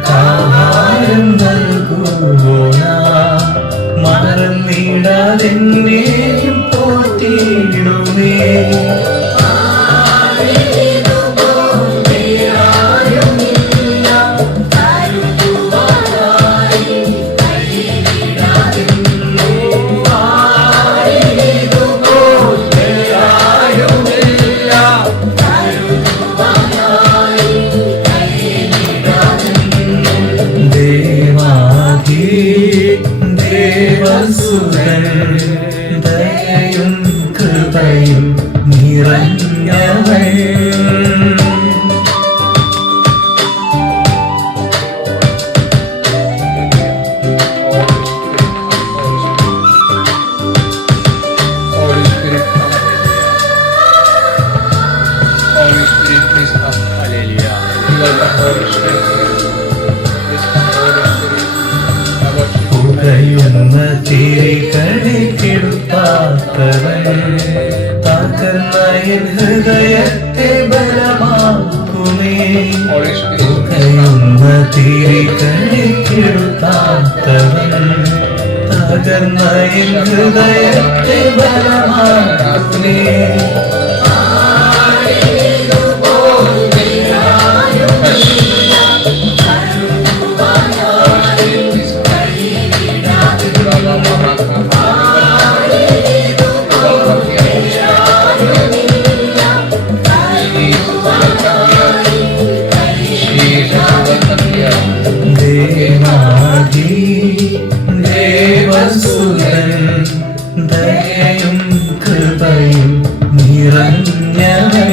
ഞങ്ങൾക്കാഹാരം നൽകുവോനാ മറന്നിടാതെന്നെയും പോറ്റിയിടുമേ. ദേവസുതൻ ദയയും കൃപയും നിറഞ്ഞവൻ. പുകയുന്ന തിരികളെ കെടുത്താത്തവൻ തകർന്ന എൻ ഹൃദയത്തെ ബലമാക്കുമേ. പുകയുന്ന തിരികളെ കെടുത്താത്തവൻ തകർന്ന എൻ ഹൃദയത്തെ ബലമാക്കുമേ. ദേവസുതൻ ദയയും കൃപയും നിറഞ്ഞവൻ.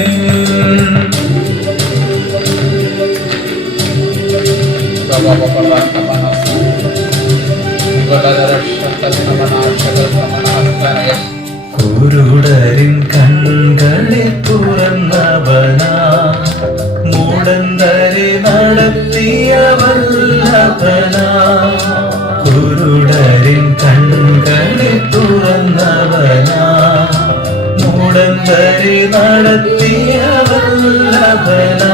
കുരുടരിൻ കൺകളെ തുറന്നവനാ മൂടന്തരെ നടത്തിയ വല്ലഭനാ. കുരുടരിൻ കൺകളെ തുറന്നവനാ മൂടന്തരെ നടത്തിയ വല്ലഭനാ.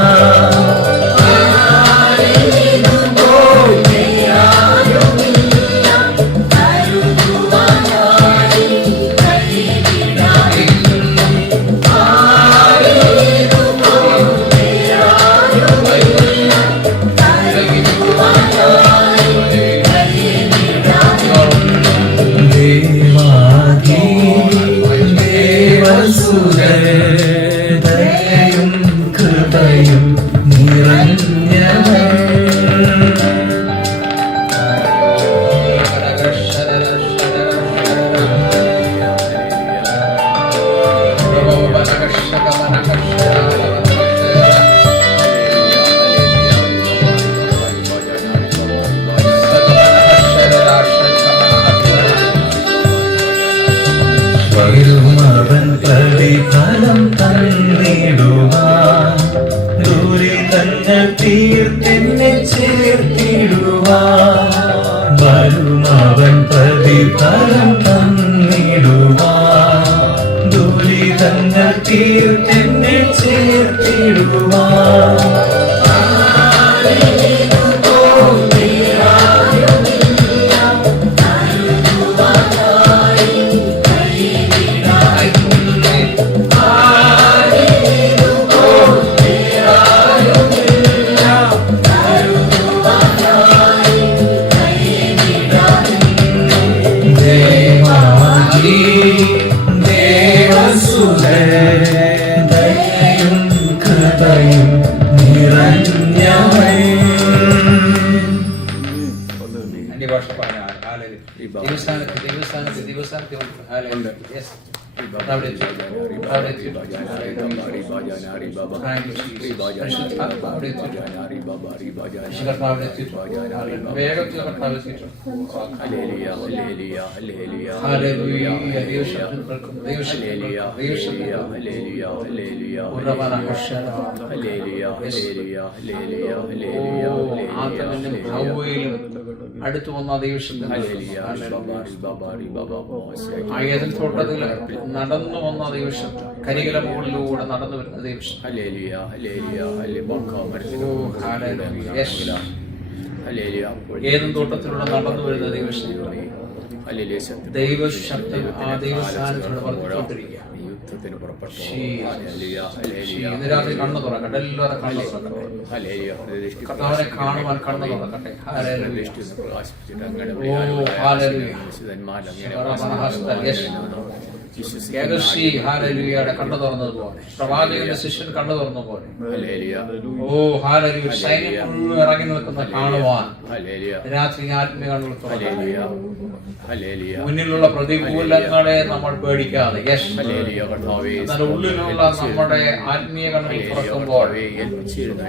ദയയും കൃപയും നിറഞ്ഞവൻ. വരുമവൻ പ്രതിഫലം തന്നിടുവാൻ ദുരിതങ്ങൾ തീർത്തെന്നെ ചേർത്തിടുവാൻ. വരുമവൻ പ്രതിഫലം തന്നിടുവാൻ ദുരിതങ്ങൾ തീർത്തെന്നെ ചേർത്തിടുവാൻ. ദയയും കൃപയും നിറഞ്ഞവൻ. അടുത്തു വന്ന ദൈവശബ്ദം ഏതൻ തോട്ടത്തിൽ നടന്നു വന്ന ദൈവശബ്ദം കരികല മുകളിലൂടെ നടന്നു വരുന്ന ദൈവശബ്ദം ഏതും തോട്ടത്തിലൂടെ നടന്നു വരുന്ന ദൈവശക്തി, ദൈവശബ്ദം ആ ദൈവസ്ഥാനത്തിലൂടെ വർദ്ധിച്ചുകൊണ്ടിരിക്കുക. ഇന്ന് രാത്രി കണ്ണു തുറക്കട്ടെ, എല്ലാവരും കണ്ണു തുറക്കട്ടെ, കർത്താവിനെ കാണുവാൻ കണ്ണു തുറക്കട്ടെ. യുടെ കണ്ണു തുറന്നതുപോലെ, പ്രവാചകന്റെ ശിഷ്യൻ കണ്ണു തുറന്ന പോലെ, സൈന്യം മുഴുവൻ ഇറങ്ങി നിൽക്കുന്ന കാണുവാൻ രാത്രി ആത്മീയ കണ്ണുകൾ തുറന്നു. മുന്നിലുള്ള പ്രതികൂലങ്ങളെ നമ്മൾ പേടിക്കാതെ, ഉള്ളിലുള്ള നമ്മുടെ ആത്മീയ കണ്ണുകൾ തുറക്കുമ്പോൾ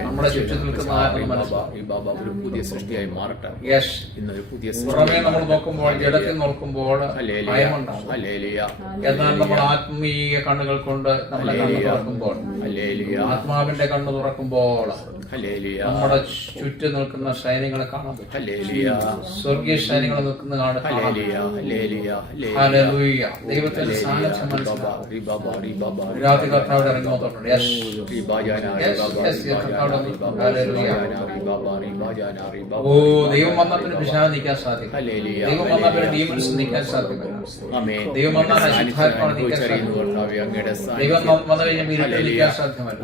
നമ്മുടെ ചുറ്റും നിൽക്കുന്ന പുതിയ സൃഷ്ടിയായി മാറട്ടെ. പുറമേ നമ്മൾ നോക്കുമ്പോൾ, ജഡത്തിൽ നോക്കുമ്പോൾ ഭയമുണ്ടാകും. എന്നാൽ നമ്മൾ ആത്മീയ കണ്ണുകൾ കൊണ്ട് നമ്മളെ കണ്ണു തുറക്കുമ്പോൾ, ആത്മാവിന്റെ കണ്ണു തുറക്കുമ്പോൾ നമ്മുടെ ചുറ്റും നിൽക്കുന്ന സൈന്യങ്ങളെ കാണാൻ പറ്റും. സ്വർഗീയ സൈന്യങ്ങൾ നിൽക്കുന്ന കാണാൻ. ദൈവത്തിന്റെ സാന്നിധ്യം മനസ്സിലാവും. രാത്രി കർത്താവിടെ ഇറങ്ങി വന്നിട്ടുണ്ട്. ദൈവം വന്നപ്പിന് പിശാച് നിൽക്കാൻ സാധിക്കും. ദൈവം വന്നപ്പിന് ഡീമൻസ് നിൽക്കാൻ സാധിക്കില്ല. ദൈവം വന്നാൽ അശുദ്ധാത്മാവ് നിൽക്കാൻ സാധിക്കും. ദൈവം വന്നു കഴിഞ്ഞാൽ നിൽക്കാൻ സാധ്യമല്ല.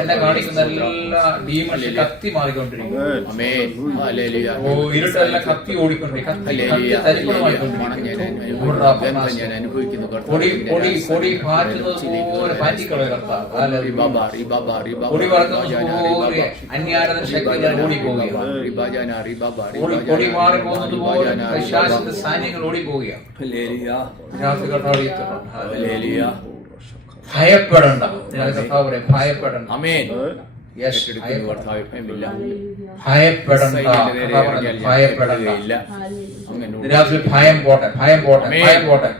എന്നെ കാണിക്കുന്ന എല്ലാ ഡീമൻസ് കത്തി മാറിക്കൊണ്ടിരിക്കും. ഇരുട്ടെല്ലാം കത്തി ഓടിക്കൊണ്ടിരിക്കും. പൊടി പാറ്റുന്നത് പോലെ പാറ്റിക്കളെ കർത്താവ്. പൊടി പറക്കുന്നത് പോലെ അന്യാരത ശക്തികൾ ഓടിപ്പോവുകയാണ്. പൊടി മാറി പോകുന്നത് പോലെ വിശ്വാസത്തിന്റെ സാന്നിധ്യങ്ങൾ ഓടിപ്പോവുകയാണ്. ഭയപ്പെടണ്ട. ഭയപ്പെടണ്ട. രാത്രി ഭയം പോട്ടെ, ഭയം പോട്ടെ, ഭയം പോട്ടെ.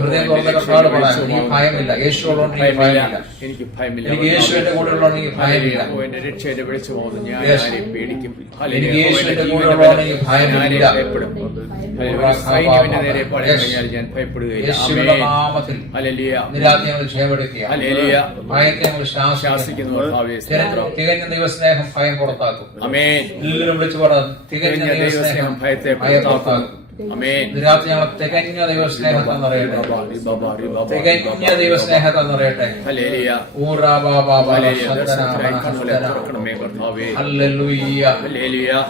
ഹൃദയം തുറന്ന കർത്താവോട് പറയാൻ, എനിക്ക് ഭയമില്ല. യേശുവോടുകൊണ്ട് എനിക്ക് ഭയമില്ല. എനിക്ക് യേശുവിന്റെ കൂടെ ഉള്ളതെങ്കിൽ ഭയമില്ല. എനിക്ക് യേശുവിന്റെ കൂടെ ഉള്ളതെങ്കിൽ എനിക്ക് ഭയമില്ല. യേശുവിന്റെ നാമത്തിൽ നിരാശ ഞങ്ങൾ ക്ഷേമെടുക്കുക. ഭയത്തെ ഞങ്ങൾ ശാസിക്കുന്നു. തികഞ്ഞ ദൈവസ്നേഹം ഭയം പുറത്താക്കും. എല്ലാവരും വിളിച്ചു പറയാം, തികഞ്ഞ ദൈവസ്നേഹം ഭയത്തെ പുറത്താക്കും. രാത്രി ഞങ്ങൾ തികഞ്ഞ ദൈവസ്നേഹത്തെ നിറയട്ടെ. തികഞ്ഞ ദൈവസ്നേഹത്തെ നിറയട്ടെ.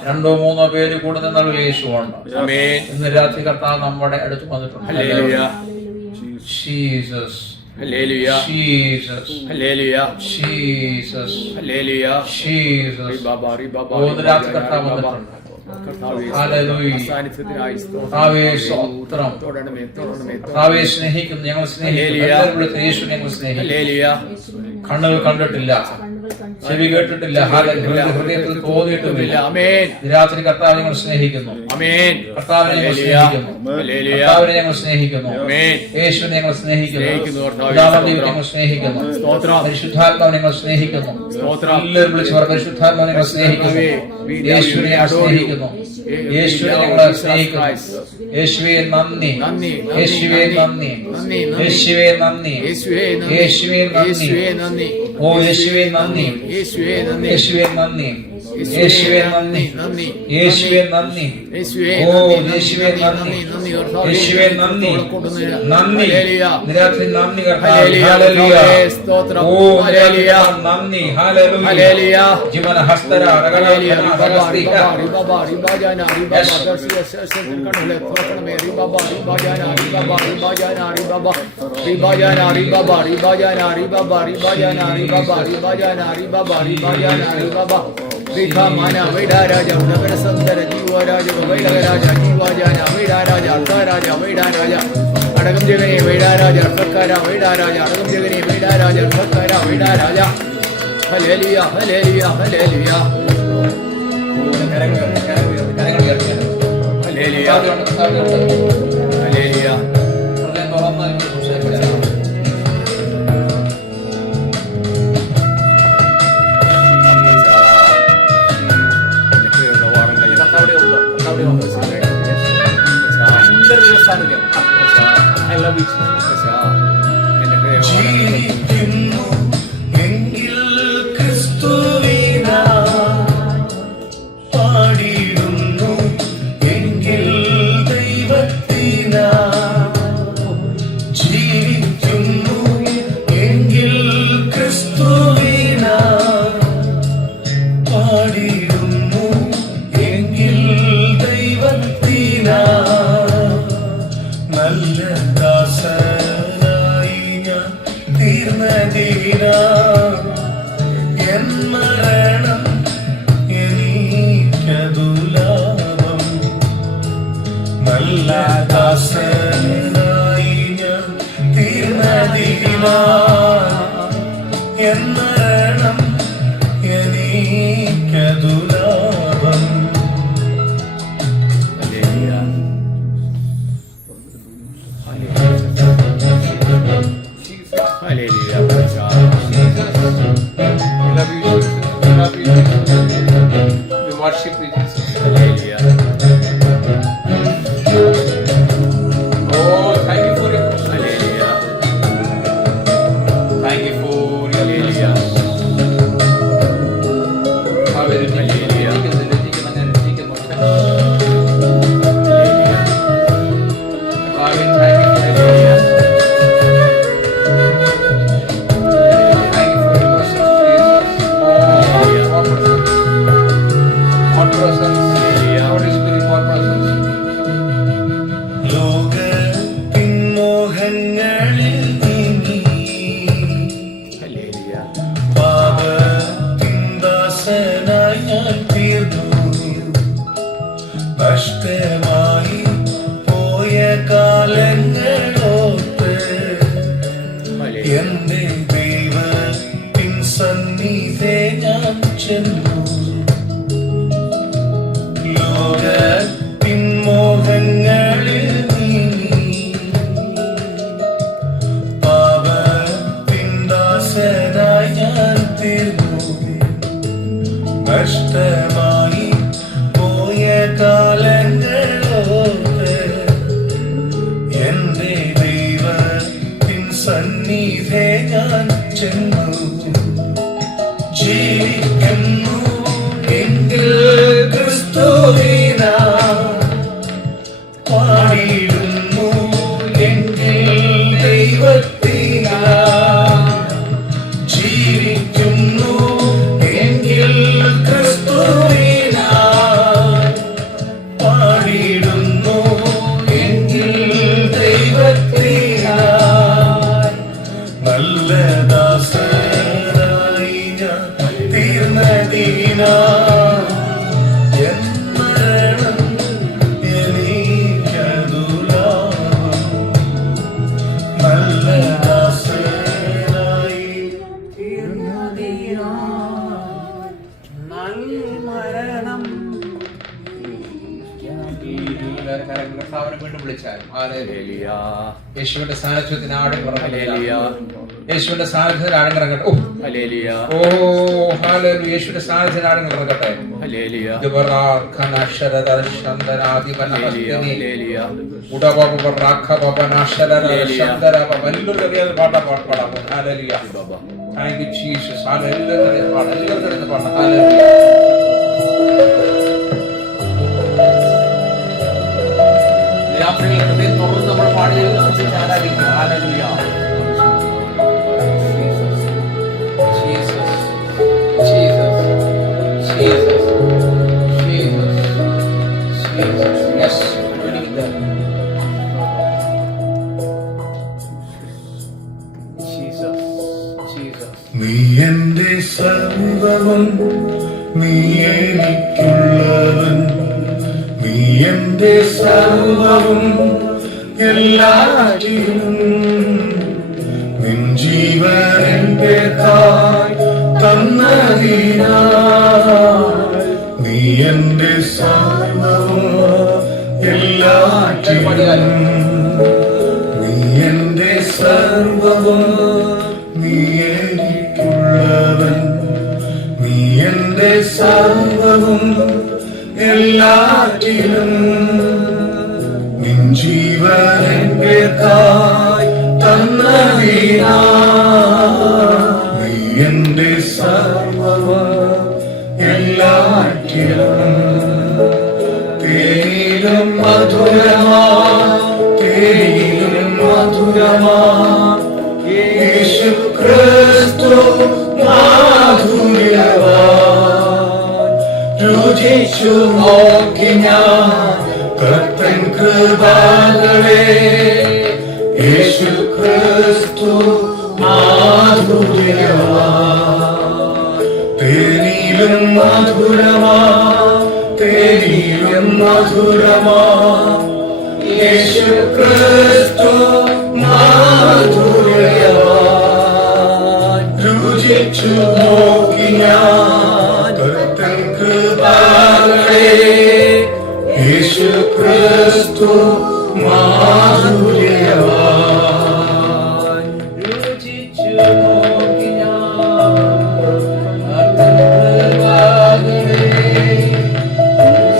രണ്ടോ മൂന്നോ പേര് കൂടെ നിന്നുള്ള യേശുവുണ്ട്. ഇന്ന് രാത്രി കർത്താവ് നമ്മുടെ അടുത്ത് വന്നിട്ടുണ്ട്. Jesus, Jesus, Hallelujah, Jesus, Hallelujah, Jesus. രാത്രി കർത്താവ് വന്നിട്ടുണ്ട്. സ്നേഹിക്കുന്നു. ഞങ്ങൾ സ്നേഹിക്കുന്നു. യേശു ഞങ്ങൾ സ്നേഹിക്കുന്നു. കണ്ണുകൾ കണ്ടിട്ടില്ല, ചെവി കേട്ടിട്ടില്ല, ഹൃദയത്തിൽ തോന്നിയിട്ടുമില്ല. രാത്രി കർത്താവ് ഞങ്ങൾ സ്നേഹിക്കുന്നു. കർത്താവിനെ ഞങ്ങൾ സ്നേഹിക്കുന്നു. കർത്താവിനെ ഞങ്ങൾ സ്നേഹിക്കുന്നു. യേശുവിനെ ഞങ്ങൾ സ്നേഹിക്കുന്നു. ഞങ്ങൾ സ്നേഹിക്കുന്നു. പരിശുദ്ധാത്മാവിനെ ഞങ്ങൾ സ്നേഹിക്കുന്നു. എല്ലാവരും വിളിച്ചു പറ, പരിശുദ്ധാത്മാവിനെ ഞങ്ങൾ സ്നേഹിക്കുന്നു. യേശുവിനെ ഞങ്ങൾ സ്നേഹിക്കുന്നു. യേശുവിനെ ഞങ്ങൾ സ്നേഹിക്കുന്നു. യേശുവേ നന്ദി, യേശുവേ നന്ദി, യേശുവേ നന്ദി, യേശുവേ നന്ദി. ഓ യേശുവേ നന്ദി, യേശുവേ നന്ദി, യേശുവേ നന്ദി, യേശുവേ നന്ദി, യേശുവേ നന്ദി. ഓ യേശുവേ നന്ദി, യേശുവേ നന്ദി, നന്ദി. നിരാത്രി നന്ദി കർത്താവേ. ഹല്ലേലൂയ. ഓ ഹല്ലേലൂയ, നന്ദി. ഹല്ലേലൂയ. ജീവന ഹസ്തര രഗണ ഭഗസ്തിക റിബാജാന Mana Veda Raja, Nagara Sandara, Jiva Raja, Veda Raja, Jiva Jana, Veda Raja, Raja, Veda Raja, Adagam Jagani, Veda Raja, Sakara, Veda Raja, Adagam Jagani, Veda Raja, Sakara, Veda Raja. Hallelujah, Hallelujah, Hallelujah. Hallelujah. Hallelujah. I love you. ജീവിക്കുന്നു എങ്കിൽ ക്രിസ്തുവിനാ N മരണം എനിക്കതു ലാഭം. നല്ല ദാസനായി ഞാൻ തീർന്നതിനാൽ N മരണം എനിക്കതു ലാഭം. നഷ്ടമായി പോയ കാലങ്ങളോർത്ത് എന്റെ ദൈവത്തിൻ സന്നിധേ ഞാൻ ചെന്നു. ലോകത്തിൻ മോഹങ്ങളിൽ നീങ്ങി പാപത്തിൻ ദാസനായി ഞാൻ തീർന്നു. നഷ്ടമായി പോയ കാലങ്ങളോർത്ത് എന്റെ ദൈവത്തിൻ സന്നിധേ ഞാൻ ചെന്നു. ജീവിക്കുന്നു എങ്കിൽ ക്രിസ്തുവിനായി, പാടിയിടുന്നു എങ്കിൽ ദൈവത്തിനായി. ജീവിക്കുന്നു എങ്കിൽ ക്രിസ്തുവിനായി, പാടിയിടുന്നു എങ്കിൽ ദൈവത്തിനായി. നല്ല ദാസനായി ഞാൻ തീർന്നതിനാൽ എൻ മരണം എനിക്കതു ലാഭം. നല്ല ദാസനായി വീണ്ടും വിളിച്ചാൽ യേശുവിന്റെ സാന്നിധ്യത്തിന് യേശുവിന്റെ സാന്നിധ്യത്തിന് ആഴങ്ങിറങ്ങട്ടെ. ഓ ഹല്ലേലൂയ. യേശുവിന്റെ സാന്നിധ്യത്തിന് ആഴങ്ങിറങ്ങട്ടെ. Thank you Jesus. എല്ലാവരും പാടാം. ഹൃദയം തുറന്ന് നമ്മൾ പാടി ആരാധിക്കും. ഹല്ലേലൂയ. Jesus Jesus Jesus Jesus Jesus. Yes, Jesus Jesus. നീ എന്റെ സർവ്വവും, നീ എനിക്കുള്ളവൻ. നീ എന്റെ സർവ്വവും എല്ലാറ്റിലും. നിൻ ജീവൻ എന്റേതായി തന്നതിനാൽ നീ എന്റെ സർവ്വവും എല്ലാറ്റിലും. നീ എന്റെ സർവ്വവും, നീ എനിക്കുള്ളവൻ. നീ എന്റെ സർവ്വവും എല്ലാറ്റിലും. നിൻ ജീവൻ എന്റേതായി തന്നതിനാൽ നീ എന്റെ സർവ്വവും എല്ലാറ്റിലും. തേനിലും മധുരമാ, തേനിലും മധുരമാ യേശു ക്രിസ്തു മാധുര്യവാൻ. രുചിച്ചു നോക്കി ഞാൻ കർത്തൻ കൃപകളെ. യേശു ക്രിസ്തു മാധുര്യ തേനിലും മധുരമാ, തേനിലും മധുരമാ, യേശു ക്രിസ്തു മാധുര്യവാൻ. രുചിച്ചു നോക്കി ഞാൻ കർത്തൻ കൃപകളെ, യേശു ക്രിസ്തു മാധുര്യവാൻ. രുചിച്ചു നോക്കി ഞാൻ കർത്തൻ കൃപകളെ,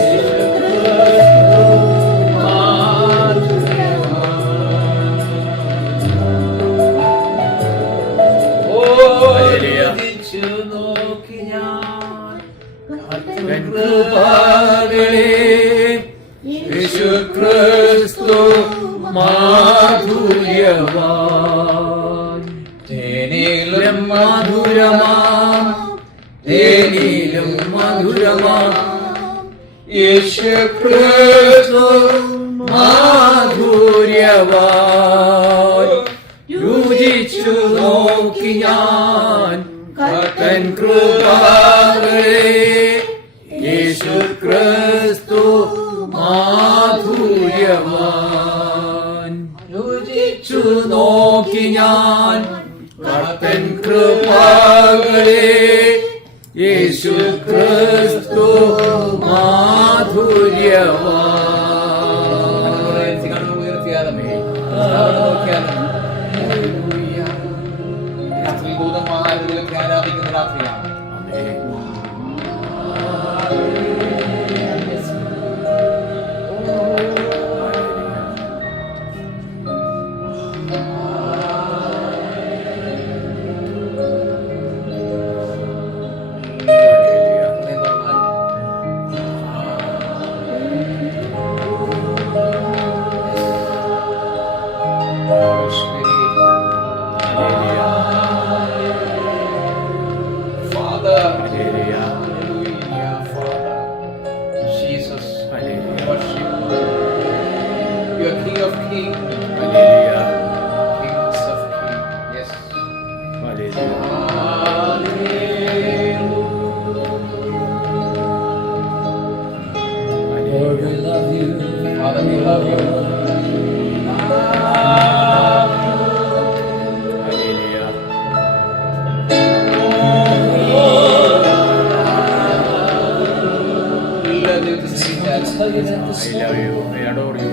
യേശു ക്രിസ്തു മാധുര്യവാൻ. ഓ രുചിച്ചു നോക്കി ഞാൻ കർത്തൻ കൃപകളെ, യേശു ക്രിസ്തു മാധുര്യവാൻ. തേനിലും മധുരമാം, തേനിലും മധുരമാം, യേശു ക്രിസ്തു മാധുര്യവാൻ. രുചിച്ചു നോക്കി ഞാൻ കർത്തൻ കൃപകളെ, യേശു ക്രിസ്തു മാധുര്യവാൻ. രുചിച്ചു നോക്കി ഞാൻ കർത്തൻ കൃപകളെ, യേശു ക്രിസ്തു മാധുര്യവാൻ. രാത്രി ദൂതന്മാരെ ആരാധിക്കുന്ന രാത്രിയാണ്. Father, we love you. I love you. I adore you.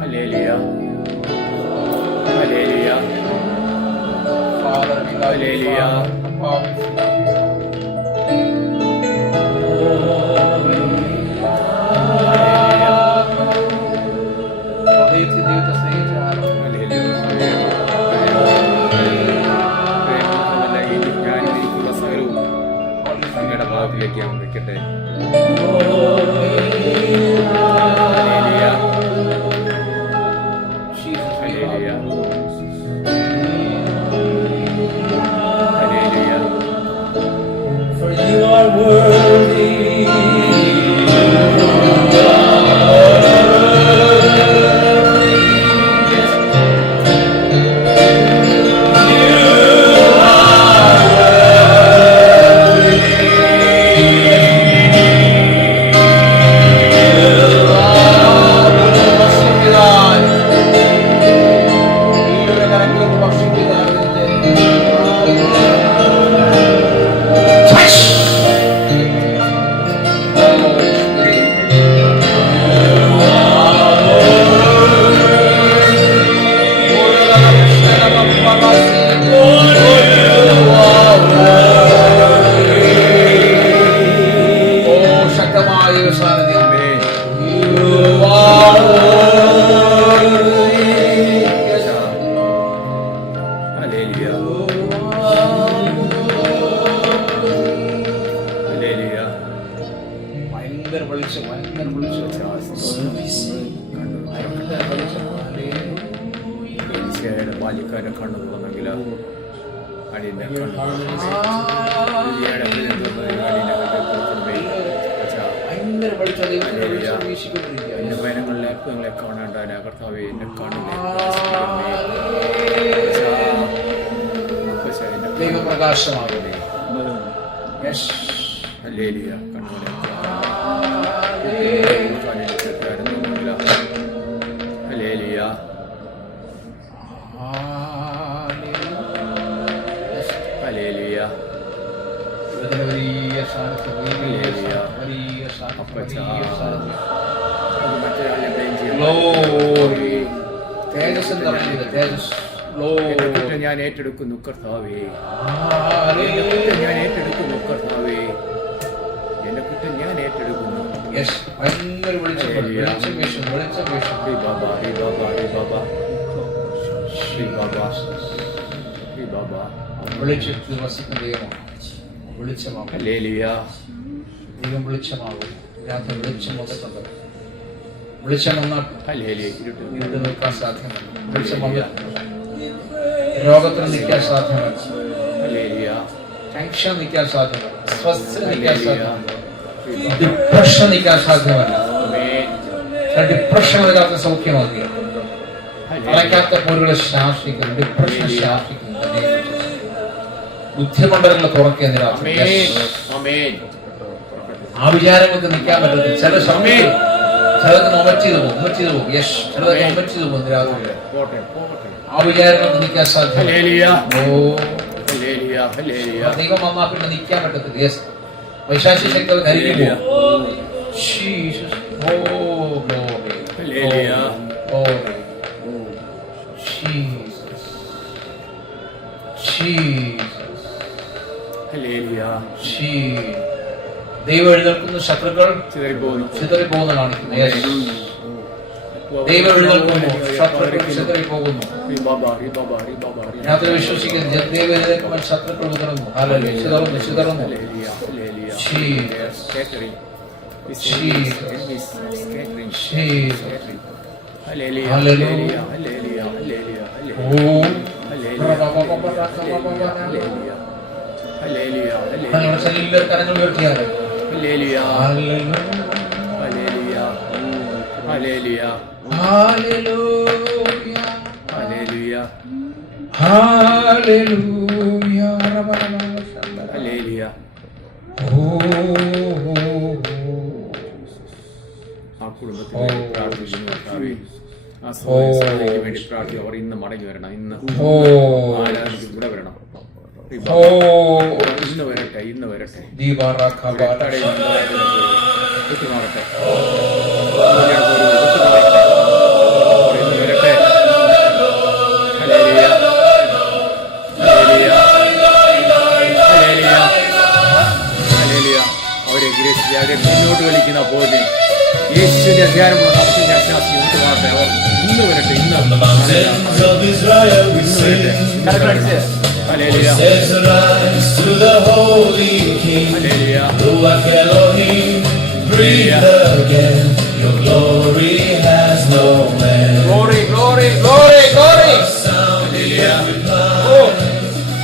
Hallelujah. Hallelujah. Father, we love you. വെക്കട്ടെ. For you are worthy. ബാല്യക്കാരൻ കണ്ണു തുറന്നെങ്കിൽ അടിയുടെ കണ്ണു ഭയങ്കര വെളിച്ചം ദൈവത്തിന്റെ വെളിച്ചം വീശിക്കൊണ്ടിരിക്കുക. എന്റെ ഭയങ്ങളിലെ നിങ്ങളെ കാണാണ്ടായ കർത്താവേ എന്നെ കാണുന്നേ ദൈവപ്രകാശമാകുന്നേ. ഹല്ലേലൂയ. കണ്ണുകളെ ഹല്ലേലൂയ. ഹല്ലേലൂയ. വലിയ സാന്നിധ്യം, വലിയ സാന്നിധ്യം. Glory. തേജസ് എന്ന് പറയുന്നത് തേജസ്. എന്റെ കുറ്റം ഞാൻ ഏറ്റെടുക്കുന്നു കർത്താവേ. ഞാൻ ഏറ്റെടുക്കുന്നു കർത്താവേ. എന്റെ കുറ്റം ഞാൻ ഏറ്റെടുക്കുന്നു. ഭയങ്കര വെളിച്ചം വെളിച്ചം വീശും, വെളിച്ചം വീശും. ശ്രീ ബാബ, ശ്രീ ബാബ, ശ്രീ ബാബ, ശ്രീ ബാബ, ശ്രീ ബാബ. വെളിച്ചത്തിൽ വസിക്കുന്ന ദൈവമാണ്. വെളിച്ചമാകും. ഹല്ലേലൂയ. ദൈവം വെളിച്ചമാകും. ഇതിനകത്ത് വെളിച്ചം വന്നിട്ടുണ്ട്. വെളിച്ചം വന്നാൽ ഹല്ലേലൂയ. ഇരുട്ട് നിൽക്കാൻ സാധ്യമല്ല. വെളിച്ചം വന്നിട്ടുണ്ട്. രോഗത്തിന് നിൽക്കാൻ സാധ്യമല്ല. ഹല്ലേലൂയ. ടെൻഷൻ നിൽക്കാൻ സാധ്യമല്ല. സ്ട്രെസ് നിൽക്കാൻ സാധ്യമല്ല. ഡിപ്രഷൻ നിൽക്കാൻ സാധ്യമല്ല. ഡിപ്രഷൻ അതിനകത്ത് സൗഖ്യമാക്കുക. അടയ്ക്കാത്ത പോലുള്ള ശാസിക്കുന്നു. ഡിപ്രഷൻ ശാസിക്കുന്നു. ബുദ്ധിമണ്ഡലങ്ങൾ തുറക്കുന്നതിനകത്ത് ആ വിചാരങ്ങൾക്ക് നിൽക്കാൻ പറ്റത്തില്ല. ചില സമയം ചിലതൊക്കെ ഒമറ്റ് ചെയ്ത് പോകും. ചിലതൊക്കെ ഒമറ്റ് ചെയ്ത് പോകും. രാത്രി ആ വിചാരങ്ങൾക്ക് നിൽക്കാൻ സാധ്യത. ദൈവം വന്നാൽ പിന്നെ നിൽക്കാൻ പറ്റത്തില്ല. വൈശാഖി ശക്തി കരിഞ്ഞു പോകും. ദൈവം എഴുന്നേൽക്കുന്ന ശത്രുക്കൾ ചിതറിപ്പോകുന്ന കാണിക്കുന്നു. ദൈവം എഴുന്നേൽക്കുന്നു, ശത്രുക്കൾ ചിതറിപ്പോകുന്നു. രാത്രി വിശ്വസിക്കുന്നു. ദൈവം എഴുന്നേൽക്കുമ്പോൾ ശത്രുക്കൾ ഉതറുന്നു. ചിതറുന്നു, ചിതറുന്നു. കരങ്ങൾ ഉയർത്തിയാൽ ആ കുടുംബത്തിന് പ്രാർത്ഥിക്കുന്നു. ആ സഹോദരിക്ക് വേണ്ടി പ്രാർത്ഥിക്കും. അവർ ഇന്ന് മടങ്ങി വരണം. ഇന്ന് ആരാധനയ്ക്ക് കൂടെ വരണം. ഇന്ന് വരട്ടെ, ഇന്ന് വരട്ടെ. വിട്ടുമാറട്ടെ. അവരെ ഗ്രഹിച്ച് അവരെ മുന്നോട്ട് വലിക്കുന്ന പോലെ യേശുവിന്റെ അധ്യാനമുള്ള നമുക്ക് ഞാൻ വിട്ടുമാറട്ടെ. അവർ ഇന്ന് വരട്ടെ, ഇന്ന് Says rise to the Holy King, Ruach Elohim, breathe again. Your glory has no end. Glory, glory, glory, glory. Sound in every cloud. Oh,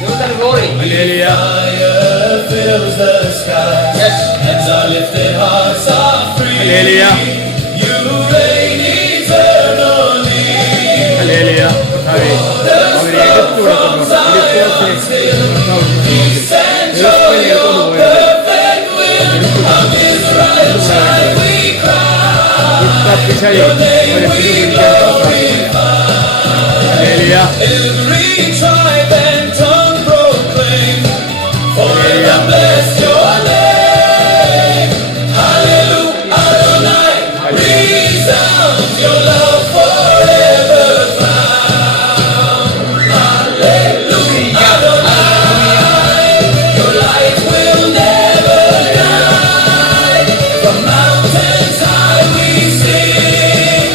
give us glory. Fire fills the sky. Yes. Hands are lifted, hearts are free. You reign eternally. Every tribe and tongue proclaim, forever bless your name. Hallelujah, Adonai, resounds your love forever found. Hallelujah, Adonai, your light will never die. From mountains high we sing,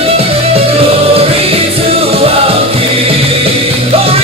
glory to our King. Glory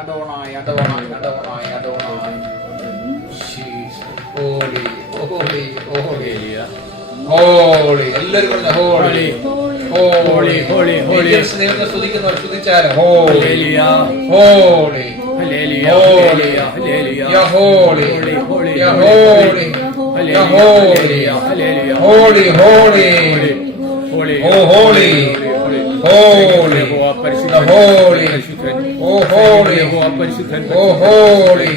Adonai, Adonai, Adonai, Adonai. Jesus. Holy, holy, holy. Holy. എല്ലാവരും പറഞ്ഞ holy. Holy, holy, holy. ദൈവത്തെ സ്തുതിക്കുന്നവർ സ്തുതിച്ചാലും holy. Holy. Hallelujah. Hallelujah. Hallelujah. You're holy. Holy, holy. You're holy. You're holy. Hallelujah. Holy, holy. Holy. Oh, holy. Holy. The holy. Oh, holy. Oh, holy.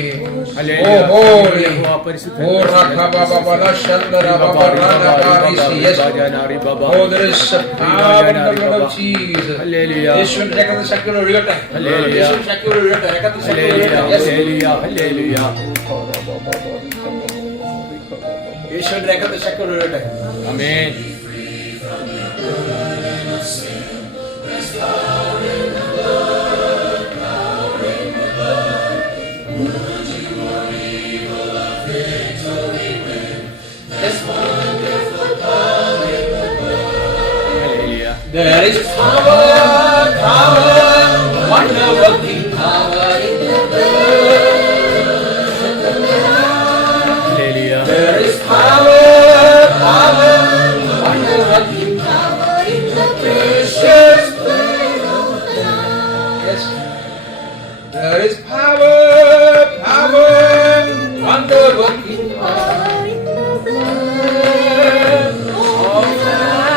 Oh, holy. Oh, Rakababa Shandara Baba Rana Barisi. Yes. Oh, there is a power in the blood of Jesus. Hallelujah. Yeshua rekata shakuru rigata. Hallelujah. Yeshua shakuru rigata. Rekata shakuru rigata. Yes. Hallelujah. Hallelujah. Yeshua rekata shakuru rigata. Amen. There is power, power, wonder-working power in the blood. There is power, power, wonder-working power in the precious blood of the Lamb. Yes. There is power, power, wonder-working power in the blood of the Lamb.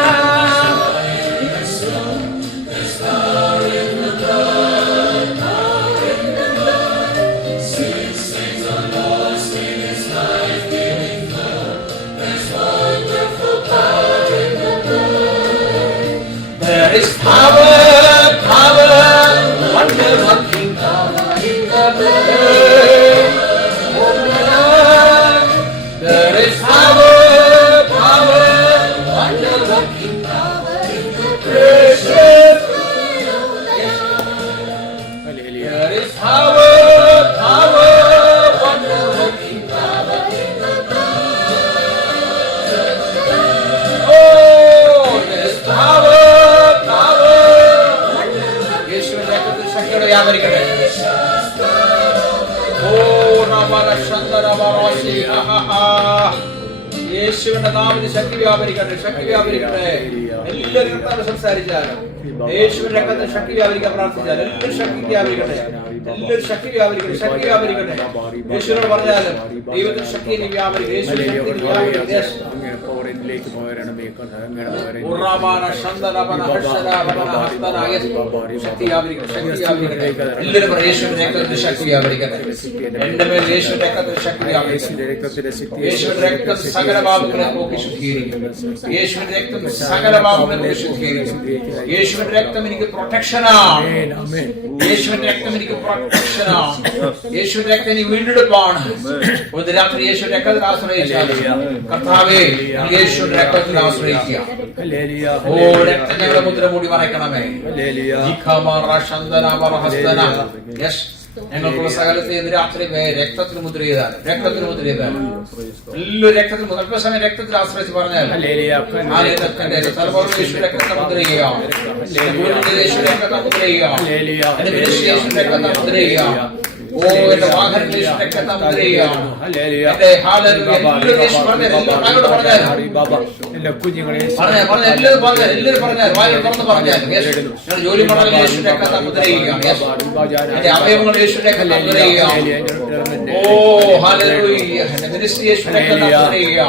There is power, power, wonder-working power in the blood of the Lamb. There is power, power, wonder-working power in the precious blood of the Lamb. There is power, power, wonder-working power in the blood of the Lamb. Oh, there is power. വ്യാപരിക്കട്ടെ. യേശുവിന്റെ നാമത്തിൽ ശക്തി വ്യാപരിക്കട്ടെ, ശക്തി വ്യാപരിക്കട്ടെ. എല്ലാവരും കർത്താവ് സംസാരിച്ചാലും യേശുവിന്റെ രക്തത്തിൽ ശക്തി വ്യാപരിക്കാൻ പ്രാർത്ഥിച്ചാലും എല്ലാവരും ശക്തി വ്യാപരിക്കട്ടെ, എല്ലാവരും ശക്തി വ്യാപരിക്കട്ടെ, ശക്തി വ്യാപരിക്കട്ടെ. യേശുവിനോട് പറഞ്ഞാലും ദൈവത്തിൽ ശക്തി വ്യാപരിക്കും, യേശുവിന്റെ ശക്തി വ്യാപരിക്കും. എല്ലാവരും യേശുവിന്റെ രക്തത്തിൽ ശക്തി വ്യാപരിക്കട്ടെ. എന്റെ മേൽ യേശുവിന്റെ രക്തത്തിൽ ശക്തി വ്യാപരിക്കട്ടെ. യേശുവിന്റെ രക്തം സകല പാപങ്ങളെ പോക്കി ശുദ്ധീകരിക്കും. യേശുവിന്റെ രക്തം സകല പാപങ്ങളെ പോക്കി ശുദ്ധീകരിക്കും. യേശുവിന്റെ രക്തം എനിക്ക് പ്രൊട്ടക്ഷനാണ്. യേശുവിന്റെ രക്തം എനിക്ക് പ്രൊട്ടക്ഷനാണ്. യേശുവിന്റെ രക്തം എനിക്ക് വീണ്ടെടുപ്പാണ്. ഒരു രാത്രി യേശുവിന്റെ രക്തത്തിൽ ആശ്രയിച്ചാൽ കർത്താവേ യേശുവിന്റെ രക്തത്തിൽ ആശ്രയിക്കുക. ഓ രക്തം ഞങ്ങളുടെ മുദ്ര മൂടി മറയ്ക്കണമേ. ഞങ്ങൾക്കുള്ള സകലത്തെ ഇന്ന് രാത്രി രക്തത്തിന് മുദ്ര ചെയ്താൽ, രക്തത്തിന് മുദ്ര ചെയ്താൽ എല്ലാം രക്തത്തിൽ അല്പസമയം രക്തത്തിൽ ആശ്രയിച്ച് പറഞ്ഞാൽ തലമുറ യേശു രക്തത്തെ മുദ്ര ചെയ്യുക, യേശു രക്തത്തെ മുദ്ര ചെയ്യുക, എന്റെ യേശു രക്തത്തെ മുദ്ര ചെയ്യുക. ഓ എന്റെ വാഹനം യേശു രക്തത്തെ മുദ്ര ചെയ്യുക. എന്റെ ജോലി മണ്ഡലം യേശു രക്തത്തെ മുദ്ര ചെയ്യുക. എന്റെ അവയവങ്ങൾ യേശു രക്തത്തെ മുദ്ര ചെയ്യുക. ഓ ഹല്ലേലൂയ. എന്റെ മിനിസ്ട്രി യേശു രക്തത്തെ മുദ്ര ചെയ്യുക.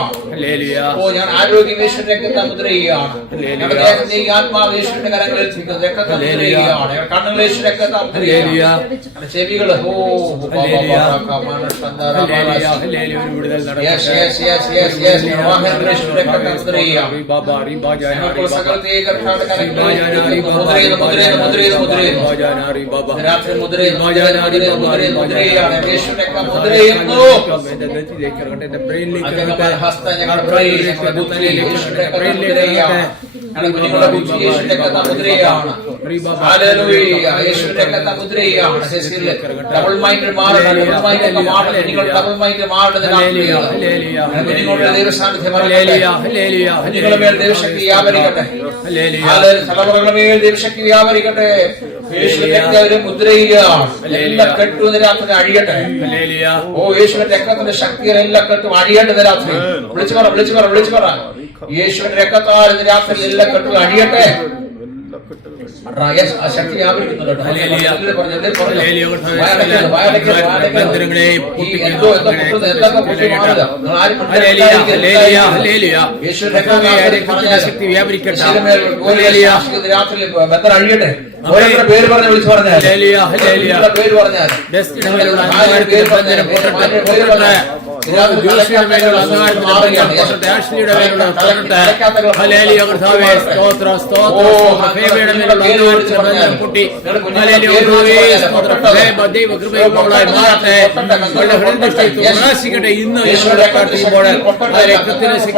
ഓ ഞാൻ ആരോഗ്യം യേശു രക്തത്തെ മുദ്ര ചെയ്യുകയാണ്. ഞങ്ങളുടെ ആത്മാവ് യേശുവിന്റെ കരങ്ങളിൽ എത്തിക്കുന്നത് രക്തത്തെ മുദ്ര ചെയ്യുകയാണ്. കണ്ണുകൾ യേശു രക്തത്തെ മുദ്ര ചെയ്യുക. ചെവികൾ ഓ ഡബിൾ മൈൻഡ് മാറണം. നിങ്ങൾ ഡബിൾ മൈൻഡ് ദൈവശക്തി വ്യാപരിക്കട്ടെ. തലമുറകളുടെ മേൽ ദൈവശക്തി വ്യാപരിക്കട്ടെ. യേശുവിന്റെ രക്തം അവരെ മുദ്രയിലാണ്. എല്ലാ കെട്ടും ഇന്ന് രാത്രി അഴിയട്ടെ. ഓ യേശുവിന്റെ രക്തത്തിന്റെ ശക്തികൾ എല്ലാ കെട്ടും അഴിയട്ടെ ഇന്ന് രാത്രി. വിളിച്ചു പറ, വിളിച്ചു പറ, വിളിച്ചു പറ. യേശുവിന്റെ രക്തത്താൽ ഇന്ന് രാത്രി എല്ലാ കെട്ടും അഴിയട്ടെ. ആ ശക്തി വ്യാപരിക്കുന്നുണ്ട്. അഴിയട്ടെ. പേര് പറഞ്ഞ വിളിച്ചു പറഞ്ഞാൽ പേര് പറഞ്ഞാൽ ഇന്ന് രക്തത്തിന്റെ ശക്തി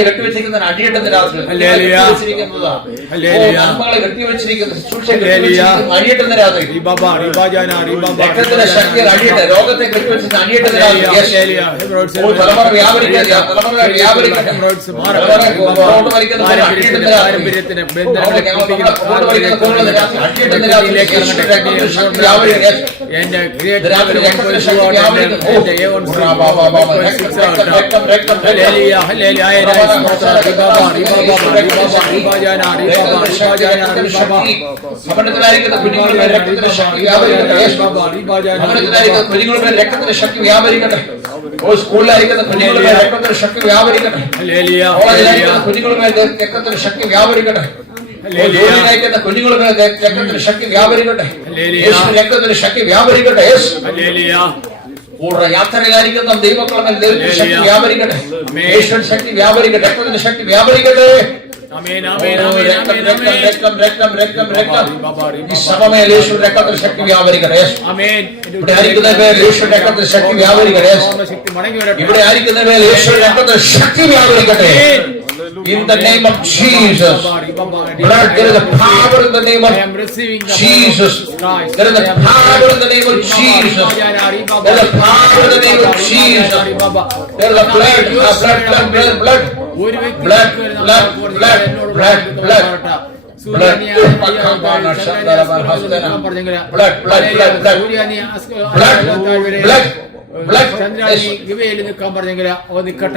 കെട്ടിവെച്ചിരിക്കുന്ന അടിയട്ടെന്ന് രാത്രി അടിയട്ടെന്ന് രാത്രി രക്തത്തിന്റെ ശക്തി അടിയട്ടെ. രോഗത്തെ കെട്ടിവെച്ചിട്ട് അടിയട്ടെന്ന് രാത്രി. തലമുറ വ്യാപരിക്കട്ടെ. തലമുറ വ്യാപരിക്കട്ടെ. രക്തത്തിന്റെ ശക്തി വ്യാപരിക്കട്ടെ. സ്കൂളിലായിരിക്കുന്ന കുഞ്ഞുങ്ങളുടെ രക്തത്തിന്റെ ശക്തി വ്യാപരിക്കട്ടെ. കുഞ്ഞുങ്ങളുടെ രക്തത്തിന്റെ ശക്തി വ്യാപരിക്കട്ടെ. കുഞ്ഞുങ്ങളുടെ രക്തത്തിന്റെ ശക്തി വ്യാപരിക്കട്ടെ. രക്തത്തിന്റെ ശക്തി വ്യാപരിക്കട്ടെ. യാത്രയിലായിരിക്കുന്ന ദൈവക്കളമേ ശക്തി വ്യാപരിക്കട്ടെ. യേശുവിന്റെ ശക്തി വ്യാപരിക്കട്ടെ. രക്തത്തിന്റെ ശക്തി വ്യാപരിക്കട്ടെ. ഈ സഭമേൽ യേശുവിന്റെ രക്തത്തിന്റെ ശക്തി വ്യാപരിക്കട്ടെ. ഇവിടെ ആയിരിക്കുന്ന മേൽ യേശുവിന്റെ രക്തത്തിന്റെ ശക്തി വ്യാപരിക്കട്ടെ. ഇവിടെ ആയിരിക്കുന്ന മേൽ യേശുവിന്റെ രക്തത്തിന്റെ ശക്തി വ്യാപരിക്കട്ടെ. In the name of Jesus, blood, there is a power in the name of Jesus. There is a power in the name of Jesus. There is a power in the name of Jesus. There is a blood, blood, blood, blood, blood, blood, blood, blood. ഇവയിൽ നിൽക്കാൻ പറഞ്ഞെങ്കിൽ അവ നിക്കട്ട.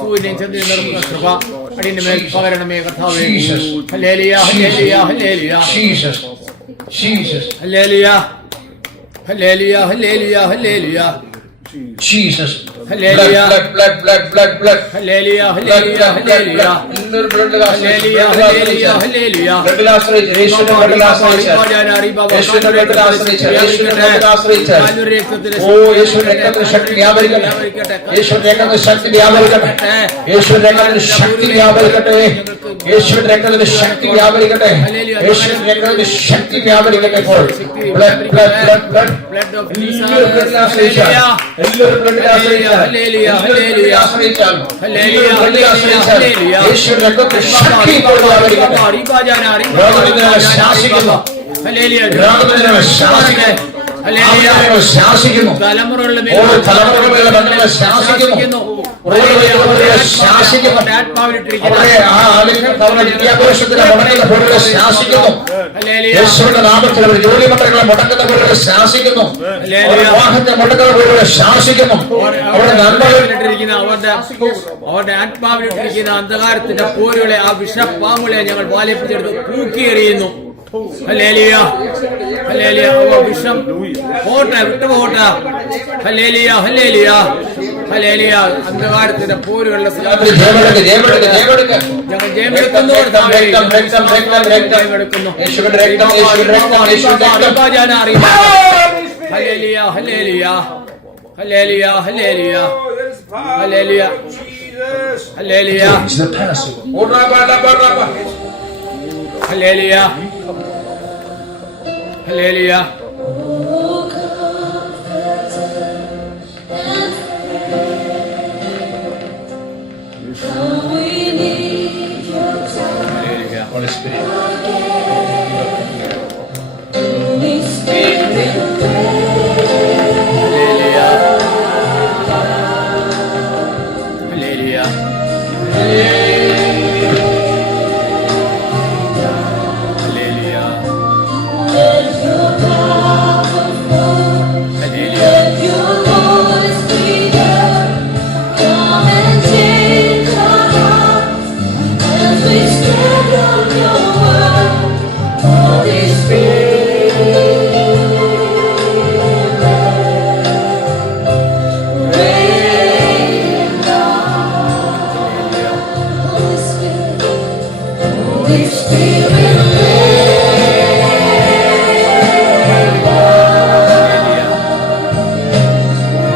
സൂര്യനെയും ചന്ദ്രൻ നിർമ്മിക്കുന്ന കൃപ അടിന്റെ മേൽ പകരണമേ കർത്താവേ. Hallelujah, ഹല്ലേലൂയ, ഹല്ലേലൂയ, ഹല്ലേലൂയ, ഹല്ലേലൂയ, ഹല്ലേലൂയ, hallelujah. Jesus. Hallelujah. Blood, blood, blood, blood, blood. Hallelujah, hallelujah, hallelujah. Hallelujah, hallelujah, hallelujah. Blood ആശ്രയിച്ച് യേശുവിന്റെ blood ആശ്രയിച്ച് യേശുവിന്റെ blood ആശ്രയിച്ച് യേശുവിന്റെ blood ആശ്രയിച്ച് ഓ യേശുവിന്റെ രക്തത്തിന്റെ ശക്തി വ്യാപരിക്കട്ടെ. യേശുവിന്റെ രക്തത്തിന്റെ ശക്തി വ്യാപരിക്കട്ടെ. യേശുവിന്റെ രക്തത്തിന്റെ ശക്തി വ്യാപരിക്കട്ടെ. യേശുവിന്റെ രക്തത്തിന്റെ ശക്തി വ്യാപരിക്കട്ടെ. യേശുവിന്റെ രക്തത്തിന്റെ ശക്തി വ്യാപരിക്കട്ടെ. ഇപ്പോൾ blood, blood, blood, blood. Blood of Jesus. എല്ലാവരും blood ആശ്രയിച്ചാൽ ഹല്ലേലൂയ, ഹല്ലേലൂയ, ആശ്രയിച്ചാൽ ഹല്ലേലൂയ, ഹല്ലേലൂയ. യേശുവിന്റെ രക്തത്തിന്റെ ശക്തി ഇപ്പോൾ വ്യാപരിക്കട്ടെ. രോഗത്തിനെ ശാസിക്കുന്നു. ഹല്ലേലൂയ. രോഗത്തിനെ ശാസിക്കുന്നു. ഹല്ലേലൂയ. ശാസിക്കുന്നു. തലമുറകളുടെ മേൽ ബന്ധങ്ങളെ ശാസിക്കുന്നു. ശാസിക്കുന്നു. വിദ്യാഭ്യാസത്തിലെ മുടക്കുന്ന പൊരുളെ ശാസിക്കുന്നു. യേശുവിന്റെ നാമത്തിൽ അവർ ജോലി മന്ത്രങ്ങളെ മുടക്കുന്ന പൊരുളെ ശാസിക്കുന്നു. വിവാഹത്തെ മുടക്കുന്ന പൊരുളെ ശാസിക്കുന്നു. അവരുടെ നന്മകളിട്ടിരിക്കുന്ന അവരുടെ ആത്മാവിലിട്ടിരിക്കുന്ന അന്ധകാരത്തിന്റെ പോരുകളെ ആ വിഷപ്പാമ്പുകളെ ഞങ്ങൾ വാലിപ്പിച്ചെടുത്ത് തൂക്കിയെറിയുന്നു. ഹല്ലേലൂയ, ഹല്ലേലൂയ. വിഷം പോട്ടെ, വിട്ടുപോട്ടെ. ഹല്ലേലൂയ, ഹല്ലേലൂയ, ഹല്ലേലൂയ. അന്ധകാരത്തിന്റെ പോരുകളുടെ ഞങ്ങൾ ജയമെടുക്കുന്നു. ഹല്ലേലൂയ, ഹല്ലേലൂയ, ഹല്ലേലൂയ, ഹല്ലേലൂയ, ഹല്ലേലൂയ, ഹല്ലേലൂയ, ഹല്ലേലൂയ, ഹല്ലേലൂയ. Holy Spirit. stand on your word, Holy Spirit. Rain down, Holy Spirit, Holy Spirit,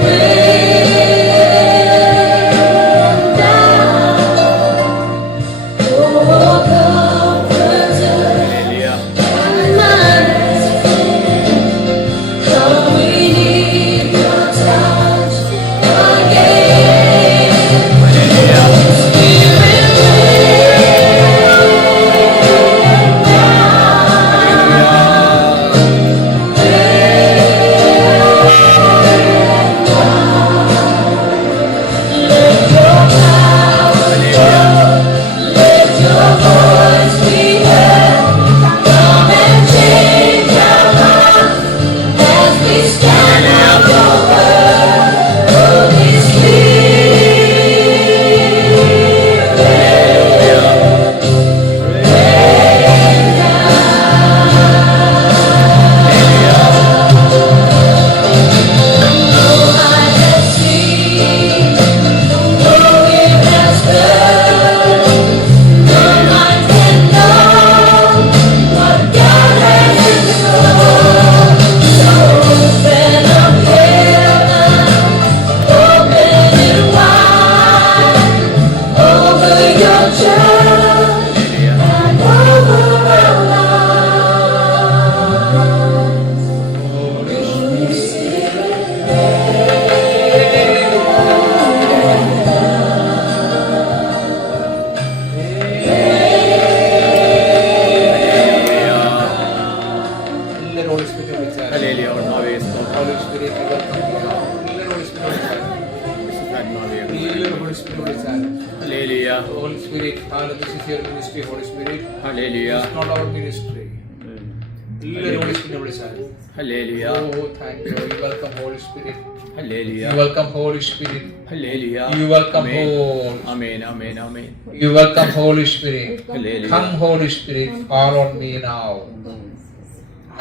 rain down, oh comforter, Lord, we need your touch again. Spirit, let your power flow, let your voice be heard. Come and change our hearts as we stand on your word, Holy Spirit. Rain down. No eye has seen, no ear has heard, no mind can know what God has in store. So open up heaven, open it wide over your church and over our lives. Holy Spirit. എല്ലാവരും Holy Spirit വിളിച്ചാൽ ഹല്ലേലൂയ, കർത്താവേ, സ്തോത്രം. Holy Spirit welcome you. എല്ലാവരും Holy Spirit വിളിച്ചാൽ പരിശുദ്ധാത്മാവേ, എല്ലാവരും Holy Spirit വിളിച്ചാൽ ഹല്ലേലൂയ, Holy Spirit, this is your ministry, Holy Spirit. ഹല്ലേലൂയ, It's not our ministry. എല്ലാവരും ഹോളി സ്പിരിറ്റ് വിളിച്ചാൽ ഹല്ലേലൂയ, oh thank you. You welcome Holy Spirit. ഹല്ലേലൂയ, You welcome Holy Spirit. ഹല്ലേലൂയ. You welcome ആമേൻ. Holy. ആമേൻ, ആമേൻ, ആമേൻ. You welcome Holy Spirit. ഹല്ലേലൂയ. Come Holy Spirit, fall on me now.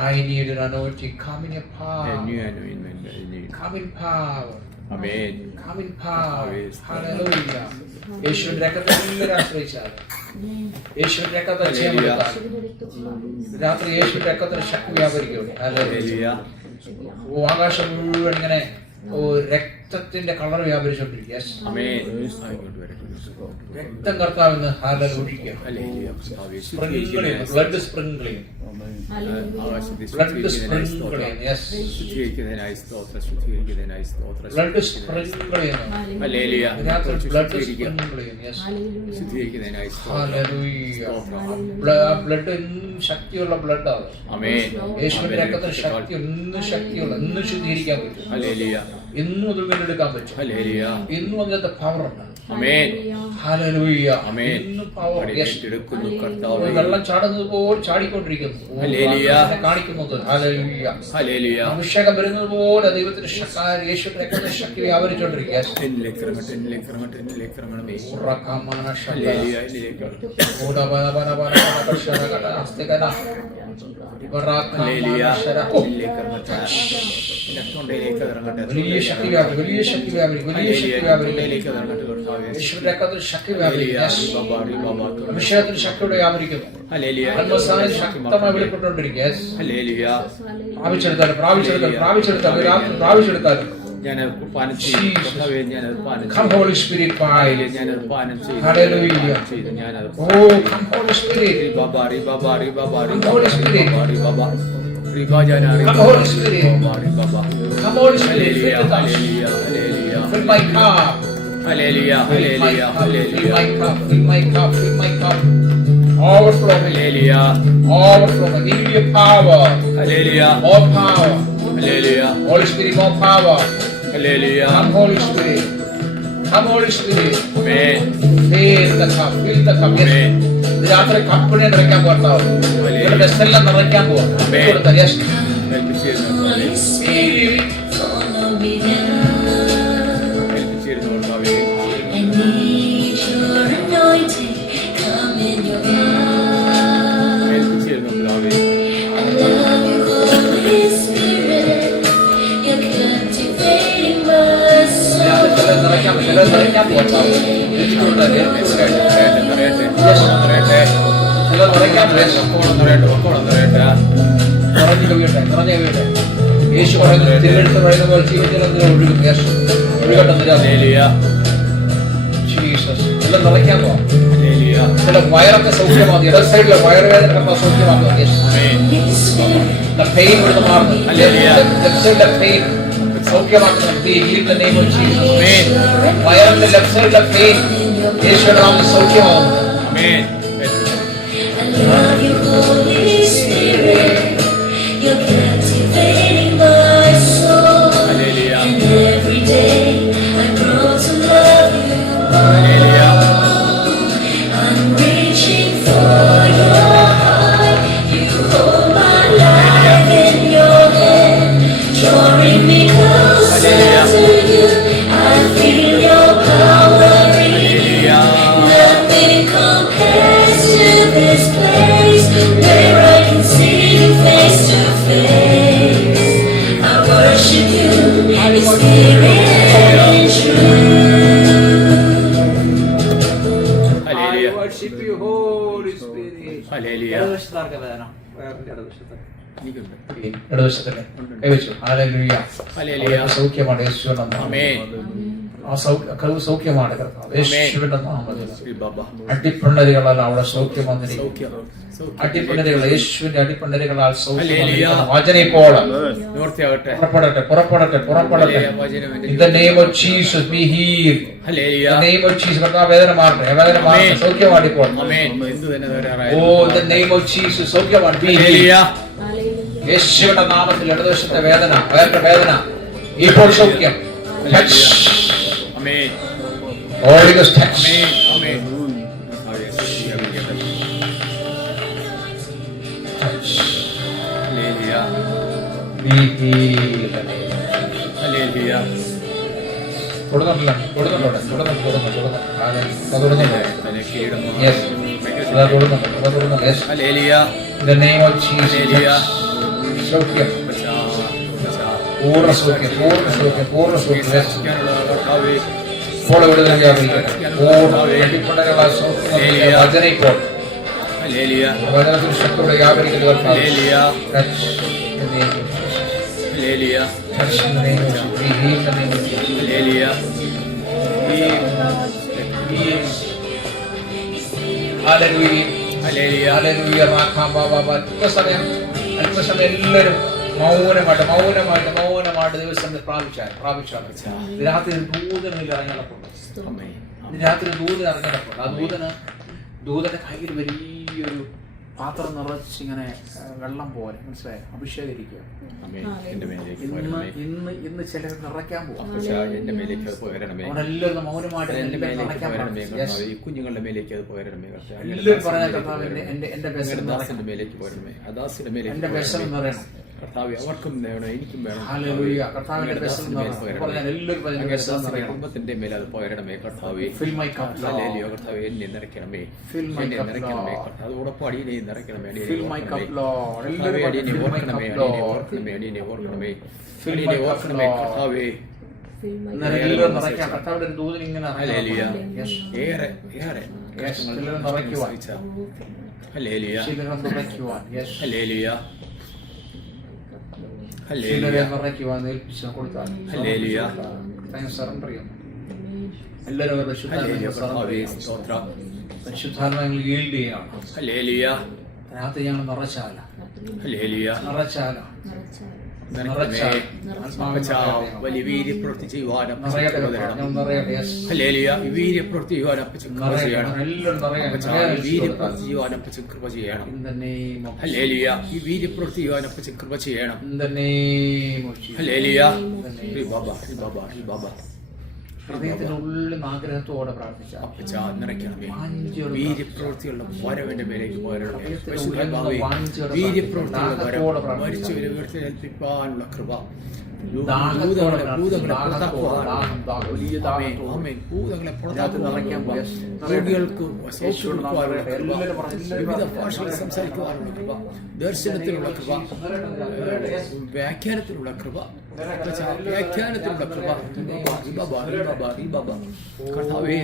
I need an anointing. Come in your A power. new anointment I need. Come in power. Amen. Come in power. Hallelujah. യേശുവിന്റെ രക്തത്തിൽ എല്ലാവരും ആശ്രയിച്ചാൽ യേശുവിന്റെ രക്തത്തിൽ ജയം എടുത്താൽ രാത്രി യേശുവിന്റെ രക്തത്തിൽ ശക്തി വ്യാപരിക്കും. ഹല്ലേലൂയ. ഓ ആകാശം മുഴുവൻ ഇങ്ങനെ ഓ രക്തത്തിന്റെ കളർ വ്യാപരിച്ചോണ്ടിരിക്കും. Yes. ആമേൻ. ആയിക്കോട്ടെ, വരട്ടെ. രക്തം കർത്താവെന്ന് ഹല്ലേലൂയ. ഹല്ലേലൂയ, കർത്താവേ, സ്പ്രിംഗ്ലിംഗ്, ശുദ്ധീകരിക്കുന്നതിനായി ബ്ലഡ് സ്പ്രിംഗ്ലിംഗ്, ആകാശത്തെ ബ്ലഡ് ശുദ്ധീകരിക്കുന്നതിനായി സ്തോത്രം. സ്പ്രിംഗ്ലിംഗ്. യെസ്, ശുദ്ധീകരിക്കുന്നതിനായി സ്തോത്രം, ശുദ്ധീകരിക്കുന്നതിനായി സ്തോത്രം. Blood sprinkling, hallelujah. രാത്രി ബ്ലഡ് ശുദ്ധീകരിക്കുക. സ്പ്രിംഗ്ലിംഗ്. യെസ്, ശുദ്ധീകരിക്കുന്നതിനായി സ്തോത്രം. ഹല്ലേലൂയ. സ്തോത്രം. ബ്ലഡ് ശക്തിയുള്ള ബ്ലഡ് ആണ്. ആമേൻ. യേശുവിന്റെ രക്തത്തിൽ ശക്തി, ഇന്ന് ശക്തിയുള്ള, ഇന്ന് ശുദ്ധീകരിക്കാൻ പറ്റും. ഹല്ലേലൂയ, ഇന്നും അത് വീണ്ടെടുക്കാൻ പറ്റും. ഹല്ലേലൂയ. ഇന്നും അതിനകത്ത് പവർ ഉണ്ട്. ആമേൻ. ഹല്ലേലൂയ. ആമേൻ. ഇന്നും പവർ. എടുക്കുന്നു കർത്താവേ. വെള്ളം ചാടുന്നത് പോലെ ചാടിക്കൊണ്ടിരിക്കുന്നു. ഹല്ലേലൂയ. അതിനെ കാണിക്കുന്നത്. ഹല്ലേലൂയ. ഹല്ലേലൂയ. അഭിഷേകം വരുന്നത് പോലെ ദൈവത്തിന്റെ ശക്തി, യേശുവിന്റെ രക്തത്തിന്റെ ശക്തി വ്യാപരിച്ചുകൊണ്ടിരിക്കുക. എന്നിലേക്ക് ഇറങ്ങട്ടെ, എന്നിലേക്ക് ഇറങ്ങട്ടെ, എന്നിലേക്ക് ഇറങ്ങണമേ. ഉറക്കമാണ് ശബ്ദം. ഹല്ലേലൂയ, എന്നിലേക്ക് ഇറങ്ങട്ടെ. ഹല്ലേലൂയ, എന്നിലേക്ക് ഇറങ്ങട്ടെ. എന്റെ തൊണ്ടയിലേക്ക് ഇറങ്ങട്ടെ. വലിയ ശക്തി വ്യാപരി, വലിയ ശക്തി വ്യാപരി, വലിയ ശക്തി വ്യാപരി. തൊണ്ടയിലേക്ക് ഇറങ്ങട്ടെ കർത്താവേ. യേശുവിന്റെ രക്തത്തിൽ ശക്തി വ്യാപരി. ഹല്ലേലൂയ, ബാബാ, ബാബാ. അഭിഷേകത്തിന് ശക്തിയോടെ വ്യാപരിക്കുന്നു. ഹല്ലേലൂയ. ആത്മസാന്നിധ്യം ശക്തമായി വെളിപ്പെട്ടുകൊണ്ടിരിക്കുക. ഹല്ലേലൂയ. പ്രാപിച്ചെടുത്താലും പ്രാപിച്ചെടുത്താലും പ്രാപിച്ചെടുത്താലും രാത്രി പ്രാപിച്ചെടുത്താലും ഞാനത് പാനം ചെയ്തു കർത്താവേ, ഞാനത് പാനം Come ചെയ്തു. Holy Spirit by. ഞാനത് പാനം ചെയ്തു. Hallelujah. ചെയ്തു. ഞാനത് Oh, come Holy Spirit. ബാബാ, ബാബാ, ബാബാ, Come Holy Spirit. ബാബാ. റിബാജാന, Come Holy Spirit. ബാബാ. Come Holy Spirit. Fill ഹല്ലേലൂയ, the cup. ഹല്ലേലൂയ, ഹല്ലേലൂയ. Fill my cup. ഹല്ലേലൂയ, Fill my ഹല്ലേലൂയ, cup. Fill ഹല്ലേലൂയ. my cup. Fill my cup. Fill my cup. Overflow me. Hallelujah, Overflow me. Give me power. Hallelujah, More power. Hallelujah, Holy Spirit, more power. Hallelujah. Come Holy Spirit. Come Holy Spirit. Amen, Fill the cup. Fill the cup. Yes. ആമേൻ. ഇത് രാത്രി കപ്പിനെ നിറയ്ക്കാൻ പോകണ്ടാവും. ഇവിടെ ബെസ്റ്റെല്ലാം നിറയ്ക്കാൻ പോവാം. ആമേൻ. Yes. കൽപ്പിച്ചിരുന്നു കർത്താവേ. Spirit. Follow me now. കൽപ്പിച്ചിരുന്നു കർത്താവേ. I need your anointing. Come in your ചിലർ നിറയ്ക്കാൻ പോകാം. ചിലർ നിറയ്ക്കാൻ നിറഞ്ഞ വീട്ടെ യേശു പറയുന്നത് തിരുവെടുത്ത് പറയുന്ന പോലെ ജീവിതത്തിൽ ഒഴുകും. ചില നിറയ്ക്കാൻ പോവാം. ചില വയറൊക്കെ സൗഖ്യമാക്കി. ഇടത് സൈഡിലെ വയറുവേദന സൗഖ്യമാക്കുക. പെയിൻ ഇവിടുന്ന് മാറുന്നു. പെയിൻ സൗഖ്യമാക്കുന്നു. വയറിന്റെ ലെഫ്റ്റ് സൈഡിലെ പെയിൻ യേശുവിന്റെ നാമത്തിൽ സൗഖ്യമാകുന്നു. You're captivating my soul. And every day I grow to love you more. I'm reaching for your heart. You hold my life in your hand, drawing me closer to you. I feel your power in you. Nothing compares to this place where I can see you face to face. I worship you in spirit and in truth. I worship you, Holy Spirit. ഇടതുവശത്താർക്ക് വേദന? വയറിന്റെ ഇടതുവശത്ത്. ഇടതുവശത്തല്ലേ? കൈവച്ചു. Hallelujah. സൗഖ്യമാണ് യേശുവിന്റെ നാമത്തിൽ. ആ സൗഖ്യമാണ് കർത്താവ് യേശുവിന്റെ നാമത്തിൽ. അടിപ്പിണരുകളാൽ അവിടെ സൗഖ്യം വന്നിരിക്കും. അടിപ്പിണരുകൾ യേശുവിന്റെ അടിപ്പിണരുകളാൽ സൗഖ്യം. വചനം ഇപ്പോൾ പുറപ്പെടട്ടെ, പുറപ്പെടട്ടെ, പുറപ്പെടട്ടെ. In the name of Jesus be healed. In the name of Jesus. കർത്താവ് വേദന മാറട്ടെ, വേദന മാറട്ടെ, സൗഖ്യമാണ് ഇപ്പോൾ. Oh, in the name of Jesus സൗഖ്യമാണ്. Be healed. യേശുവിന്റെ നാമത്തിൽ ഇടതുവശത്തെ വേദന, വയറിന്റെ വേദന ഇപ്പോൾ സൗഖ്യം. Touch. Holy Ghost touch. Touch. Be healed. കൊടുക്കുന്നില്ല, കൊടുക്കുന്നുണ്ട്, കൊടുക്കുന്നില്ല. Yes. കൊടുക്കുന്നുണ്ട്. Yes. In the name of Jesus. സൗഖ്യം. പൂർണ്ണ സൗഖ്യം, പൂർണ്ണ സൗഖ്യം, പൂർണ്ണ സൗഖ്യം. ഇപ്പോൾ വിടുതൽ വ്യാപിക്കട്ടെ. പൂർണ്ണ സൗഖ്യം. വചനം ഇപ്പോൾ വചനത്തിൽ ശക്തിയോടെ വ്യാപരിക്കുന്നത്. അല്പസമയം എല്ലാവരും മൗനമായിട്ട് ദിവസം പ്രാപിച്ചാൽ രാത്രി ദൂതനിൽ ഇറങ്ങിടപ്പുണ്ട്. രാത്രി ദൂതൻ ഇറങ്ങിടപ്പുണ്ട്. ആ ദൂതന്റെ കയ്യിൽ വലിയൊരു പാത്രം നിറച്ചിങ്ങനെ വെള്ളം പോലെ, മനസ്സിലായോ, അഭിഷേകരിക്കുക. ഇന്ന് ചിലർ നിറയ്ക്കാൻ പോകും. അവരെല്ലാവരും മൗനമായിട്ട് കുഞ്ഞുങ്ങളുടെ മേലേക്ക് അത് പോരണമേ. എല്ലാവരും പറഞ്ഞ കർത്താവ് എന്റെ എന്റെ വിഷം നിറയണം. കർത്താവ് അവർക്കും വേണം, എനിക്കും വേണം. കുടുംബത്തിന്റെ മേലെ അത് പോരണമേ കർത്താവേ. കർത്താവേ എന്നെ നിറയ്ക്കണമേ, എന്നെ നിറയ്ക്കണമേ. അതോടൊപ്പം അടിയനെ നിറയ്ക്കണമേ, അടിയനെ ഓർക്കണമേ, അടിയനെ ഓർക്കണമേ, അടിയനെ ഓർക്കണമേ, അടിയനെ ഓർക്കണമേ കർത്താവേ. ഏറെ ഏറെ വലിയ വീര്യപ്രവൃത്തി ചെയ്യുവാനും വീര്യപ്രവൃത്തി ചെയ്യുവാനും വീര്യപ്രവൃത്തി ചെയ്യുവാനും കൃപ ചെയ്യണം. ഈ വീര്യപ്രവൃത്തി ചെയ്യുവാനും കൃപ ചെയ്യണം. ഹൃദയത്തിനുള്ളിൽ ആഗ്രഹത്തോടെ പ്രാർത്ഥിച്ചാൽ നിറയ്ക്കണമേ. വീര്യപ്രവൃത്തികളുടെ വരം എന്റെ മേലേക്ക് പോരണമേ. വീര്യപ്രവൃത്തികളുടെ വരം മരിച്ചവരെ ഉയർത്തെഴുന്നേൽപ്പിക്കാനുള്ള കൃപ. ഭൂതങ്ങളെ രോഗികൾക്ക് വിവിധ ഭാഷകൾ സംസാരിക്കുവാനുള്ള കൃപ, ദർശനത്തിനുള്ള കൃപ, വ്യാഖ്യാനത്തിനുള്ള കൃപ, വ്യാഖ്യാനത്തിലൂടെ കൃപ കർത്താവേ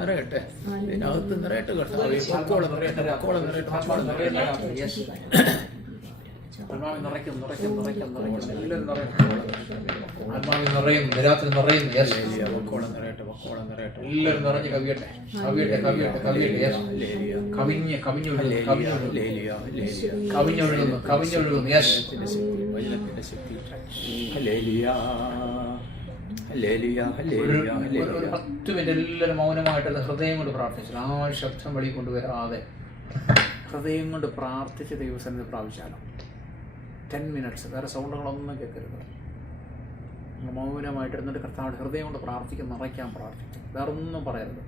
നിറയട്ടെ ഇതിനകത്ത് നിറയട്ടെ കർത്താവേ മക്കോളം എല്ലാവരും നിറഞ്ഞ് കവിയട്ടെ കവിഞ്ഞൊഴുകുന്നു യെസ്. വചനത്തിന്റെ ശക്തി ഒരു 10 മിനിറ്റ് എല്ലാവരും മൗനമായിട്ട് ഹൃദയം കൊണ്ട് പ്രാർത്ഥിച്ചു. ആ ശബ്ദം വെളി കൊണ്ടുവരാതെ ഹൃദയം കൊണ്ട് പ്രാർത്ഥിച്ച് ദൈവസന്നിധി പ്രാപിച്ചാലോ. 10 മിനിറ്റ്സ് വേറെ സൗണ്ടുകളൊന്നും കേൾക്കരുത്. നിങ്ങൾ മൗനമായിട്ടിരുന്നിട്ട് കർത്താവ് ഹൃദയം കൊണ്ട് പ്രാർത്ഥിക്കും, നിറയ്ക്കാൻ പ്രാർത്ഥിക്കും, വേറെ ഒന്നും പറയരുത്.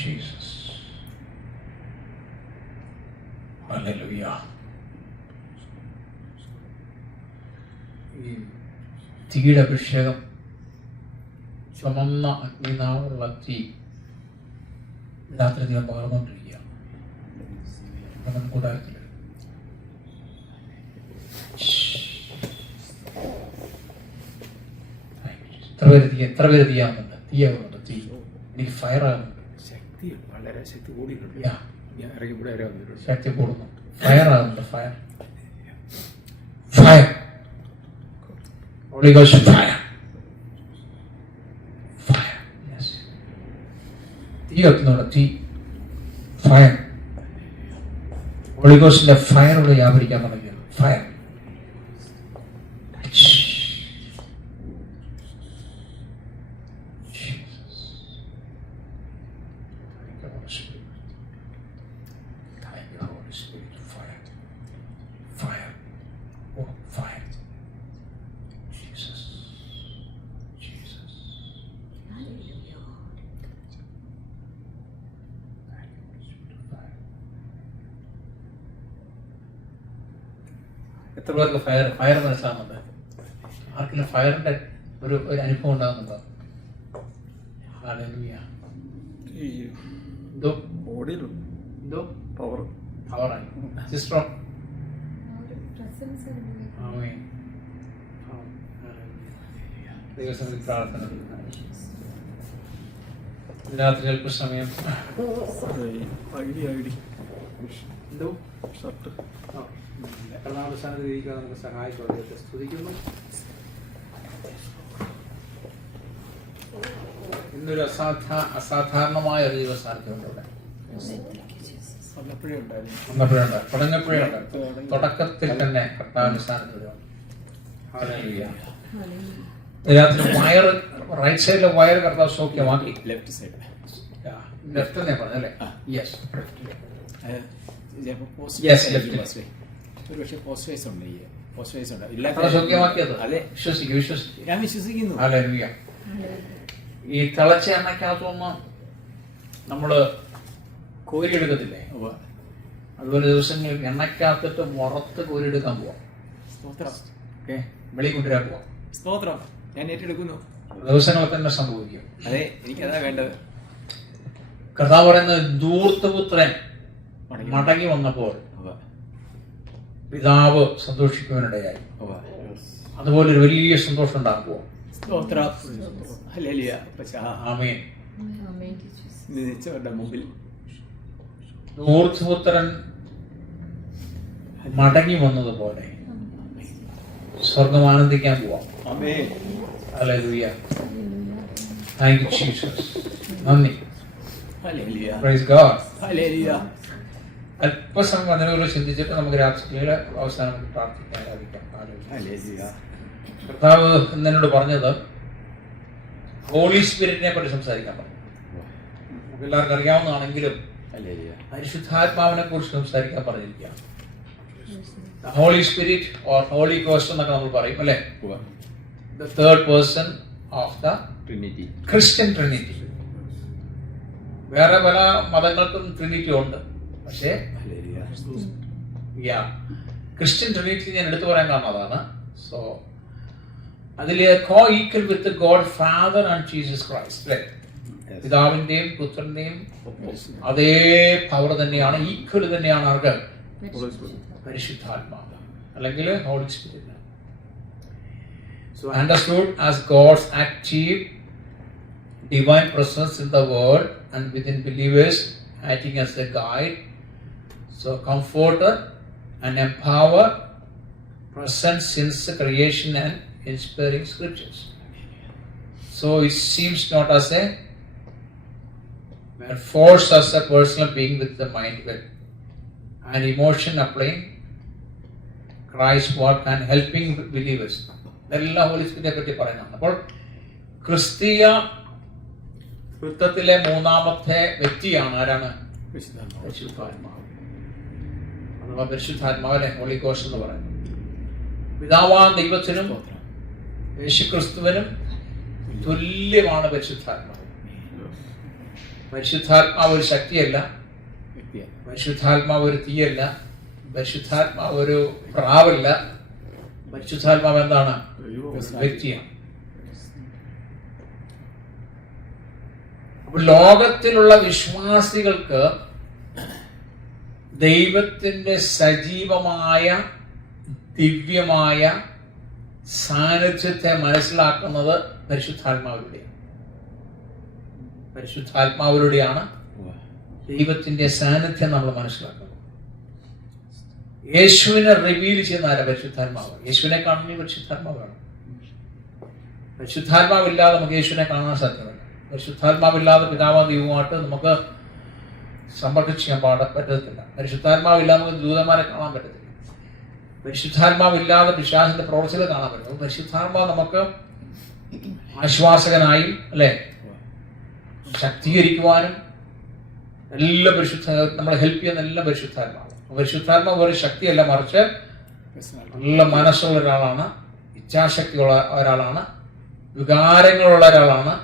Jesus. Hallelujah. ഈ തീയുടെ അഭിഷേകം, ചുമന്ന അഗ്നിനാവുള്ള തീ രാത്രി നീളം പകർന്നുകൊണ്ടിരിക്കുകയാണ് നമ്മുടെ കൂടാരത്തിൽ. എത്ര പേര് തീയാവുന്നുണ്ട്? തീയാവുന്നുണ്ട്. തീ എനിക്ക് ഫയർ ആകുന്നുണ്ട്. ശക്തി വളരെ ശക്തി കൂടിയിട്ടുണ്ട്. ഞാൻ ഇറങ്ങി ഇവിടെ വരെ വന്നിട്ടുണ്ട്. ശക്തി കൂടുന്നു. ഫയർ ആകുന്നുണ്ട്. Fire fire Holy Ghost fire. Fire. Yes. തീ കത്തുന്നുണ്ട്. തീ ഫയർ. ഹോളി ഗോസ്റ്റിന്റെ ഫയറോട് വ്യാപരിക്കാൻ തുടങ്ങിയത്. ഫയർ. എത്ര പേർക്ക് ഫയർ മനസ്സിലാകുന്നുണ്ട്? ആർക്കെങ്കിലും ഫയറിന്റെ ഒരു അനുഭവം ഉണ്ടാകുന്നുണ്ടോ? പവറായി സിസ്റ്റർ. ദൈവസന്നിധി പ്രാർത്ഥന. രാത്രി അല്പ സമയം കർണാടകസ്ഥാനത്ത് ഇരിക്കാൻ നമുക്ക് സഹായിച്ചു. സ്തുതിക്കുന്നു. ഇന്നൊരു അസാധാരണമായ ഒരു ദൈവസാന്നിധ്യമുണ്ട് ഇവിടെ. തുടങ്ങപ്പോഴുണ്ട്. തുടക്കത്തിൽ തന്നെ കർത്താവിന്റെ സാന്നിധ്യമുണ്ട്. രാത്രി വയർ, റൈറ്റ് സൈഡിലെ വയർ കർത്താവ് സൗഖ്യമാക്കി. ലെഫ്റ്റ് സൈഡ്, ലെഫ്റ്റ് തന്നെ പറഞ്ഞല്ലേ? യെസ്. പക്ഷേ പോസ്റ്റ് വൈസ് ഉണ്ട്. സൗഖ്യമാക്കിയത് അതെ, വിശ്വസിക്കും. ഞാൻ വിശ്വസിക്കുന്നു. ഈ തിളച്ച എണ്ണക്കകത്തൊന്ന് നമ്മള് കോരിയെടുക്കത്തില്ലേ? അതുപോലെ ദിവസങ്ങളിൽ എണ്ണക്കകത്തിട്ട് മുറത്ത് കോരിയെടുക്കാൻ പോവാം. വെളി കൊണ്ടുവരാൻ പോവാം. സ്തോത്രം, ഞാൻ ഏറ്റെടുക്കുന്നു. ദിവസങ്ങൾ തന്നെ സംഭവിക്കും. അതെ, എനിക്കതാ വേണ്ടത്. കർത്താവ് പറയുന്നത്, ധൂർത്തപുത്രൻ മടങ്ങി വന്നപ്പോൾ പിതാവ് സന്തോഷിക്കുവാനിടയായി. അതുപോലെ ഒരു വലിയ സന്തോഷം ഉണ്ടാക്കുമോ? ആമേൻ. മുമ്പിൽ ധൂർത്തപുത്രൻ മടങ്ങി വന്നതുപോലെ സ്വർഗം ആനന്ദിക്കാൻ പോവാം. ഹല്ലേലൂയ. Thank you Jesus. നന്ദി. Praise God. അല്പസമയം അതിനെക്കുറിച്ച് ചിന്തിച്ചിട്ട് നമുക്ക് രാത്രിയിലെ അവസാനം പ്രാർത്ഥിക്കാൻ സാധിക്കാം. കർത്താവ് എന്നോട് പറഞ്ഞത് ഹോളി സ്പിരിറ്റിനെ പറ്റി സംസാരിക്കാൻ പറഞ്ഞു. നമുക്ക് എല്ലാവർക്കും അറിയാവുന്നതാണെങ്കിലും പരിശുദ്ധാത്മാവിനെ കുറിച്ച് സംസാരിക്കാൻ പറഞ്ഞിരിക്കുകയാണ്. Holy Spirit or Holy Ghost എന്നൊക്കെ നമ്മൾ പറയും അല്ലെ? The third person of the Trinity. Christian Trinity. വേറെ പല മതങ്ങൾക്കും ട്രിനിറ്റി ഉണ്ട്. പക്ഷേ ക്രിസ്ത്യൻ ട്രിനിറ്റി ഞാൻ എടുത്തു പറയാൻ കാരണം അതാണ്. സോ അതില് coequal with God Father and Jesus Christ. പിതാവിന്റെയും പുത്രന്റെയും അതേ പവർ തന്നെയാണ്, ഈക്വൽ തന്നെയാണ് ആർക്ക്? പരിശുദ്ധാത്മാവ് അല്ലെങ്കിൽ Holy Spirit. So understood as God's active divine presence in the world and within believers, acting as a guide, so comforter and empower, present since the creation and inspiring scriptures. So it seems not as a force as a personal being with the mind, will and emotion applying Christ's work and helping believers. ഇതെല്ലാം holy സ്പിരിറ്റിനെ പറ്റി പറയുന്നതാണ്. അപ്പോൾ ക്രിസ്തീയ വൃത്തത്തിലെ മൂന്നാമത്തെ വ്യക്തിയാണ് ആരാണ്? പരിശുദ്ധാത്മാവ്. അഥവാ പരിശുദ്ധാത്മാവിനെ ഹോളി ഗോസ്റ്റ് എന്ന് പറയുന്നത്. പിതാവായ ദൈവത്തിനും യേശുക്രിസ്തുവിനും തുല്യമാണ് പരിശുദ്ധാത്മാവ്. പരിശുദ്ധാത്മാവ് ഒരു ശക്തിയല്ല, പരിശുദ്ധാത്മാവ് ഒരു തീയല്ല, പരിശുദ്ധാത്മാവ് ഒരു പ്രാവല്ല, പരിശുദ്ധാത്മാവ് എന്താണ്? വ്യക്തിയാണ്. അപ്പോൾ ലോകത്തിലുള്ള വിശ്വാസികൾക്ക് ദൈവത്തിന്റെ സജീവമായ ദിവ്യമായ സാന്നിധ്യത്തെ മനസ്സിലാക്കുന്നത് പരിശുദ്ധാത്മാവിലൂടെയാണ് ദൈവത്തിന്റെ സാന്നിധ്യം നമ്മൾ മനസ്സിലാക്കുന്നത്. യേശുവിനെ റിവീൽ ചെയ്യുന്ന ആരാ? പരിശുദ്ധാത്മാവ്. യേശുവിനെ കാണണമെങ്കിൽ പരിശുദ്ധാത്മാവാണ്. പരിശുദ്ധാത്മാവില്ലാതെ നമുക്ക് യേശുവിനെ കാണാൻ സാധ്യമല്ല. പരിശുദ്ധാത്മാവില്ലാതെ പിതാവാം ദൈവവുമായിട്ട് നമുക്ക് സമ്പർക്കം ചെയ്യാൻ പറ്റത്തില്ല. പരിശുദ്ധാത്മാവില്ലാതെ നമുക്ക് ദൂതന്മാരെ കാണാൻ പറ്റത്തില്ല. പരിശുദ്ധാത്മാവില്ലാതെ പിശാചിന്റെ പ്രവർത്തികൾ കാണാൻ പറ്റും. പരിശുദ്ധാത്മാവ് നമുക്ക് ആശ്വാസകനായും അല്ലെ ശക്തീകരിക്കുവാനും എല്ലാം നമ്മളെ ഹെൽപ്പ് ചെയ്യുന്ന എല്ലാം പരിശുദ്ധാത്മാവ്. പരിശുദ്ധാത്മാവ് ഒരു ശക്തിയല്ല, മറിച്ച് നല്ല മനസ്സുള്ള ഒരാളാണ്, ഇച്ഛാശക്തിയുള്ള ഒരാളാണ്, വികാരങ്ങളുള്ള ഒരാളാണ്.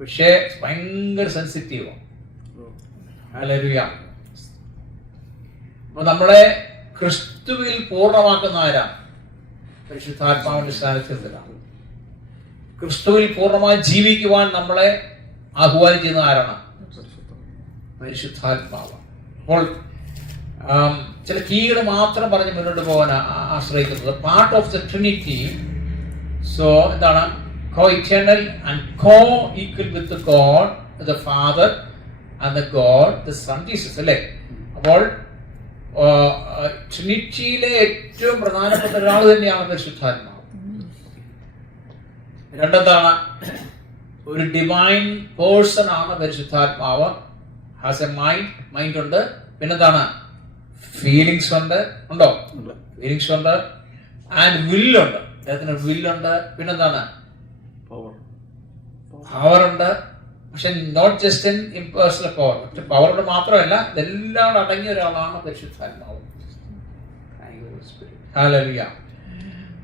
പക്ഷേ ഭയങ്കര സെൻസിറ്റീവാണ്. ഹല്ലേലൂയ. അപ്പൊ നമ്മളെ ക്രിസ്തുവിൽ പൂർണ്ണമാക്കുന്ന ആരാ? പരിശുദ്ധാത്മാവിന്റെ സാന്നിധ്യത്തിലാണ്. ക്രിസ്തുവിൽ പൂർണ്ണമായി ജീവിക്കുവാൻ നമ്മളെ ആഹ്വാനം ചെയ്യുന്ന ആരാണ്? പരിശുദ്ധാത്മാവ്. അപ്പോൾ ചില കീകൾ മാത്രം പറഞ്ഞ് മുന്നോട്ട് പോകാൻ ആശ്രയിക്കുന്നത് part of the Trinity. So എന്താണ്? co-eternal and co-equal with the God, the Father and the God, the Son Jesus. അല്ലേ? അപ്പോൾ ട്രിനിറ്റിയിലെ ഏറ്റവും പ്രധാനപ്പെട്ട ഒരാൾ തന്നെയാണ് പരിശുദ്ധാത്മാവ്. രണ്ടെന്താണ്? ഒരു ഡിവൈൻ പേഴ്സൺ ആണ് പരിശുദ്ധാത്മാവ്. ഹാസ് എ മൈൻഡ് ഉണ്ട്. പിന്നെന്താണ്? ഫീലിങ്സ് ഉണ്ട്. ഉണ്ടോ? ഫീലിങ്സ് ഉണ്ട്. ആൻഡ് വില്ലുണ്ട്. അദ്ദേഹത്തിന് വില്ലുണ്ട്. പിന്നെന്താണ്? പവർ ഉണ്ട്. പക്ഷെ not just in impersonal power. പക്ഷെ പവറുണ്ട് മാത്രമല്ല, ഇതെല്ലാം അടങ്ങിയ ഒരാളാണ് പരിശുദ്ധാത്മാവ്. ഹല്ലേലൂയ.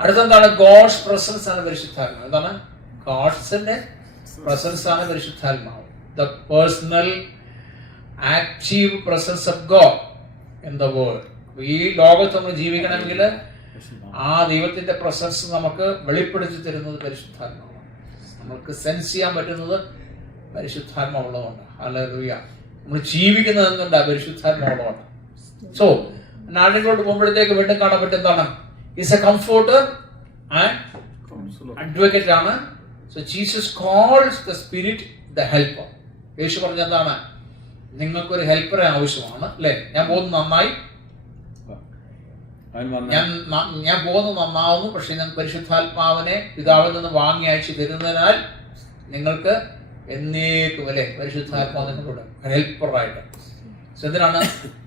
അടുത്തെന്താണ്? ഗോഡ്സ് പ്രസൻസ് ആണ് പരിശുദ്ധാത്മാവ്. എന്താണ്? ഗോഡ്സിന്റെ പ്രസൻസ് ആണ് പരിശുദ്ധാത്മാവ്. The personal active presence of God in the world. ഈ ലോകത്ത് നമ്മൾ ജീവിക്കണമെങ്കിൽ ആ ദൈവത്തിന്റെ പ്രസൻസ് നമുക്ക് വെളിപ്പെടുത്തി തരുന്നത് പരിശുദ്ധാത്മാവാണ്. നമുക്ക് സെൻസ് ചെയ്യാൻ പറ്റുന്നത് പരിശുദ്ധാത്മാവുള്ളതുകൊണ്ട്. ഹല്ലേലൂയ. നമ്മൾ ജീവിക്കുന്നത് എന്തുകൊണ്ടാ? പരിശുദ്ധാത്മാവുള്ളതുകൊണ്ട്. സോ നാടിനോട്ട് പോകുമ്പോഴത്തേക്ക് വീണ്ടും കാണാൻ പറ്റും എന്താണ്? Is a comforter and advocate ആണ്. So Jesus calls the spirit the helper. യേശു പറഞ്ഞ എന്താണ്? നിങ്ങൾക്കൊരു ഹെൽപ്പറെ ആവശ്യമാണ് അല്ലെ? ഞാൻ പോകുന്നത് നന്നായി, ഞാൻ പോകുന്നത് നന്നാവുന്നു, പക്ഷെ ഞാൻ പരിശുദ്ധാത്മാവിനെ പിതാവിൽ നിന്ന് വാങ്ങി അയച്ചു തരുന്നതിനാൽ നിങ്ങൾക്ക് എന്നേക്കും അല്ലെ പരിശുദ്ധാത്മാവ് നിങ്ങളുടെ ഹെൽപ്പറായിട്ട്. എന്തിനാണ്?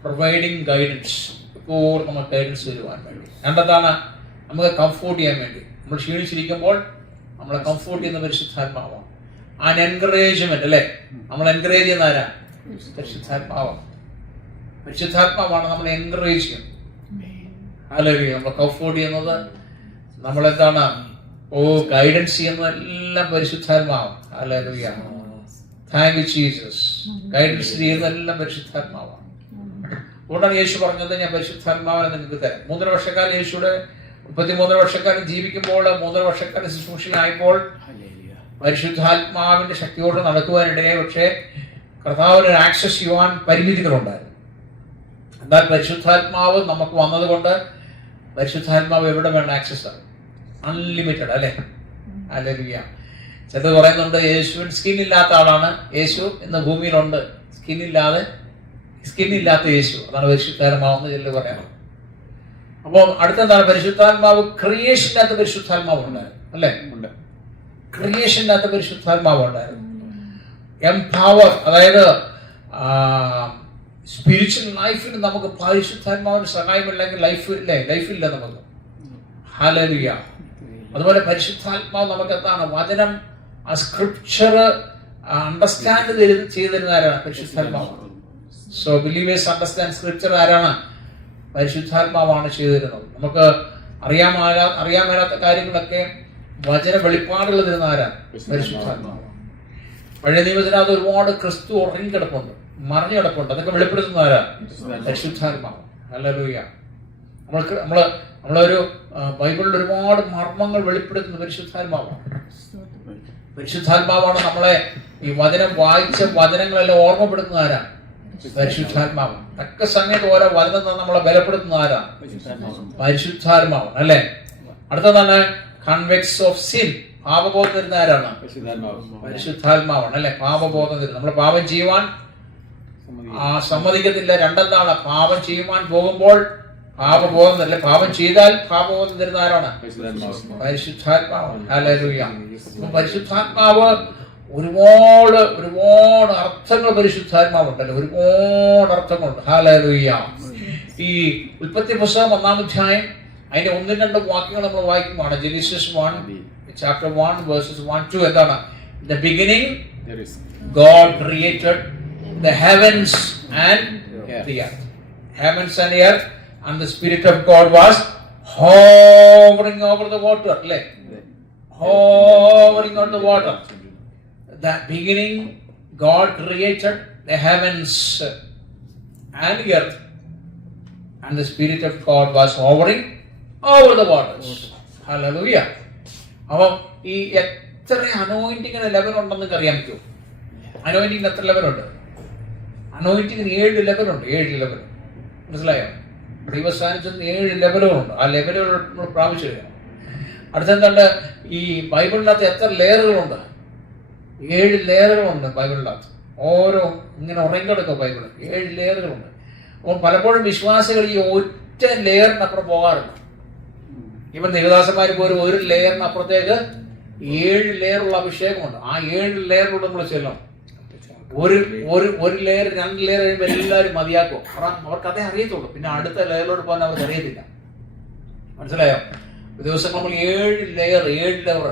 Providing guidance. ഇപ്പോൾ നമുക്ക് ഗൈഡൻസ് തരുവാൻ വേണ്ടി. രണ്ടെന്താണ്? നമുക്ക് കംഫോർട്ട് ചെയ്യാൻ വേണ്ടി. നമ്മൾ ക്ഷീണിച്ചിരിക്കുമ്പോൾ നമ്മളെ കംഫോർട്ട് ചെയ്യുന്ന പരിശുദ്ധാത്മാവാണ്. ആൻഡ് എൻകറേജ്മെന്റ് അല്ലെ? നമ്മൾ എൻകറേജ് ചെയ്യുന്ന ആരാ? പരിശുദ്ധാത്മാവാണ്. പരിശുദ്ധാത്മാവാണ് നമ്മളെ എൻകറേജ് ചെയ്യുന്നത്. ഹല്ലേലൂയ. നമ്മൾ കംഫോർട്ട് ചെയ്യുന്നത്, നമ്മളെന്താണ് ഗൈഡൻസ് ചെയ്യുന്നത് എല്ലാം പരിശുദ്ധാത്മാവാണ്. Hallelujah. Thank you Jesus. Guidance ചെയ്യുന്നതെല്ലാം പരിശുദ്ധാത്മാവാണ്. അതുകൊണ്ടാണ് യേശു പറഞ്ഞത്, ഞാൻ പരിശുദ്ധാത്മാവിനെ നിങ്ങൾക്ക് തരാം. 3 വർഷക്കാലം യേശുവിടെ 33 വർഷക്കാലം ജീവിക്കുമ്പോൾ, 3 വർഷക്കാലം ശുശ്രൂഷയിലായപ്പോൾ പരിശുദ്ധാത്മാവിന്റെ ശക്തിയോട് നടക്കുവാനിടയെ, പക്ഷേ കർത്താവിന് ആക്സസ് ചെയ്യുവാൻ പരിമിതികളുണ്ടായിരുന്നു. എന്നാൽ പരിശുദ്ധാത്മാവ് നമുക്ക് വന്നതുകൊണ്ട് പരിശുദ്ധാത്മാവ് എവിടെ വേണ്ട ആക്സസ് ആണ്. അൺലിമിറ്റഡ് അല്ലെ? ഹല്ലേലൂയ. ചിലത് പറയുന്നുണ്ട് യേശുവിന് സ്കിൻ ഇല്ലാത്ത ആളാണ്. യേശു ഇന്ന് ഭൂമിയിലുണ്ട്, സ്കിന്നില്ലാത്ത യേശു. അതാണ് പരിശുദ്ധാത്മാവെന്ന് ചിലർ പറയാറ്. അപ്പോൾ അടുത്തെന്താണ്? പരിശുദ്ധാത്മാവ് ക്രിയേഷനകത്ത് പരിശുദ്ധാത്മാവ് ഉണ്ടായിരുന്നു അല്ലെ? ക്രിയേഷനകത്ത് പരിശുദ്ധാത്മാവ് ഉണ്ടായിരുന്നു. എംപവർ, അതായത് സ്പിരിച്വൽ ലൈഫിൽ നമുക്ക് പരിശുദ്ധാത്മാവിന്റെ സഹായമില്ലെങ്കിൽ ലൈഫില്ല നമുക്ക്. ഹല്ലേലൂയ. അതുപോലെ പരിശുദ്ധാത്മാവ് നമുക്ക് എന്താണ്? വചനം, ആ സ്ക്രിപ്ചർ അണ്ടർസ്റ്റാൻഡ് ചെയ്തു തരുന്ന ആരാണ്? പരിശുദ്ധാത്മാവ്. സോ ബിലീവേഴ്സ് അണ്ടർസ്റ്റാൻഡ് സ്ക്രിപ്ചർ ആരാണ്? പരിശുദ്ധാത്മാവാണ് ചെയ്തു തരുന്നത്. നമുക്ക് അറിയാൻ മേലാത്ത കാര്യങ്ങളൊക്കെ വചന വെളിപ്പാടുകൾ തരുന്ന ആരാണ്? പരിശുദ്ധാത്മാവ്. പഴയ നിയമത്തിനകത്ത് ഒരുപാട് ക്രിസ്തു ഉറങ്ങിക്കിടപ്പുണ്ട്, മറിഞ്ഞു കിടപ്പുണ്ട്. അതൊക്കെ വെളിപ്പെടുത്തുന്ന ആരാ? പരിശുദ്ധാത്മാവ്. ഹല്ലേലൂയ. നമ്മളൊരു ബൈബിളിൽ ഒരുപാട് മർമ്മങ്ങൾ വെളിപ്പെടുത്തുന്ന പരിശുദ്ധാത്മാവാണ്. പരിശുദ്ധാത്മാവാണ് നമ്മളെ ഈ വചനം വായിച്ച വചനങ്ങളെല്ലാം ഓർമ്മപ്പെടുത്തുന്ന ആരാണ്? പരിശുദ്ധാത്മാവ്. തക്ക സമയത്ത് ഓരോ വചനം നമ്മളെ ബലപ്പെടുത്തുന്ന ആരാണ്? പരിശുദ്ധാത്മാവ് അല്ലെ. അടുത്തതാണ് കൺവെക്സ് ഓഫ് സിൻ, പാപബോധം തരുന്ന ആരാണ്? പരിശുദ്ധാത്മാവാണ് അല്ലെ. പാപബോധം തരുന്നത്, നമ്മൾ പാപം ചെയ്യുവാൻ സമ്മതിക്കത്തില്ല. രണ്ടെന്താണ്? പാപം ചെയ്യുവാൻ പോകുമ്പോൾ പാപബോധം തരില്ല, പാപം ചെയ്താൽ പാപബോധം തരുന്ന ആരാണ്? പരിശുദ്ധാത്മാവാണ്. ഹല്ലേലൂയ. പരിശുദ്ധാത്മാവ് ഒരുപാട് അർത്ഥങ്ങൾ പരിശുദ്ധാത്മാവുണ്ടല്ലോ, ഒരുപാട് അർത്ഥങ്ങളുണ്ട്. ഹല്ലേലൂയ. ഈ ഉൽപ്പത്തി പുസ്തകം 1-ാം അധ്യായം അതിന്റെ 1-2 വാക്യങ്ങൾ നമ്മൾ വായിക്കുമ്പോൾ ജെനസിസ് 1:1-2 എന്താണ്? In the beginning God created the heavens and the earth. Heavens and earth, and the Spirit of God was hovering over the water. അല്ലേ? Hovering on the water. The beginning God created the heavens and the earth, and the Spirit of God was hovering over the waters. Hallelujah. അപ്പോൾ ഈ എത്ര അനോയിന്റിങ്ങിന് level ഉണ്ടെന്ന് അറിയാൻ പറ്റുമോ? അനോയിന്റിങ്ങിന് എത്ര ലെവലുണ്ട്? അനോയിന്റിങ്ങിന് 7 ലെവലുണ്ട്. 7 level. മനസ്സിലായോ? ദൈവസാന്നിധ്യത്തിന് 7 ലെവലുകളുണ്ട്. ആ ലെവലുകൾ നമ്മൾ പ്രാപിച്ചു കഴിയണം. അടുത്തെന്താണ്ട്? ഈ ബൈബിളിനകത്ത് എത്ര ലെയറുകളുണ്ട്? 7 ലെയറുകളുണ്ട് ബൈബിളിനകത്ത്. ഓരോ ഇങ്ങനെ ഉറങ്ങിക്കിടക്കും ബൈബിള്. 7 ലെയറുകളുണ്ട്. അപ്പോൾ പലപ്പോഴും വിശ്വാസികൾ ഈ ഒറ്റ ലെയറിനപ്പുറം പോകാറുണ്ട്. ഇവൻ ദേവദാസന്മാർ പോലും ഒരു ലെയറിനപ്പുറത്തേക്ക് 7 ലെയറുള്ള അഭിഷേകമുണ്ട്. ആ 7 ലെയറിലൂടെ നമ്മൾ ചെല്ലണം. ഒരു ലെയർ 2 ലെയർ കഴിയുമ്പോൾ എല്ലാവരും മതിയാക്കും. അവർക്ക് അതേ അറിയത്തുള്ളൂ. പിന്നെ അടുത്ത ലെയറിലോട്ട് പോകാൻ അവർക്ക് അറിയത്തില്ല. മനസ്സിലായോ? ദിവസം നമ്മൾ 7 ലെയർ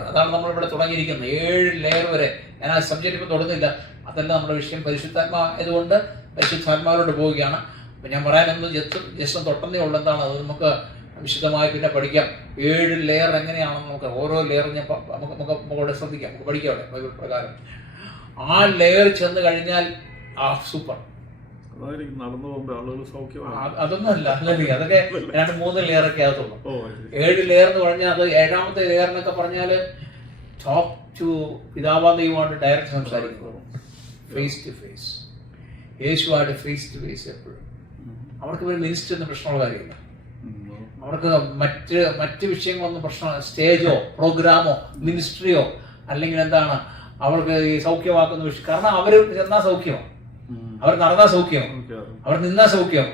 അതാണ് നമ്മളിവിടെ തുടങ്ങിയിരിക്കുന്നത്. 7 ലെയർ വരെ. ഞാൻ ആ സബ്ജക്റ്റ് ഇപ്പം തുടങ്ങുന്നില്ല. അതല്ല നമ്മുടെ വിഷയം. പരിശുദ്ധാത്മാ ആയതുകൊണ്ട് പരിശുദ്ധാത്മാവിലോട്ട് പോവുകയാണ്. അപ്പം ഞാൻ പറയാനൊന്നും ജസ്റ്റ് തൊട്ടുന്നേ ഉള്ളൂ. എന്താണ് അത് നമുക്ക് വിശദമായി പിന്നെ പഠിക്കാം. 7 ലെയർ എങ്ങനെയാണെന്ന് നമുക്ക് ഓരോ ലെയർ നമുക്ക് ഇവിടെ ശ്രദ്ധിക്കാം. നമുക്ക് പഠിക്കാം അവിടെ ബൈബിൾ പ്രകാരം. ആ ലെയർ ചെന്ന് കഴിഞ്ഞാൽ സൂപ്പർ. അതൊന്നും അല്ല. അതൊക്കെ 2-3 ലെയറൊക്കെ ആകത്തുള്ളൂ. 7 ലെയർ എന്ന് പറഞ്ഞാൽ അത് 7ാമത്തെ ലെയർ എന്നൊക്കെ പറഞ്ഞാല് ടോപ്പ് ടു പിതാവാൻ ദൈവമായിട്ട് ഡയറക്റ്റ് സംസാരിക്കുന്നത്. Face to face. യേശുവായിട്ട് ഫേസ് ടു ഫേസ് എപ്പോഴും. അവർക്ക് ഒരു മിനിസ്റ്ററിന് പ്രശ്നമുള്ള കാര്യമില്ല. അവർക്ക് മറ്റ് വിഷയങ്ങളൊന്നും പ്രശ്നമാണ്. സ്റ്റേജോ പ്രോഗ്രാമോ മിനിസ്ട്രിയോ അല്ലെങ്കിൽ എന്താണ് അവർക്ക് ഈ സൗഖ്യമാക്കുന്ന വിഷയം. കാരണം അവർ ചെന്നാ സൗഖ്യമാണ്, അവർ നടന്നാ സൗഖ്യം, അവർ നിന്നാ സൗഖ്യം.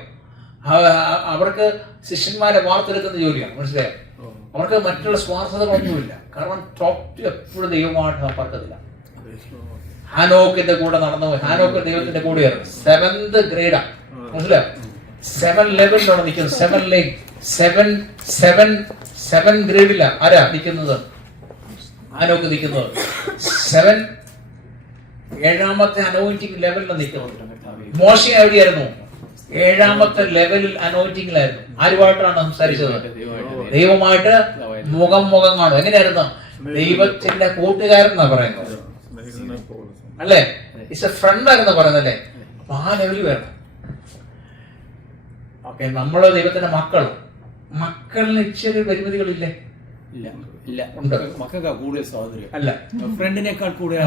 അവർക്ക് ശിഷ്യന്മാരെ വാർത്തെടുക്കുന്ന ജോലിയാണ്. മനസ്സിലായോ? അവർക്ക് മറ്റുള്ള സ്വാർത്ഥതകളൊന്നുമില്ല. കാരണം ടോപ്പ് ടു എപ്പോഴും ദൈവമായിട്ട് സമ്പർക്കത്തില്ല. ഹാനോക്കിന്റെ കൂടെ നടന്നു. ഹാനോക്ക് ദൈവത്തിന്റെ കൂടെയാണ്. 7th ഗ്രേഡാ. മനസ്സിലായോ? 7 ലെവലിലാണ് നിൽക്കുന്നത്. 7 ലെവൽ 7 ഗ്രേഡില്ല ആരാ നിൽക്കുന്നത്? ഹാനോക്ക് നിൽക്കുന്നത് 7ാമത്തെ അനോയിന്റിംഗ് ലെവലിലാണ് നിൽക്കുന്നത്. മോശ എവിടെയായിരുന്നു? 7ാമത്തെ ലെവലിൽ അനോയിന്റിംഗിലായിരുന്നു. ആരുമായിട്ടാണ് സംസാരിച്ചത്? ദൈവമായിട്ട് മുഖം കാണും. എങ്ങനെയായിരുന്നു? ദൈവത്തിന്റെ കൂട്ടുകാരൻ എന്നാ പറയുന്നത് അല്ലേ? ഇറ്റ്സ് എ ഫ്രണ്ട് ആയിരുന്നു പറയുന്നല്ലേ? അപ്പൊ ആ ലെവലിൽ വരണം. ഓക്കെ, നമ്മള് ദൈവത്തിന്റെ മക്കളിന് ഇച്ചിരി പരിമിതികളില്ലേ? ഉണ്ട്. അല്ല, ഫ്രണ്ടിനേക്കാൾ കൂടുതൽ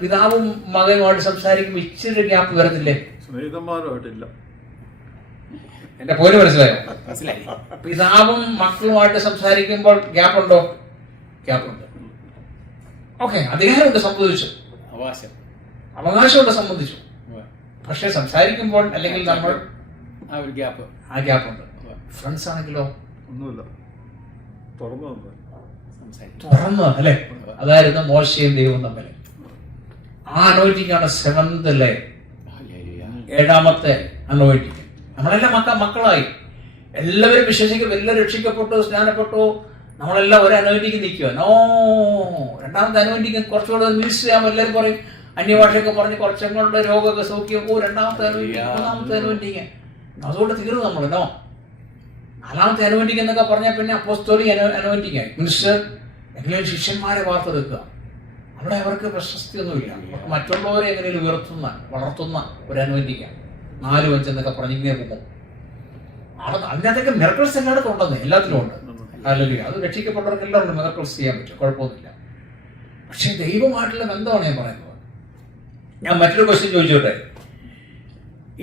പിതാവും മകനുമായിട്ട് സംസാരിക്കുമ്പോൾ ഇച്ചിരി ഗ്യാപ്പ് വരത്തില്ലേ? സ്നേഹിതന്മാരുമായിട്ടില്ല. എന്റെ പോലും മനസ്സിലായോ? പിതാവും മക്കളുമായിട്ട് സംസാരിക്കുമ്പോൾ ഗ്യാപ്പുണ്ടോ? ഗ്യാപ്പുണ്ട്. ഓക്കെ, അധികാരമുണ്ട്, സംബന്ധിച്ചു. അവകാശമുണ്ട്, സംബന്ധിച്ചു. പക്ഷെ സംസാരിക്കുമ്പോൾ അല്ലെങ്കിൽ നമ്മൾ ആ ഗ്യാപ്പുണ്ട്. ഫ്രണ്ട്സ് ആണെങ്കിലോ ഒന്നുമില്ല, തുറന്നു അല്ലെ? അതായിരുന്നു മോശയും ദൈവവും തമ്മിൽ. ആ അനോയിന്റിംഗ് ആണ് 7th ലെയർ, 7ാമത്തെ അനോയിന്റിംഗ്. നമ്മളെല്ലാം മക്കളായി, എല്ലാവരും വിശ്വസിക്കും, എല്ലാം രക്ഷിക്കപ്പെട്ടു, സ്നാനപ്പെട്ടു, നമ്മളെല്ലാം ഒരു അനോയിന്റിംഗ് നിൽക്കുക. നോ, 2ാമത്തെ അനോയിന്റിംഗ് കുറച്ചുകൂടെ മിനിസ്റ്റർ ചെയ്യാൻ എല്ലാവരും പറയും. അന്യഭാഷയൊക്കെ പറഞ്ഞ് കുറച്ചുങ്ങളുടെ രോഗമൊക്കെ സൗഖ്യം. 2ാമത്തെ അനോയിന്റിംഗ്, 3ാമത്തെ അനോയിന്റിംഗ്. അതുകൊണ്ട് തീർന്നു നമ്മൾ. നോ, 4ാമത്തെ അനോയിന്റിംഗ് എന്നൊക്കെ പറഞ്ഞാൽ പിന്നെ അപ്പോസ്തോലിക് അനോയിന്റിംഗ് ആയി. മിനിസ്റ്റർ എങ്ങനെയും ശിഷ്യന്മാരെ വാർത്തെടുക്കുക. അവിടെ അവർക്ക് പ്രശസ്തിയൊന്നുമില്ല. മറ്റുള്ളവരെ എങ്ങനെയും വളർത്തുന്ന ഒരു അനോയിന്റിംഗ് ആണ്. 4-5 എന്നൊക്കെ പറഞ്ഞിങ്ങനെ പോകും. അതിനകത്തൊക്കെ മിറക്കിൾസ് എല്ലായിടത്തും ഉണ്ടെന്ന്, എല്ലാത്തിലും ഉണ്ട്. അല്ലെങ്കിൽ അത് രക്ഷിക്കപ്പെട്ടവർക്ക് എല്ലാവരും മിറക്കിൾസ് ചെയ്യാൻ പറ്റും, കുഴപ്പമൊന്നുമില്ല. പക്ഷെ ദൈവമായിട്ടുള്ള ബന്ധമാണ് ഞാൻ പറയുന്നത്. ഞാൻ മറ്റൊരു ക്വസ്റ്റ്യൻ ചോദിച്ചോട്ടെ.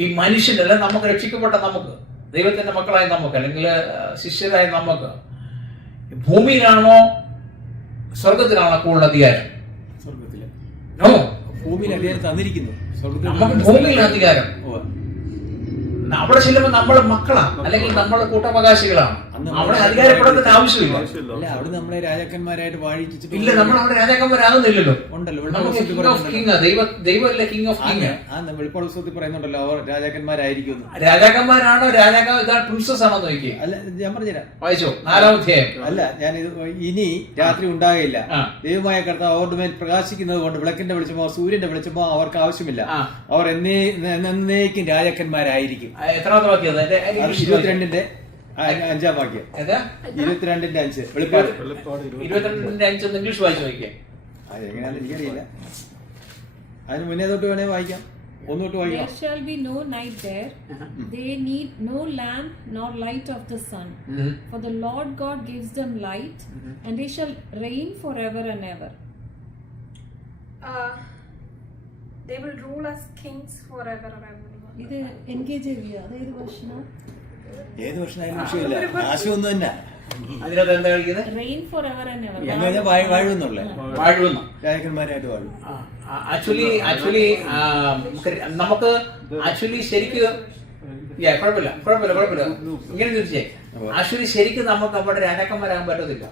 ഈ മനുഷ്യനല്ല, നമുക്ക് രക്ഷിക്കപ്പെട്ട നമുക്ക്, ദൈവത്തിന്റെ മക്കളായ നമുക്ക്, അല്ലെങ്കിൽ ശിഷ്യരായ നമുക്ക്, ഭൂമിയിലാണോ സ്വർഗത്തിലാണോ കൂടുതൽ അധികാരം? സ്വർഗത്തില്. നോ, ഭൂമിയിൽ അധികാരം തന്നിരിക്കുന്നു. നമുക്ക് ഭൂമിയിലാണ് അധികാരം. അവിടെ ചെല്ലുമ്പോൾ നമ്മളെ മക്കളാണ്, അല്ലെങ്കിൽ നമ്മളെ കൂട്ടവകാശികളാണ്. അവിടെ അധികാരപ്പെടേണ്ട ആവശ്യമില്ല. അല്ല, അവിടെ നമ്മളെ രാജാക്കന്മാരായിട്ട് വാഴിച്ചിട്ട് ഇല്ല, നമ്മൾ അവിടെ രാജാക്കന്മാരാകുന്നില്ലല്ലോ. ഉണ്ടല്ലോ, ദൈവമല്ലേ കിങ് ഓഫ് കിങ്. വെളിപ്പുറത്തിൽ പറയുന്നുണ്ടല്ലോ, അവർ രാജാക്കന്മാരായിരിക്കും. രാജാക്കന്മാരാണോ രാജാക്കാവ് പ്രിൻസസ് ആണോ നോക്കി? അല്ല, ഞാൻ പറഞ്ഞുതരാം, വായിച്ചോ 4-ാം അധ്യായം. അല്ല, ഞാനിത് ഇനി രാത്രി ഉണ്ടാകില്ല. ദൈവമായ കർത്താവ് അവരുടെ മേൽ പ്രകാശിക്കുന്നത് കൊണ്ട് വിളക്കിന്റെ വെളിച്ചമോ സൂര്യന്റെ വെളിച്ചമോ അവർക്ക് ആവശ്യമില്ല. അവർ എന്നേക്കും രാജാക്കന്മാരായിരിക്കും. എത്രാമത്തെ വാക്യം? 22-ന്റെ 5-ാം വാക്യം. 22-ന്റെ 5 വെളിപ്പാട്. 22-ന്റെ 5 ഇംഗ്ലീഷ് വായിച്ചു നോക്കിയേ. അതെങ്ങനെയാണെന്ന് എനിക്കറിയില്ല. അതിന് മുന്നേ തൊട്ട് വേണേ വായിക്കാം, ഒന്നോട്ട് വായിക്കാം. There shall be no night there. They need no lamp nor light of the sun. For the Lord God gives them light, and they shall reign forever and ever. They will rule as kings forever and ever. ഇത് NKJV അതായത് version ഏത് വർഷമായാലും വിഷയമില്ല, ആശയമൊന്നും തന്നെ. അതിനകത്ത് എന്താ കളിക്കുന്നത്? reign forever and ever. എന്ന് പറഞ്ഞാൽ വാഴുന്നുള്ളേ, വാഴുന്നു, രാജാക്കന്മാരായിട്ട് വാഴും. ആക്ച്വലി നമുക്ക് ശരിക്ക് കുഴപ്പമില്ല. ഇങ്ങനെ ചോദിച്ചേ, ആക്ച്വലി ശരിക്കും നമുക്ക് അവിടെ രാജാക്കന്മാരാകാൻ പറ്റത്തില്ല.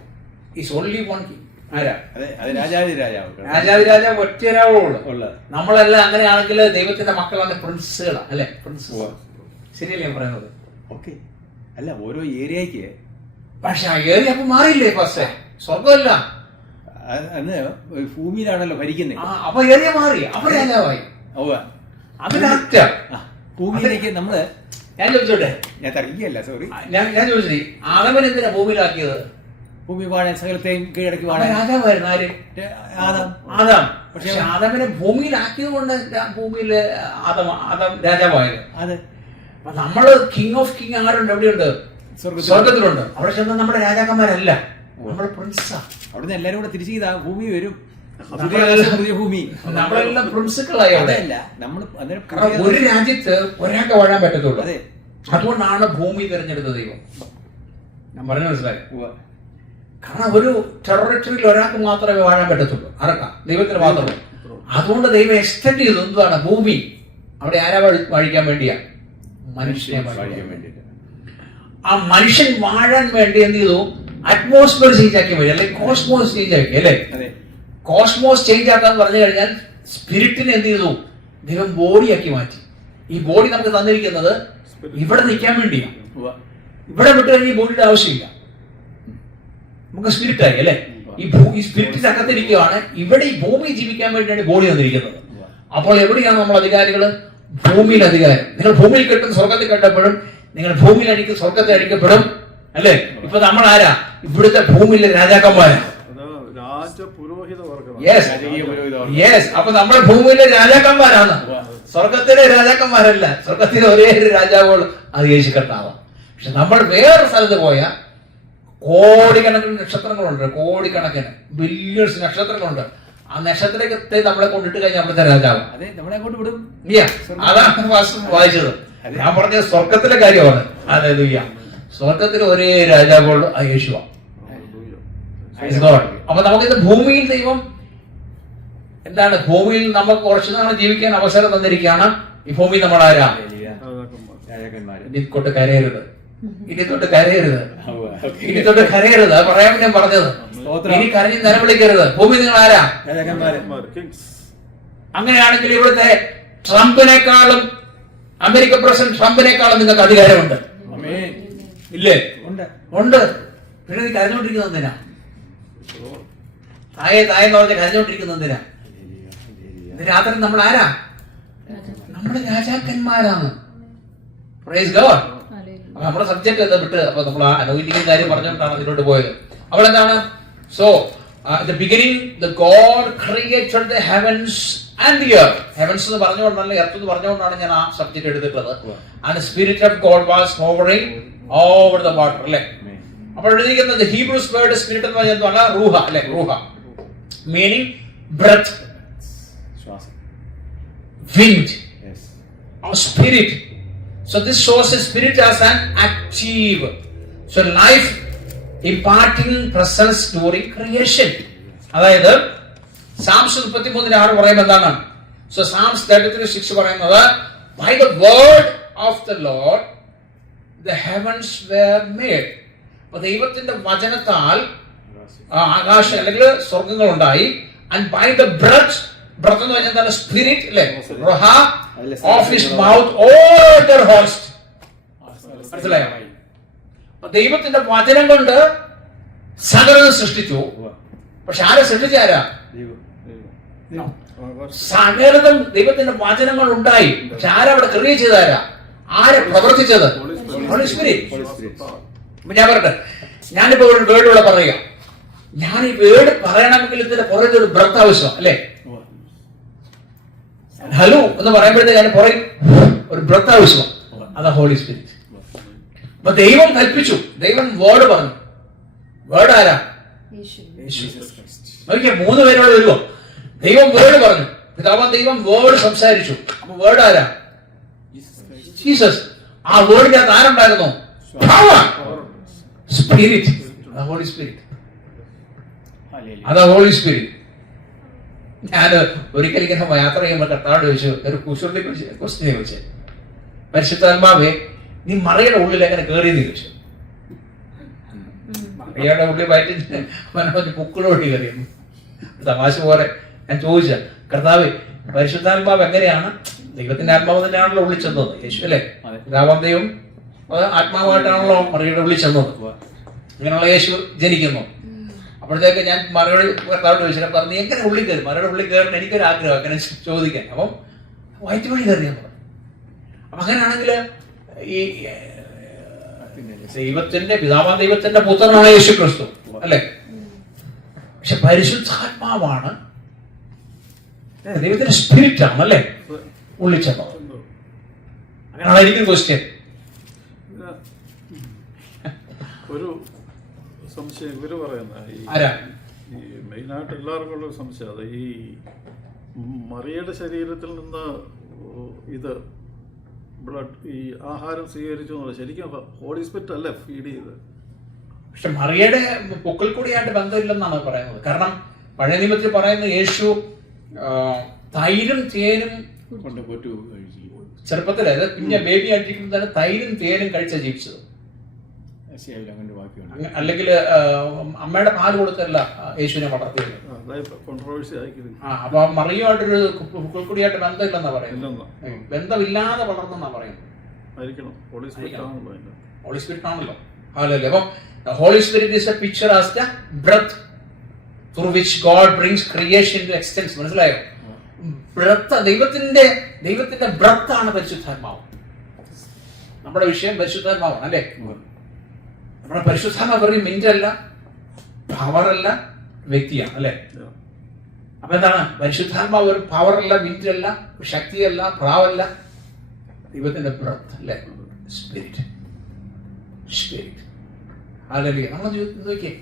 Is only one king. ആരാ? അത് രാജാവി രാജാവ് ഒറ്റരാവുള്ളൂ. നമ്മളെല്ലാം അങ്ങനെയാണെങ്കിൽ ദൈവത്തിന്റെ മക്കളാണ് പ്രിൻസുകളാ, അല്ലെ? പ്രിൻസ് ശരിയല്ലേ ഞാൻ പറയുന്നത്? ഓക്കെ. അല്ല, ഓരോ ഏരിയക്ക്. പക്ഷെ ആ ഏരിയ അപ്പൊ മാറിയില്ലേ? പക്ഷേ സ്വർഗമല്ല, അന്ന് ഭൂമിയിലാണല്ലോ ഭരിക്കുന്നത്. അപ്പൊ ഏരിയ മാറി, അപ്പൊ രാജാവായി. അത് കറക്റ്റാ. ഭൂമിയിലേക്ക് നമ്മള്, ഞാൻ ചോദിച്ചോട്ടെ, ഞാൻ തർക്കിക്കല്ല, സോറി, ഞാൻ ചോദിച്ചേ, ആദമൻ എന്തിനാ ഭൂമിയിലാക്കിയത്? ഭൂമി വാഴാൻ സകലത്തെയും കീഴടക്കി വാഴാൻ. രാജാവായിരുന്നു ആര്? ആദാം. പക്ഷെ ആദമിനെ ഭൂമിയിലാക്കിയത് കൊണ്ട് ഭൂമിയില് ആദം രാജാവായത്. അതെ. അപ്പൊ നമ്മള് കിങ് ഓഫ് കിങ് ആരുണ്ട്? എവിടെയുണ്ട്? സ്വർഗത്തിലുണ്ട്. അവിടെ ചെന്ന് നമ്മുടെ രാജാക്കന്മാരല്ല, നമ്മൾ പ്രിൻസാ. അവിടുന്ന് എല്ലാരും കൂടെ തിരിച്ചു ചെയ്താ ഭൂമി വരും, പുതിയ ഭൂമി. നമ്മളെല്ലാം പ്രിൻസുക്കളായി. അവിടെയല്ല, നമ്മൾ ഒരു രാജ്യത്ത് ഒരാൾക്ക് വാഴാൻ പറ്റത്തുള്ളൂ. അതെ. അതുകൊണ്ടാണ് ഭൂമി തിരഞ്ഞെടുത്ത ദൈവം. ഞാൻ പറഞ്ഞു മനസ്സിലായി. കാരണം ഒരു ടെറിട്ടറിയിൽ ഒരാൾക്ക് മാത്രമേ വാഴാൻ പറ്റത്തുള്ളൂ. ആർക്കാ? ദൈവത്തിന് മാത്രമേ. അതുകൊണ്ട് ദൈവം എക്സ്റ്റെൻഡ് ചെയ്തു. എന്താണ്? ഭൂമി. അവിടെ ആരാ വാഴിക്കാൻ വേണ്ടിയാ? മനുഷ്യനെ വാഴിക്കാൻ വേണ്ടിയിട്ട്. ആ മനുഷ്യൻ വാഴാൻ വേണ്ടി എന്ത് ചെയ്തു? അറ്റ്മോസ്ഫിയർ ചേഞ്ച് ആക്കി വേണ്ടി, അല്ലെങ്കിൽ കോസ്മോസ് ചേഞ്ച് ആക്കി, അല്ലേ? കോസ്മോസ് ചേഞ്ച് ആക്കാന്ന് പറഞ്ഞു കഴിഞ്ഞാൽ സ്പിരിറ്റിനെ എന്ത് ചെയ്തു? ദൈവം ബോഡിയാക്കി മാറ്റി. ഈ ബോഡി നമുക്ക് തന്നിരിക്കുന്നത് ഇവിടെ നിൽക്കാൻ വേണ്ടിയാണ്. ഇവിടെ വിട്ട് കഴിഞ്ഞാൽ ഈ ബോഡിയുടെ ആവശ്യമില്ല. നമുക്ക് സ്പിരിറ്റ് ആയി, അല്ലെ? ഈ സ്പിരിറ്റിന്റെ അകത്തിരിക്കുകയാണ്. ഇവിടെ ഈ ഭൂമി ജീവിക്കാൻ വേണ്ടിയാണ് ബോഡി തന്നിരിക്കുന്നത്. അപ്പോൾ എവിടെയാണ് നമ്മൾ അധികാരികൾ? ഭൂമിയിൽ അധികാരം. നിങ്ങൾ ഭൂമിയിൽ കെട്ടും സ്വർഗത്തിൽ കെട്ടപ്പെടും, നിങ്ങൾ ഭൂമിയിൽ അടിക്കും സ്വർഗത്തിൽ അടിക്കപ്പെടും, അല്ലെ? ഇപ്പൊ നമ്മൾ ആരാ? ഇവിടുത്തെ ഭൂമിയിലെ രാജാക്കന്മാരാ. അപ്പൊ നമ്മുടെ ഭൂമിയിലെ രാജാക്കന്മാരാണ്, സ്വർഗത്തിലെ രാജാക്കന്മാരല്ല. സ്വർഗത്തിലെ ഒരേ ഒരു രാജാവുകൾ, അത് യേശു കർത്താവാണ്. പക്ഷെ നമ്മൾ വേറെ സ്ഥലത്ത് പോയാൽ കോടിക്കണക്കിന് നക്ഷത്രങ്ങളുണ്ട്, കോടിക്കണക്കിന് ബില്യൺസ് നക്ഷത്രങ്ങളുണ്ട്. ആ നക്ഷത്രത്തെ നമ്മളെ കൊണ്ടിട്ട് കഴിഞ്ഞാൽ അവിടുത്തെ രാജാവ്. അതാണ് വായിച്ചത്. ഞാൻ പറഞ്ഞത് സ്വർഗത്തിലെ കാര്യമാണ്. ഹല്ലേലൂയ. സ്വർഗത്തിലെ ഒരേ രാജാവുള്ളൂ, ആ യേശുവാ. അപ്പൊ നമുക്കിത് ഭൂമിയിൽ ദൈവം എന്താണ്? ഭൂമിയിൽ നമുക്ക് കുറച്ചു നാൾ ജീവിക്കാൻ അവസരം തന്നിരിക്കുകയാണ്. ഈ ഭൂമി നമ്മളാരാ? ഇനി തൊട്ട് കരയരുത്, ഇനി തൊട്ട് കരയരുത്, ഇനി തൊട്ട് കരയരുത്. അത് പറയാൻ ഞാൻ പറഞ്ഞത്. ഇനി കരഞ്ഞ് നിലവിളിക്കരുത്. ഭൂമി നിങ്ങൾ ആരാ? അങ്ങനെയാണെങ്കിൽ ഇവിടുത്തെ ട്രംപിനേക്കാളും, അമേരിക്ക പ്രസിഡന്റ് ട്രംപിനേക്കാളും നിങ്ങൾക്ക് അധികാരമുണ്ട്, ഇല്ലേ? ഉണ്ട്. പിന്നെ നീ കരഞ്ഞോണ്ടിരിക്കുന്നത് എന്തിനാ? തായെന്ന് പറഞ്ഞ കരഞ്ഞോണ്ടിരിക്കുന്നത് എന്തിനാ? രാത്രി നമ്മൾ ആരാ? നമ്മുടെ രാജാക്കന്മാരാണ്. Praise God. അപ്പൊ നമ്മുടെ സബ്ജക്ട് എന്താ വിട്ട്? അപ്പൊ നമ്മൾ ആ അനോയിന്റിങ് കാര്യം പറഞ്ഞുകൊണ്ടാണ് അതിലോട്ട് പോയത്. അപ്പോൾ എന്താണ്? So At the beginning, the God created the heavens and the earth. Heavens എന്ന് പറഞ്ഞുകൊണ്ടല്ല, earth എന്ന് പറഞ്ഞുകൊണ്ടാണ് ഞാൻ ആ സബ്ജക്ട് എടുത്തിട്ടുള്ളത്. And the Spirit of God was hovering over the water. അല്ലേ? അപ്പോൾ എഴുതിയിരിക്കുന്നത് ഹീബ്രൂസ് വേർഡ് സ്പിരിറ്റ് എന്ന് പറഞ്ഞാൽ റൂഹ അല്ലെ, റൂഹ meaning breath, wind, or spirit. So this shows the spirit as an active, so life imparting presence during creation. അതായത് സാംസ് 33:6 പറയുന്നത് എന്താണ്? So Psalms 33:6 പറയുന്നത് by the word of the Lord the heavens were made. അപ്പോൾ ദൈവത്തിന്റെ വചനത്താൽ ആകാശം അല്ലെങ്കിൽ സ്വർഗ്ഗങ്ങൾ ഉണ്ടായി. And by the breath എന്ന് പറഞ്ഞാൽ എന്താണ്? സ്പിരിറ്റ് അല്ലേ, റൂഹ of his mouth all their host. മനസ്സിലായോ? ദൈവത്തിന്റെ വചനം കൊണ്ട് സകലം സൃഷ്ടിച്ചു. പക്ഷെ ആരെ സൃഷ്ടിച്ചാരാ? സകലതും ദൈവത്തിന്റെ വചനങ്ങൾ ഉണ്ടായി. പക്ഷെ ആരാ അവിടെ ക്രിയേറ്റ് ചെയ്താരാ? ആരെ പ്രവർത്തിച്ചത്? Holy Spirit. ഞാൻ പറയട്ടെ, ഞാനിപ്പോ ഒരു വേർഡ് ഇവിടെ പറയുക. ഞാൻ ഈ വേർഡ് പറയണമെങ്കിൽ ഇതിന്റെ പുറകെ ഒരു ബ്രത്ത് ആവശ്യം അല്ലേ? ഹലോ എന്ന് പറയുമ്പോഴത്തേക്ക് ഞാൻ പുറകെ ഒരു ബ്രത്ത് ആവശ്യം. അതാ ഹോളി സ്പിരിറ്റ്. അപ്പൊ ദൈവം കൽപ്പിച്ചു, ദൈവം വേർഡ് പറഞ്ഞു. വേർഡ് ആരാ? നോക്കിയാ 3 പേരോട് വരുമോ? ദൈവം വേർഡ് പറഞ്ഞു, പിതാവാൻ ദൈവം വേർഡ് സംസാരിച്ചു. അപ്പൊ വേർഡ് ആരാ? ജീസസ്. ആ വേർഡിന്റെ അകത്ത് ആരുണ്ടായിരുന്നു? സ്പിരിറ്റ്. Holy Spirit. അതാ ഹോളി സ്പിരിറ്റ്. ഞാൻ ഒരിക്കൽ ഇങ്ങനെ യാത്ര ചെയ്യുമ്പോൾ കർത്താവോട് ചോദിച്ചു, ഒരു കുശുറിനെ ക്വസ്റ്റ്യൻ ചോദിച്ചു, പരിശുദ്ധാത്മാവേ നീ മറിയുടെ ഉള്ളിൽ എങ്ങനെ കയറിയെന്ന് ചോദിച്ചു. മറിയുടെ ഉള്ളിൽ വയറ്റിൽ മനോജ് പുക്കിളോടി കയറിയെന്നു. തമാശ പോലെ ഞാൻ ചോദിച്ച, കർത്താവ് പരിശുദ്ധാത്മാവ് എങ്ങനെയാണ്? ദൈവത്തിന്റെ ആത്മാവ് തന്നെയാണല്ലോ ഉള്ളിൽ ചെന്നത്. യേശു അല്ലേ, പിതാവാം ദൈവം ആത്മാവായിട്ടാണല്ലോ മറിയുടെ ഉള്ളിൽ ചെന്നത്. അങ്ങനെയുള്ള യേശു ജനിക്കുന്നു. അപ്പോഴത്തേക്ക് ഞാൻ മറിയോട് കർത്താവോട് ചോദിച്ചു, പറഞ്ഞു എങ്ങനെ ഉള്ളിൽ കയറി? മറിയുടെ ഉള്ളിൽ കയറാൻ എനിക്കൊരു ആഗ്രഹം അങ്ങനെ ചോദിക്കാൻ. അപ്പം വയറ്റ് വഴി കയറിയാൽ പറഞ്ഞു. അപ്പൊ അങ്ങനെയാണെങ്കിൽ ഈ ദൈവത്തിന്റെ പിതാവാം ദൈവത്തിന്റെ പുത്രനാണ് യേശു ക്രിസ്തു അല്ലെ. പക്ഷെ പരിശുദ്ധാത്മാവാണ്, ദൈവത്തിന്റെ സ്പിരിറ്റ് ആണ് അല്ലെ ഉള്ളിൽ ചെന്നത്. അങ്ങനെയാണ് എനിക്കൊരു ക്വസ്റ്റ്യൻ. ഒരു സംശയം ഇവര് പറയുന്ന ഈ മെയിനായിട്ട് എല്ലാവർക്കും ഉള്ള സംശയം, അത് ഈ മറിയയുടെ ശരീരത്തിൽ നിന്ന് ഇത് ബ്ലഡ് ഈ ആഹാരം സ്വീകരിച്ചു എന്നുള്ളത് ശരിക്കും ഹോളി സ്പിരിറ്റ് അല്ലേ ഫീഡ് ചെയ്ത്? പക്ഷെ മറിയയുടെ പൊക്കിൾ കൂടിയായിട്ട് ബന്ധമില്ലെന്നാണ് പറയുന്നത്. കാരണം പഴയ നിയമത്തിൽ പറയുന്ന യേശു തൈരും തേനും ചെറുപ്പത്തിൽ, അതായത് പിന്നെ ബേബി ആയിട്ടിരിക്കുമ്പോൾ തന്നെ തൈരും തേനും കഴിച്ച ജീവിച്ചത്. അല്ലെങ്കിൽ അമ്മയുടെ പാല് കൊടുത്തല്ല യേശുവിനെ വളർത്തിയത്. അപ്പൊ മറിയുമായിട്ടൊരു പുക്കിൾക്കുടിയായിട്ട് ബന്ധമില്ലെന്നാ പറയുന്നത്. ബന്ധമില്ലാതെ വളർന്നെന്നാ പറയുന്നത്. ഹോളി സ്പിരിറ്റ് ആണല്ലോ. അപ്പം Holy Spirit is a picture as the breath through which God brings creation to extents. മനസ്സിലായോ? ബ്രെത്ത്, ദൈവത്തിന്റെ ബ്രെത്ത് ആണ് പരിശുദ്ധാത്മാവ്. നമ്മുടെ വിഷയം പരിശുദ്ധാത്മാവാണ് അല്ലേ. നമ്മുടെ പരിശുദ്ധാത്മാവ് വെറും മിന്റല്ല, പവറല്ല, വ്യക്തിയാണ് അല്ലെ. അപ്പൊ എന്താണ് പരിശുദ്ധാത്മാവ്? ഒരു പവറല്ല, മിന്റല്ല, ശക്തിയല്ല, പ്രാവല്ല, ദൈവത്തിന്റെ ബ്രെത്ത് അല്ലെ, സ്പിരിറ്റ്. സ്പിരിറ്റ്. ഹല്ലേലൂയ. നമ്മൾ നോക്കിയേ,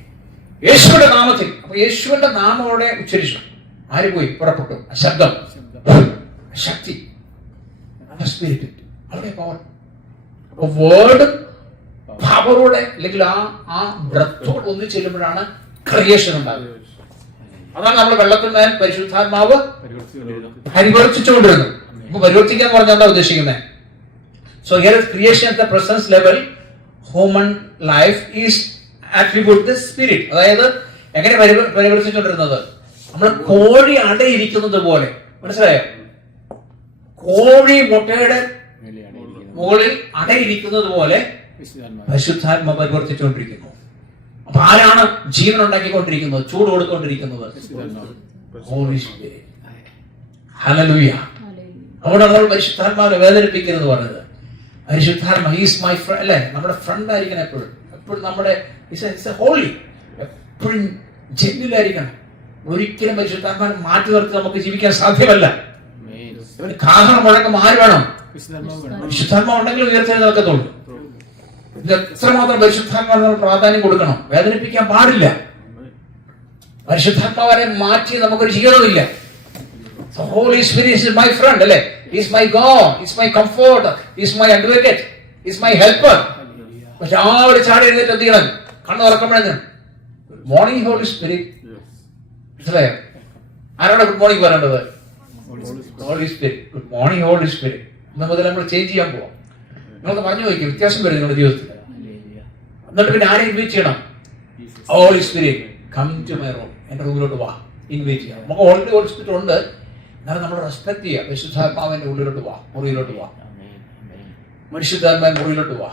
യേശുവിന്റെ നാമത്തിൽ. അപ്പൊ യേശുവിന്റെ നാമം അവിടെ ഉച്ചരിച്ചു. ആര് പോയി പുറപ്പെട്ടു? ശബ്ദം, ശക്തി, സ്പിരിറ്റ്, അവിടെ പവർ. അപ്പൊ വേർഡ് പവറോടെ അല്ലെങ്കിൽ ആ ബ്രത്തോട് ഒന്നു ചെല്ലുമ്പോഴാണ് ക്രിയേഷൻ ഉണ്ടാകുന്നത്. അതാണ് നമ്മൾ വെള്ളത്തിന്മേൽ പരിശുദ്ധാത്മാവ് പരിവർത്തിച്ചുകൊണ്ടിരുന്നത്. ഇപ്പൊ പരിവർത്തിക്കാൻ പറഞ്ഞാൽ എന്താ ഉദ്ദേശിക്കുന്നത്? So here creation at the presence level, human life is attribute the spirit. അതായത് എങ്ങനെ പരിവർത്തിച്ചുകൊണ്ടിരുന്നത്? നമ്മൾ കോഴി അടയിരിക്കുന്നത് പോലെ. മനസ്സിലായോ? കോഴി മുട്ടയുടെ മുകളിൽ അടയിരിക്കുന്നത് പോലെ പരിശുദ്ധാത്മ പരിവർത്തിച്ചുകൊണ്ടിരിക്കുന്നു. അപ്പൊ ആരാണ് ജീവൻ ഉണ്ടാക്കിക്കൊണ്ടിരിക്കുന്നത്, ചൂട് കൊടുത്തുകൊണ്ടിരിക്കുന്നത്? Holy spirit. ഹല്ലേലൂയ. അവിടെ നമ്മൾ പരിശുദ്ധാത്മാവിനെ വേദനിപ്പിക്കരുത് പറഞ്ഞത്. പരിശുദ്ധാത്മ ഈസ് മൈ ഫ്രണ്ട് അല്ലെ, നമ്മുടെ ഫ്രണ്ട് ആയിരിക്കണം എപ്പോഴും. എപ്പോഴും നമ്മുടെ ഹോളി, എപ്പോഴും ജെന്റിലായിരിക്കണം. ഒരിക്കലും പരിശുദ്ധാത്മാവിനെ മാറ്റി നിർത്തി നമുക്ക് ജീവിക്കാൻ സാധ്യമല്ല. ഇവന് കാഹളം മുഴക്കം ആര് വേണം? പരിശുദ്ധാത്മാവ് ഉണ്ടെങ്കിൽ ഉയർത്തെഴുന്നേൽക്കത്തുള്ളൂ. ഇത് എത്രമാത്രം പരിശുദ്ധാത്മാവിന് പ്രാധാന്യം കൊടുക്കണം. വേദനിപ്പിക്കാൻ പാടില്ല. പരിശുദ്ധാത്മാവരെ മാറ്റി നമുക്കൊരു ജീവിതമില്ല. The Holy Spirit is my friend, അല്ലേ? He's my God, he's my comforter, he's my advocate, he's my helper. രാവിലെ ചാടി എഴുന്നേറ്റ് എന്ത് ചെയ്യണം? കണ്ണ് തുറക്കുമ്പോഴേ മോർണിംഗ് ഹോളി സ്പിരിറ്റ്. മനസ്സിലായോ? ആരാണ് ഗുഡ് മോർണിംഗ് പറയേണ്ടത്? Holy Spirit. Good morning Holy Spirit. ഇന്ന് മുതൽ നമ്മൾ ചേഞ്ച് ചെയ്യാൻ പോവാം. നിങ്ങൾക്ക് പറഞ്ഞു നോക്കിയും വ്യത്യാസം വരും നിങ്ങളുടെ ജീവിതത്തിൽ. എന്നിട്ട് പിന്നെ ആരെ ഇൻവൈറ്റ് ചെയ്യണം? Holy Spirit come to my room. എന്റെ റൂമിലോട്ട് വാ. ഇൻവൈറ്റ് ചെയ്യാം. നമുക്ക് ഓൾറെഡി ഹോളി സ്പിരിറ്റ് ഉണ്ട്. എന്നാലും നമ്മൾ റെസ്പെക്ട് ചെയ്യുക. പരിശുദ്ധാത്മാവിന്റെ ഉള്ളിലോട്ട് വാ, മുറിയിലോട്ട് വാ. പരിശുദ്ധാത്മാവിന്റെ മുറിയിലോട്ട് വാ.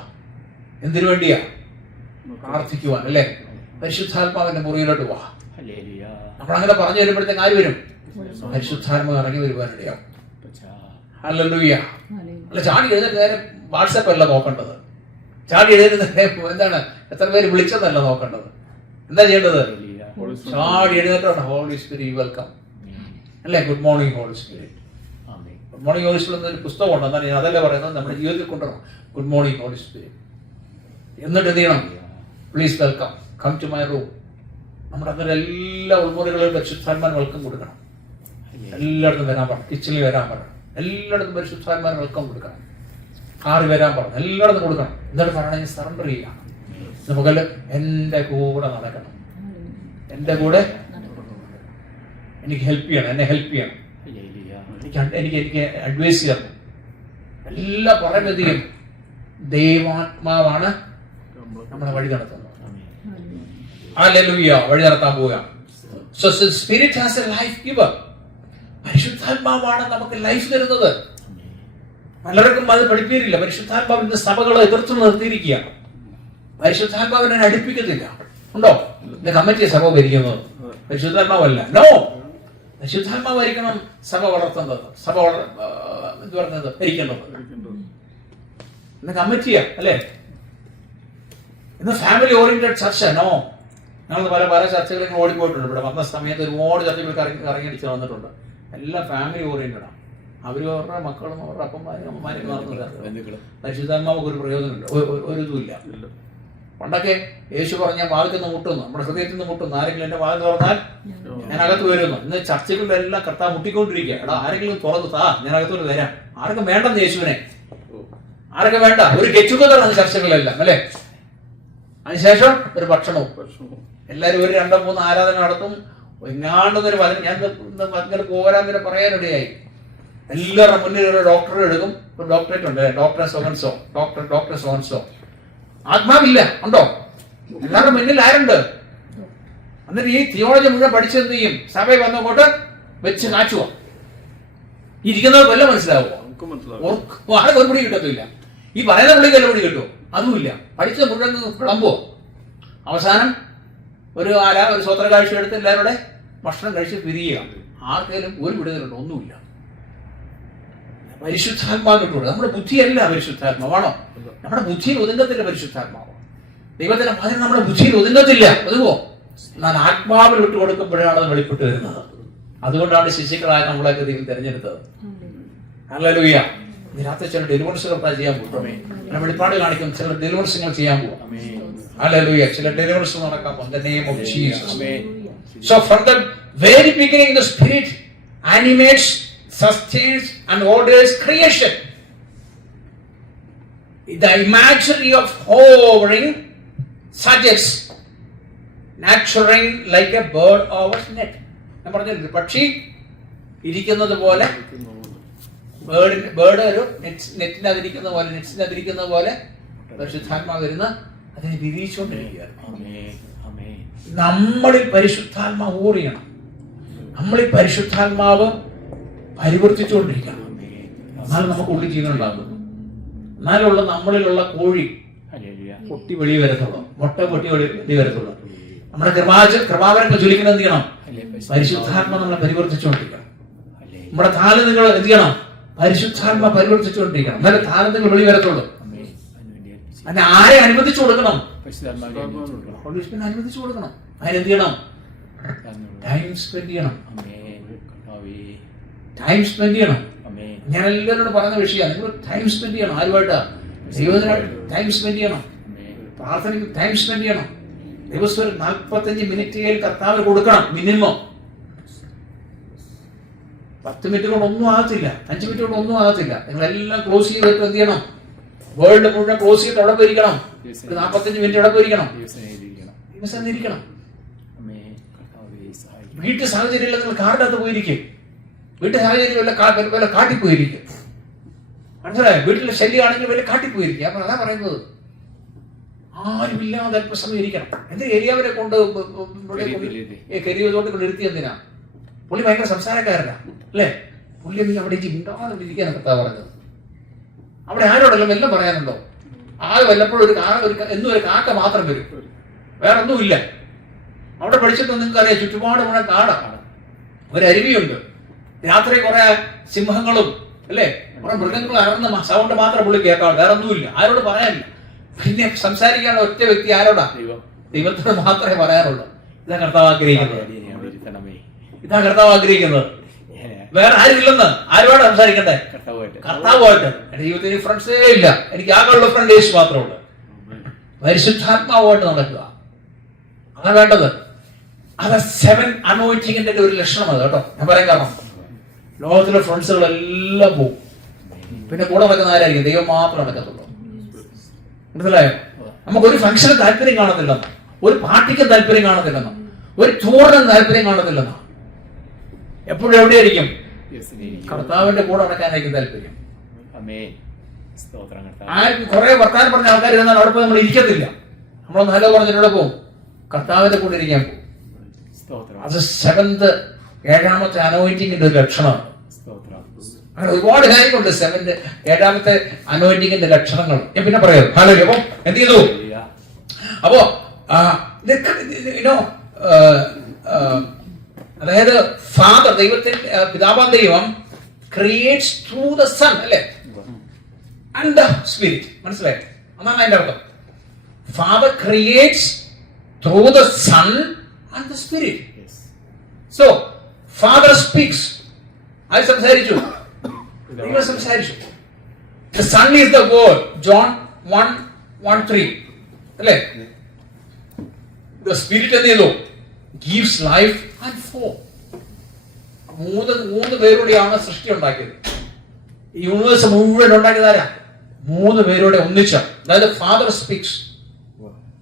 എന്തിനു വേണ്ടിയാ? പ്രാർത്ഥിക്കുവാൻ, അല്ലേ? പരിശുദ്ധാത്മാവിന്റെ മുറിയിലോട്ട് വാ. നമ്മളങ്ങനെ പറഞ്ഞു വരുമ്പോഴത്തേക്ക് ആര് വരും? പരിശുദ്ധാത്മാവ് ഇറങ്ങി വരുവാനിടയാവും. ഹല്ലേലൂയ. അല്ല, ചാടി എഴുന്നേറ്റ് നേരെ വാട്സാപ്പ് അല്ല നോക്കേണ്ടത്. ചാടി എഴുന്നേറ്റ് എന്താണ് എത്ര പേര് വിളിച്ചതല്ല നോക്കേണ്ടത്. എന്താ ചെയ്യേണ്ടത്? ചാടി എഴുന്നേറ്റാണ് ഹോളി സ്പിരിറ്റ് വെൽക്കം, അല്ലേ? Good morning Holy Spirit. Good morning Holy Spirit എന്നൊരു പുസ്തകമുണ്ട്. എന്നാൽ ഞാൻ അതല്ല പറയുന്നത്, നമ്മുടെ ജീവിതത്തിൽ കൊണ്ടുവരണം ഗുഡ് മോർണിംഗ് ഹോളി സ്പിരിറ്റ്. എന്നിട്ട് എന്ത് ചെയ്യണം? Please welcome, come to my room. നമ്മുടെ അങ്ങനെ എല്ലാ ഉൾമുറികളിലും പരിശുദ്ധാത്മാൻ വെൽക്കം കൊടുക്കണം. എല്ലായിടത്തും വരാൻ പറഞ്ഞു. കിച്ചണിൽ വരാൻ പറഞ്ഞു. എല്ലായിടത്തും പരിശുദ്ധാത്മാൻ വെൽക്കം കൊടുക്കണം. കാറി വരാൻ പറഞ്ഞു. എല്ലായിടത്തും കൊടുക്കണം. എന്നിട്ട് പറയണമെങ്കിൽ സറണ്ടർ ചെയ്യണം. നമുക്ക് എൻ്റെ കൂടെ നടക്കണം. എൻ്റെ കൂടെ എനിക്ക് ഹെൽപ്പ് ചെയ്യണം. എന്നെ ഹെൽപ്പ് ചെയ്യണം. എനിക്ക് അഡ്വൈസ് ചെയ്യണം. എല്ലാം പറയുമ്പോഴത്തേക്കും ദൈവാത്മാവാണ് നമ്മളെ വഴി നടത്തുന്നത്. ഹല്ലേലൂയ. വഴി നടത്താൻ പോവുക. So spirit has a life giver. പരിശുദ്ധാത്മാവാണ് നമുക്ക് ലൈഫ് തരുന്നത്. പലർക്കും അത് പഠിപ്പിക്കില്ല. പരിശുദ്ധാത്മാവിന്റെ സഭകളെ എതിർത്ത് നിർത്തിയിരിക്കുകയാണ്. പരിശുദ്ധാത്മാവിനെ അടുപ്പിക്കത്തില്ല. ഉണ്ടോ? എന്റെ കമ്മിറ്റി സഭ ഭരിക്കുന്നത് പരിശുദ്ധാത്മാവല്ല. നോ, പരിശുദ്ധാത്മാവായിരിക്കണം സഭ വളർത്തുന്നത്. സഭ എന്ത് പറഞ്ഞത്? ഭരിക്കേണ്ടത്. ഇന്ന് കമ്മിറ്റിയാ, അല്ലേ? ഇന്ന് ഫാമിലി ഓറിയന്റഡ് ചർച്ച. നോ, ഞങ്ങൾ പല ചർച്ചകളിൽ ഓടിപ്പോയിട്ടുണ്ട്. ഇവിടെ വന്ന സമയത്ത് ഒരുപാട് ചർച്ചകൾ കറങ്ങിയടിച്ച് വന്നിട്ടുണ്ട്. എല്ലാം ഫാമിലി ഓറിയന്റഡാണ്. അവരും അവരുടെ മക്കളും അവരുടെ അപ്പന്മാരും അമ്മമാരും നടന്നത്. പരിശുദ്ധാത്മാവുക്ക് ഒരു പ്രയോജനമില്ല, ഒരു ഇതുമില്ല. പണ്ടൊക്കെ യേശു പറഞ്ഞ വാതിൽ നിന്ന് മുട്ടുന്നു, നമ്മുടെ ഹൃദയത്തിൽ നിന്ന് മുട്ടുന്നു. ആരെങ്കിലും എന്റെ വാതിൽ തുറന്നാൽ ഞാൻ അകത്ത് വരുന്നു. ഇന്ന് ചർച്ചകളിലെല്ലാം കർത്താവ് മുട്ടിക്കൊണ്ടിരിക്കുക. എടാ, ആരെങ്കിലും തുറന്നു താ, ഞാൻ അകത്തോട്ട് വരാം. ആർക്കും വേണ്ടെന്ന് യേശുവിനെ, ആരൊക്കെ വേണ്ട. ഒരു ഗെറ്റുഗതറാണ് ചർച്ചകളെല്ലാം, അല്ലേ? അതിനുശേഷം ഒരു ഭക്ഷണവും. എല്ലാവരും ഒരു 2-3 ആരാധന നടത്തും. എങ്ങാണ്ടെന്നൊരു ഞാൻ ഇങ്ങനെ പോരാൻ പറയാനിടയായി. എല്ലാവരുടെ മുന്നിൽ ഒരു ഡോക്ടറെ എടുക്കും. ഒരു ഡോക്ടറേറ്റ് ഉണ്ട്, ഡോക്ടർ സോഹൻസോ, ഡോക്ടർ സോഹൻസോ. ആത്മാവില്ല, ഉണ്ടോ? എല്ലാവരുടെ മുന്നിൽ ആരുണ്ട്? എന്നിട്ട് ഈ തിയോളജി മുഴുവൻ പഠിച്ചെന്ത് ചെയ്യും? സഭയിൽ വന്നങ്ങോട്ട് വെച്ച് കാച്ചുക. ഇരിക്കുന്നത് വല്ല മനസ്സിലാവുമോ? ആരെ ഒരു പിടി കിട്ടത്തില്ല. ഈ പറയുന്ന പുള്ളിക്ക് എല്ലാം പിടി കിട്ടുമോ? അതുമില്ല. പഠിച്ചത് മുഴുവൻ വിളമ്പോ. അവസാനം ഒരു സ്വത്ര കാഴ്ച എടുത്ത് എല്ലാവരുടെ ഭക്ഷണം കഴിച്ച് പിരിയുക. ആർക്കെങ്കിലും ഒരു വിടുതലുണ്ടോ? ഒന്നുമില്ല. പരിശുദ്ധാത്മാവ് കിട്ടുള്ളൂ. നമ്മുടെ ബുദ്ധിയല്ല പരിശുദ്ധാത്മാവാണോ? നമ്മുടെ ബുദ്ധിയിൽ ഒതുങ്ങത്തില്ല പരിശുദ്ധാത്മാവ്. ദൈവത്തിന്റെ വചനം നമ്മുടെ ബുദ്ധിയിൽ ഒതുങ്ങത്തില്ല. ഒതുങ്ങോ? എന്നാൽ ആത്മാവിൽ വിട്ടു കൊടുക്കുമ്പോഴാണ് അത് വെളിപ്പെട്ട് വരുന്നത്. അതുകൊണ്ടാണ് ശിശുക്കളായ നമ്മളൊക്കെ ദൈവം തെരഞ്ഞെടുത്തത്. ഹല്ലേലൂയ. ഇതിനകത്ത് ചില ഡെലിവറൻസുകൾ ചെയ്യാൻ പോകും. വെളിപ്പാട് കാണിക്കും. ചില ഡെലിവറൻസുകൾ ചെയ്യാൻ പോകും. ഹല്ലേലൂയ. ചില ഡെലിവറൻസ് നടക്കാൻ പോകും. In the name of Jesus. So from the very beginning the Spirit animates, sustains and orders creation. The imagery of hovering suggests nurturing like a bird over net. ഞാൻ പറഞ്ഞിട്ടുണ്ട്, പക്ഷി ഇരിക്കുന്നത് പോലെ, ബേർഡ് ഒരു നെറ്റിനകത്തിരിക്കുന്ന പോലെ പരിശുദ്ധാത്മാവ് വരുന്ന അതിനെ വിരിയിച്ചുകൊണ്ടിരിക്കുകയാണ്. നമ്മളിൽ പരിശുദ്ധാത്മാവ് ഊറിയണം. നമ്മളിൽ പരിശുദ്ധാത്മാവ് പരിവർത്തിച്ചുകൊണ്ടിരിക്കണം. എന്നാലും നമുക്ക് ഉള്ളിൽ ജീവനുണ്ടാകും. എന്നാലുള്ള നമ്മളിലുള്ള കോഴി പൊട്ടി വെളി വരത്തുള്ളൂ, മുട്ട പൊട്ടി വെളി വരത്തുള്ളൂ. നമ്മുടെ കൃപാവരങ്ങൾ ജ്വലിക്കണം. എന്ത് ചെയ്യണം? പരിശുദ്ധാത്മ നമ്മളെ പരിവർത്തിച്ചുകൊണ്ടിരിക്കണം. നമ്മുടെ താലന്തുകൾ എന്ത് ചെയ്യണം? പരിശുദ്ധാത്മ പരിവർത്തിച്ചുകൊണ്ടിരിക്കണം. എന്നാലും താലന്തുകൾ വെളി വരത്തുള്ളൂ. അതിനെ ആരെ അനുവദിച്ചു കൊടുക്കണം? അനുവദിച്ചു കൊടുക്കണം. അതിനെന്ത് ചെയ്യണം? ടൈം സ്പെൻഡ് ചെയ്യണം. ആമേൻ കർത്താവേ. ടൈം സ്പെൻഡ് ചെയ്യണം. ആമേൻ. ഞാൻ എല്ലാവരോടും പറഞ്ഞ വിഷയമാണ്. നിങ്ങൾ ടൈം സ്പെൻഡ് ചെയ്യണം. ആരുമായിട്ടാ? ദൈവത്തിനായിട്ട് ടൈം സ്പെൻഡ് ചെയ്യണം. പ്രാർത്ഥനയ്ക്ക് ടൈം സ്പെൻഡ് ചെയ്യണം. ദിവസം ഒരു 45 മിനിറ്റ് കർത്താവിന് കൊടുക്കണം മിനിമം. 10 മിനിറ്റ് കൊണ്ട് ഒന്നും ആകത്തില്ല, 5 മിനിറ്റ് കൊണ്ട് ഒന്നും ആകത്തില്ല. നിങ്ങളെല്ലാം ക്ലോസ് ചെയ്തിട്ട് എന്ത് ചെയ്യണം? വേൾഡ് മുഴുവൻ ക്ലോസ് ചെയ്തിട്ട് അവിടെ പോയിരിക്കണം. ഒരു 45 മിനിറ്റ് അവിടെ പോയിരിക്കണം. ദിവസം ഇരിക്കണം. വീട്ടു സാഹചര്യം ഇല്ല, നിങ്ങൾ കാറിൻ്റെ അകത്ത് പോയിരിക്കും. വീട്ടു സാഹചര്യം വല്ല കാട്ടിപ്പോയിരിക്കും. മനസ്സിലായോ? വീട്ടിലെ ശല്യമാണെങ്കിൽ വല്ല കാട്ടിപ്പോയിരിക്കും. അപ്പൊ അതാ പറയുന്നത്, ആരുമില്ലാതെ അല്പസമയം ഇരിക്കണം. എന്റെ ഏരിയാവരെ കൊണ്ട് കരിയോട്ട് നിർത്തി എന്തിനാ? പുള്ളി ഭയങ്കര സംസാരക്കാരനാ അല്ലേ? പുള്ളി അവിടെ മിണ്ടാതെ ഇരിക്കാൻ കർത്താവ് പറഞ്ഞത്. അവിടെ ആരോടെല്ലാം എല്ലാം പറയാനുണ്ടോ? ആകെ വല്ലപ്പോഴും എന്നും ഒരു കാക്ക മാത്രം വരും, വേറെ ഒന്നുമില്ല. അവിടെ പഠിച്ചിട്ട് നിങ്ങൾക്ക് അറിയാം, ചുറ്റുപാട് മുഴുവൻ കാടാണ്. ഒരു അരുവിയുണ്ട്. രാത്രി കുറെ സിംഹങ്ങളും അല്ലേ കുറെ മൃഗങ്ങളും അറന്ന സൗണ്ട് മാത്രം പുള്ളി കേൾക്കാം, വേറെ ഒന്നുമില്ല. ആരോട് പറയാനില്ല. പിന്നെ സംസാരിക്കാൻ ഒറ്റ വ്യക്തി ആരോടാ? ദൈവത്തോട് മാത്രമേ പറയാനുള്ളൂ. ഇതാ കർത്താവ് ആഗ്രഹിക്കുന്നത്. ഇതാ കർത്താവ് ആഗ്രഹിക്കുന്നത്. വേറെ ആരുമില്ലെന്ന്. ആരോട് സംസാരിക്കണ്ടേ? കർത്താവുമായിട്ട്. എന്റെ ജീവിതത്തിൽ ഫ്രണ്ട്സേ ഇല്ല. എനിക്ക് ആകെയുള്ള ഫ്രണ്ട് യേശു മാത്രമുള്ളൂ. പരിശുദ്ധാത്മാവുമായിട്ട് നടക്കുക, അങ്ങനെ വേണ്ടത്. അത് 7 അനോയിന്റിങ്ങിന്റെ ഒരു ലക്ഷണം അത് കേട്ടോ. ഞാൻ പറയാൻ കാരണം, ലോകത്തിലെ ഫ്രണ്ട്സുകളെല്ലാം പോകും. പിന്നെ കൂടെ നടക്കുന്ന ആരായിരിക്കും? ദൈവം മാത്രം നടക്കത്തുള്ളൂ. മനസ്സിലായോ? നമുക്കൊരു ഫംഗ്ഷന് താല്പര്യം കാണത്തില്ലെന്നോ, ഒരു പാർട്ടിക്ക് താല്പര്യം കാണത്തില്ലെന്നോ, ഒരു ടൂറിനും താല്പര്യം കാണത്തില്ലെന്നോ. എപ്പോഴും എവിടെയായിരിക്കും? കർത്താവിന്റെ കൂടെ നടക്കാനായിരിക്കും താല്പര്യം. ആർക്കും കുറെ വർത്താനം പറഞ്ഞ ആൾക്കാർ ഇരുന്നാൽ അവിടെ പോയി നമ്മൾ ഇരിക്കത്തില്ല. നമ്മളൊന്ന് ഹലോ പറഞ്ഞിട്ട് പോകും, കർത്താവിന്റെ കൂടെ ഇരിക്കാൻ പോകും. അത് 7th അനോയിന്റിങ്ങിന്റെ ഒരു ലക്ഷണമാണ്. അങ്ങനെ ഒരുപാട് കാര്യങ്ങളുണ്ട് 7th അനോയിന്റിങ്ങിന്റെ ലക്ഷണങ്ങൾ. ഞാൻ പിന്നെ പറയാം. ഹലോ. അപ്പം എന്ത് ചെയ്തു? അപ്പോ അതായത് ഫാദർ, ദൈവത്തിന്റെ പിതാവാം ദൈവം ക്രിയേറ്റ്സ് ത്രൂ ദ സൺ അല്ലേ, ആൻഡ് ദ സ്പിരിറ്റ്. മനസ്സിലായോ? അതാണ് അതിന്റെ അർത്ഥം. Father creates through the Son and the Spirit. So Father speaks. അത് സംസാരിച്ചു, ദൈവം സംസാരിച്ചു. The Son is the word. John 1:1-3 അല്ലേ? The Spirit എന്ത് ചെയ്തു? Gives life and form. മൂന്ന് പേരുടെയാണ് സൃഷ്ടി ഉണ്ടാക്കിയത്. ഈ യൂണിവേഴ്സ് മുഴുവൻ ഉണ്ടാക്കിയതാരാ? 3 പേരുടെ ഒന്നിച്ച. അതായത് father speaks,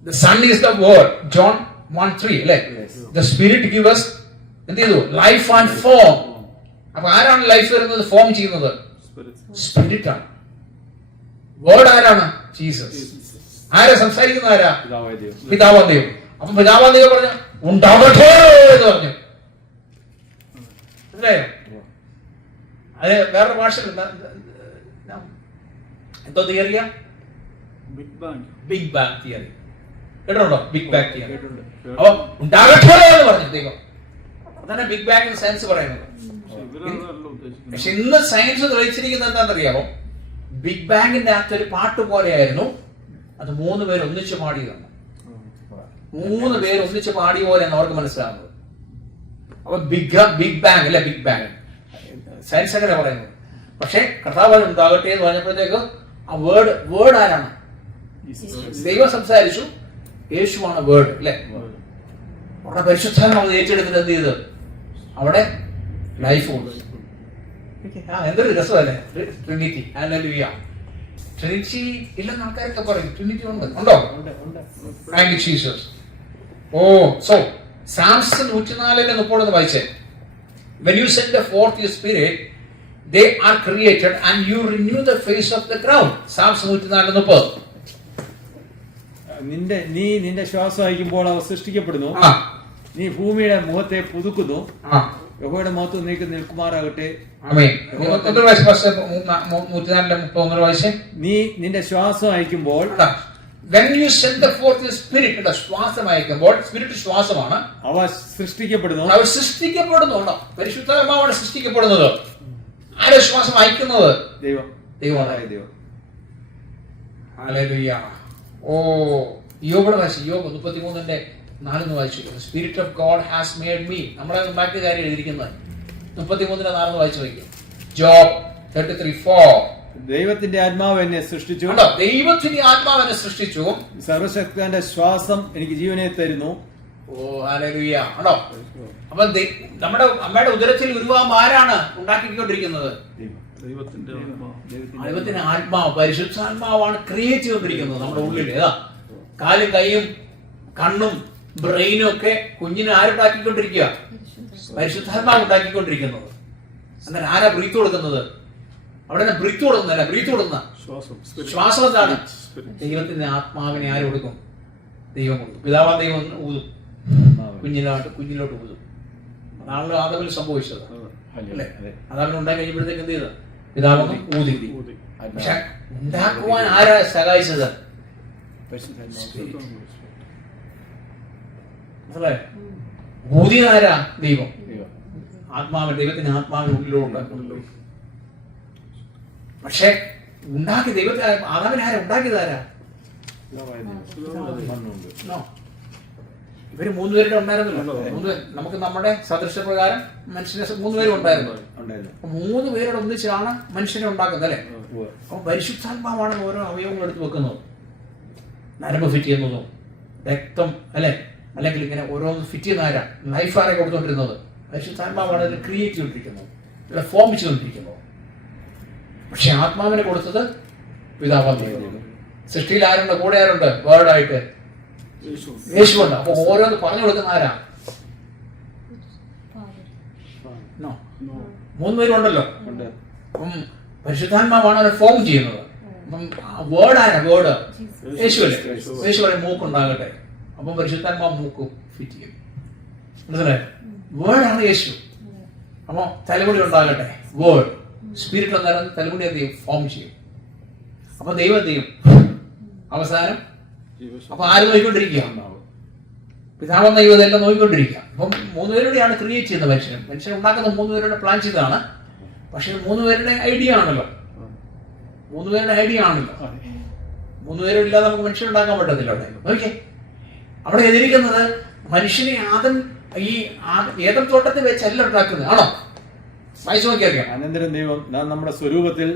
the Son is the word. John 1:3 അല്ലേ? The Spirit gives us എന്ത് ചെയ്തു? Life and form. അപ്പൊ ആരാണ് ലൈഫ് വരുന്നത്, ഫോം ചെയ്യുന്നത്? സ്പിരിറ്റ് ആണ്. വേർഡ് ആരാണ്? ജീസസ്. ആരാ സംസാരിക്കുന്ന? ആരാ? പിതാവാം ദൈവം. അപ്പൊ പിതാവാം ദൈവം പറഞ്ഞു ഉണ്ടാകട്ടെ എന്ന് പറഞ്ഞു. മനസ്സിലായോ? അത് വേറൊരു ഭാഷ എന്തോ തിയറിയാ? Big bang theory. കേട്ടിട്ടുണ്ടോ? Big bang theory. അപ്പൊ ഉണ്ടാകട്ടെ എന്ന് പറഞ്ഞു ദൈവം. അതാണ് ബിഗ് ബാങ് സയൻസ് പറയുന്നത്. പക്ഷെ ഇന്ന് സയൻസ് തെളിയിച്ചിരിക്കുന്നത് എന്താണെന്നറിയാമോ? ബിഗ് ബാങ്ങിന്റെ അകത്ത് ഒരു പാട്ട് പോലെയായിരുന്നു. അത് 3 പേര് ഒന്നിച്ച് പാടിയതാണ്. 3 പേര് ഒന്നിച്ച് പാടിയ പോലെയാണ് അവർക്ക് മനസ്സിലാകുന്നത്. അപ്പൊ ബിഗ് ബാങ് അല്ലെ, ബിഗ് ബാങ് സയൻസ് അങ്ങനെ പറയുന്നത്. പക്ഷെ കർത്താവ് ഉണ്ടാകട്ടെ എന്ന് പറഞ്ഞപ്പോഴത്തേക്ക് ആ വേർഡ് ആരാണ്? ദൈവം സംസാരിച്ചു, യേശുവാണ് വേർഡ് അല്ലെ. അവിടെ പരിശുദ്ധാത്മാവ് ഏറ്റെടുത്തിട്ട് എന്ത് ചെയ്ത് അവിടെ ലൈഫ് ഉണ്ട്. എന്തൊരു രസമല്ലേ ട്രിനിറ്റി. ഹല്ലേലൂയ. ട്രിനിറ്റി ഇല്ലെന്ന് ആൾക്കാരൊക്കെ പറയും. ട്രിനിറ്റി ഉണ്ടോ? Thank you Jesus. ഓ സോ സാംസ് 104:30 വായിച്ചേ. When you send forth your spirit, they are created and you renew the face of the ground. സാംസ് 104:30. നിന്റെ ശ്വാസം അയക്കുമ്പോൾ അവർ സൃഷ്ടിക്കപ്പെടുന്നു. നീ ഭൂമിയുടെ മുഖത്തെ പുതുക്കുന്നു. യഹോവയുടെ മുഖത്ത് നീക്ക് നിൽക്കുമാറാകട്ടെ. നീ നിന്റെ ശ്വാസം അയക്കുമ്പോൾ, when you send forth the spirit, ശ്വാസം അയക്കുമ്പോൾ, സ്പിരിറ്റ് ശ്വാസമാണ്, അവ സൃഷ്ടിക്കപ്പെടുന്നു. അവർ സൃഷ്ടിക്കപ്പെടുന്നു. പരിശുദ്ധാത്മാവാണ് സൃഷ്ടിക്കപ്പെടുന്നത്. ആരെ ശ്വാസം അയക്കുന്നത്? ദൈവമാണ്. ഹല്ലേലൂയ. ഓ യോബുടെ വാശി, യോബ് 33 4 വായിച്ചു. Spirit of God has made me. നമ്മളെ ഉണ്ടാക്കിയ കാര്യം എഴുതിയിരിക്കുന്നത് 33:4 വായിച്ചു നോക്കിയോ. ജോബ് 33:4. ദൈവത്തിന്റെ ആത്മാവ് എന്നെ സൃഷ്ടിച്ചു. ദൈവത്തിന്റെ ആത്മാവ് എന്നെ സൃഷ്ടിച്ചു. സർവശക്തന്റെ ശ്വാസം എനിക്ക് ജീവനെ തരുന്നു. ഓ ഹല്ലേലൂയ. ആണോ? അപ്പൊ നമ്മുടെ അമ്മയുടെ ഉദരത്തിൽ ഉരുവാകുമ്പോൾ ആരാണ് ഉണ്ടാക്കിക്കൊണ്ടിരിക്കുന്നത്? ദൈവത്തിന്റെ ആത്മാവ്, പരിശുദ്ധാത്മാവാണ് ക്രിയേറ്റ് ചെയ്തുകൊണ്ടിരിക്കുന്നത് നമ്മുടെ ഉള്ളിൽ. ഏതാ കാലും കൈയും കണ്ണും ബ്രെയിനും ഒക്കെ കുഞ്ഞിനെ ആരുണ്ടാക്കിക്കൊണ്ടിരിക്കുക? പരിശുദ്ധാത്മാവ് ഉണ്ടാക്കിക്കൊണ്ടിരിക്കുന്നത്. അന്നേരം ആരാ ബ്രീത്ത് കൊടുക്കുന്നത്? അവിടെ ബ്രീത്ത് കൊടുക്കുന്നല്ല, ബ്രീത്ത് കൊടുക്കുന്ന ശ്വാസം എന്താണ്? ദൈവത്തിന്റെ ആത്മാവിനെ ആര് കൊടുക്കും? ദൈവം കൊടുക്കും. പിതാവാ ദൈവം ഊതും, കുഞ്ഞിലോട്ട് ഊതും. അതാണല്ലോ ആദമിൽ സംഭവിച്ചത് അല്ലേ? ആദാമിന് ഉണ്ടായി കഴിഞ്ഞപ്പോഴത്തേക്ക് എന്ത് ചെയ്ത്? പിതാവൊന്നും ഊതി. പക്ഷെ ഉണ്ടാക്കുവാൻ ആരാ സഹായിച്ചത്? മനസ്സിലായോ? ഊതിയതാരാ? ദൈവം. ആത്മാവിന്, ദൈവത്തിന്റെ ആത്മാവിന് ഉള്ളിലോട്ട്. പക്ഷെ ഉണ്ടാക്കി ദൈവത്തെ, ആദാമിനെ ആരാ ഉണ്ടാക്കിയതാരാ? ഇവര് 3 പേരുടെ ഉണ്ടായിരുന്നല്ലോ. നമുക്ക് നമ്മുടെ സദൃശപ്രകാരം മനുഷ്യനെ 3 പേരും ഉണ്ടായിരുന്നു. 3 പേരുടെ ഒന്നിച്ചാണ് മനുഷ്യനെ ഉണ്ടാക്കുന്നത് അല്ലെ? അപ്പൊ പരിശുദ്ധാത്മാവാണ് ഓരോ അവയവങ്ങൾ എടുത്ത് വെക്കുന്നത്. നരമ്പ് ഫിറ്റ് ചെയ്യുന്നതും രക്തം അല്ലെ, അല്ലെങ്കിൽ ഇങ്ങനെ ഓരോന്ന് ഫിറ്റ് ചെയ്യുന്ന ആരാ? ലൈഫ് ആരെ കൊടുത്തോണ്ടിരുന്നത്? പരിശുദ്ധാത്മാവാണ് അതിൽ ക്രിയേറ്റ് ചെയ്തുകൊണ്ടിരിക്കുന്നത്, ഇവിടെ ഫോം ചെയ്തുകൊണ്ടിരിക്കുന്നത്. പക്ഷെ ആത്മാവിനെ കൊടുത്തത് പിതാവാണ്. സൃഷ്ടിയിൽ ആരുണ്ട്? കൂടെ ആരുണ്ട്? വേർഡായിട്ട് യേശുണ്ട്. അപ്പൊ ഓരോന്ന് പറഞ്ഞു കൊടുക്കുന്ന ആരാ? 3 പേരും ഉണ്ടല്ലോ. അപ്പം പരിശുദ്ധാത്മാവാണ് അവരെ ഫോം ചെയ്യുന്നത്. അപ്പം വേർഡ് ആരാ? വേർഡ് യേശു അല്ലേ? യേശു പറയും മൂക്കുണ്ടാകട്ടെ. അപ്പം പരിശുദ്ധാത്മാവ് മൂക്കും ഫിറ്റ് ചെയ്യും. മനസ്സിലായോ? വേർഡാണ് യേശു. അപ്പൊ തലമുടി ഉണ്ടാകട്ടെ, വേർഡ്. സ്പിരിറ്റ് വന്നാലും തലമുടി എന്ത് ചെയ്യും? ഫോം ചെയ്യും. അപ്പൊ ദൈവം എന്ത് ചെയ്യും? അവസാനം അപ്പൊ ആര് നോക്കിക്കൊണ്ടിരിക്കുക? പിതാവെന്ന ദൈവം എല്ലാം നോക്കിക്കൊണ്ടിരിക്കുക. അപ്പം 3 പേരുടെയാണ് ക്രിയേറ്റ് ചെയ്യുന്ന മനുഷ്യൻ ഉണ്ടാക്കുന്ന 3 പേരുടെ പ്ലാൻ ചെയ്തതാണ്. പക്ഷെ 3 പേരുടെ ഐഡിയ ആണല്ലോ. 3 പേരുടെ ഐഡിയ ആണല്ലോ. 3 പേരും ഇല്ലാതെ നമുക്ക് മനുഷ്യൻ ഉണ്ടാക്കാൻ പറ്റത്തില്ല. അവിടെ നോക്കിയേ, അവിടെ എതിരിക്കുന്നത് മനുഷ്യനെ ഈ ഏതം തോട്ടത്തിൽ വെച്ചല്ല ഉണ്ടാക്കുന്നത് ആണോ? വായിച്ചു നോക്കിയാൽ അനന്തരം ദൈവം നമ്മുടെ സ്വരൂപത്തിൽ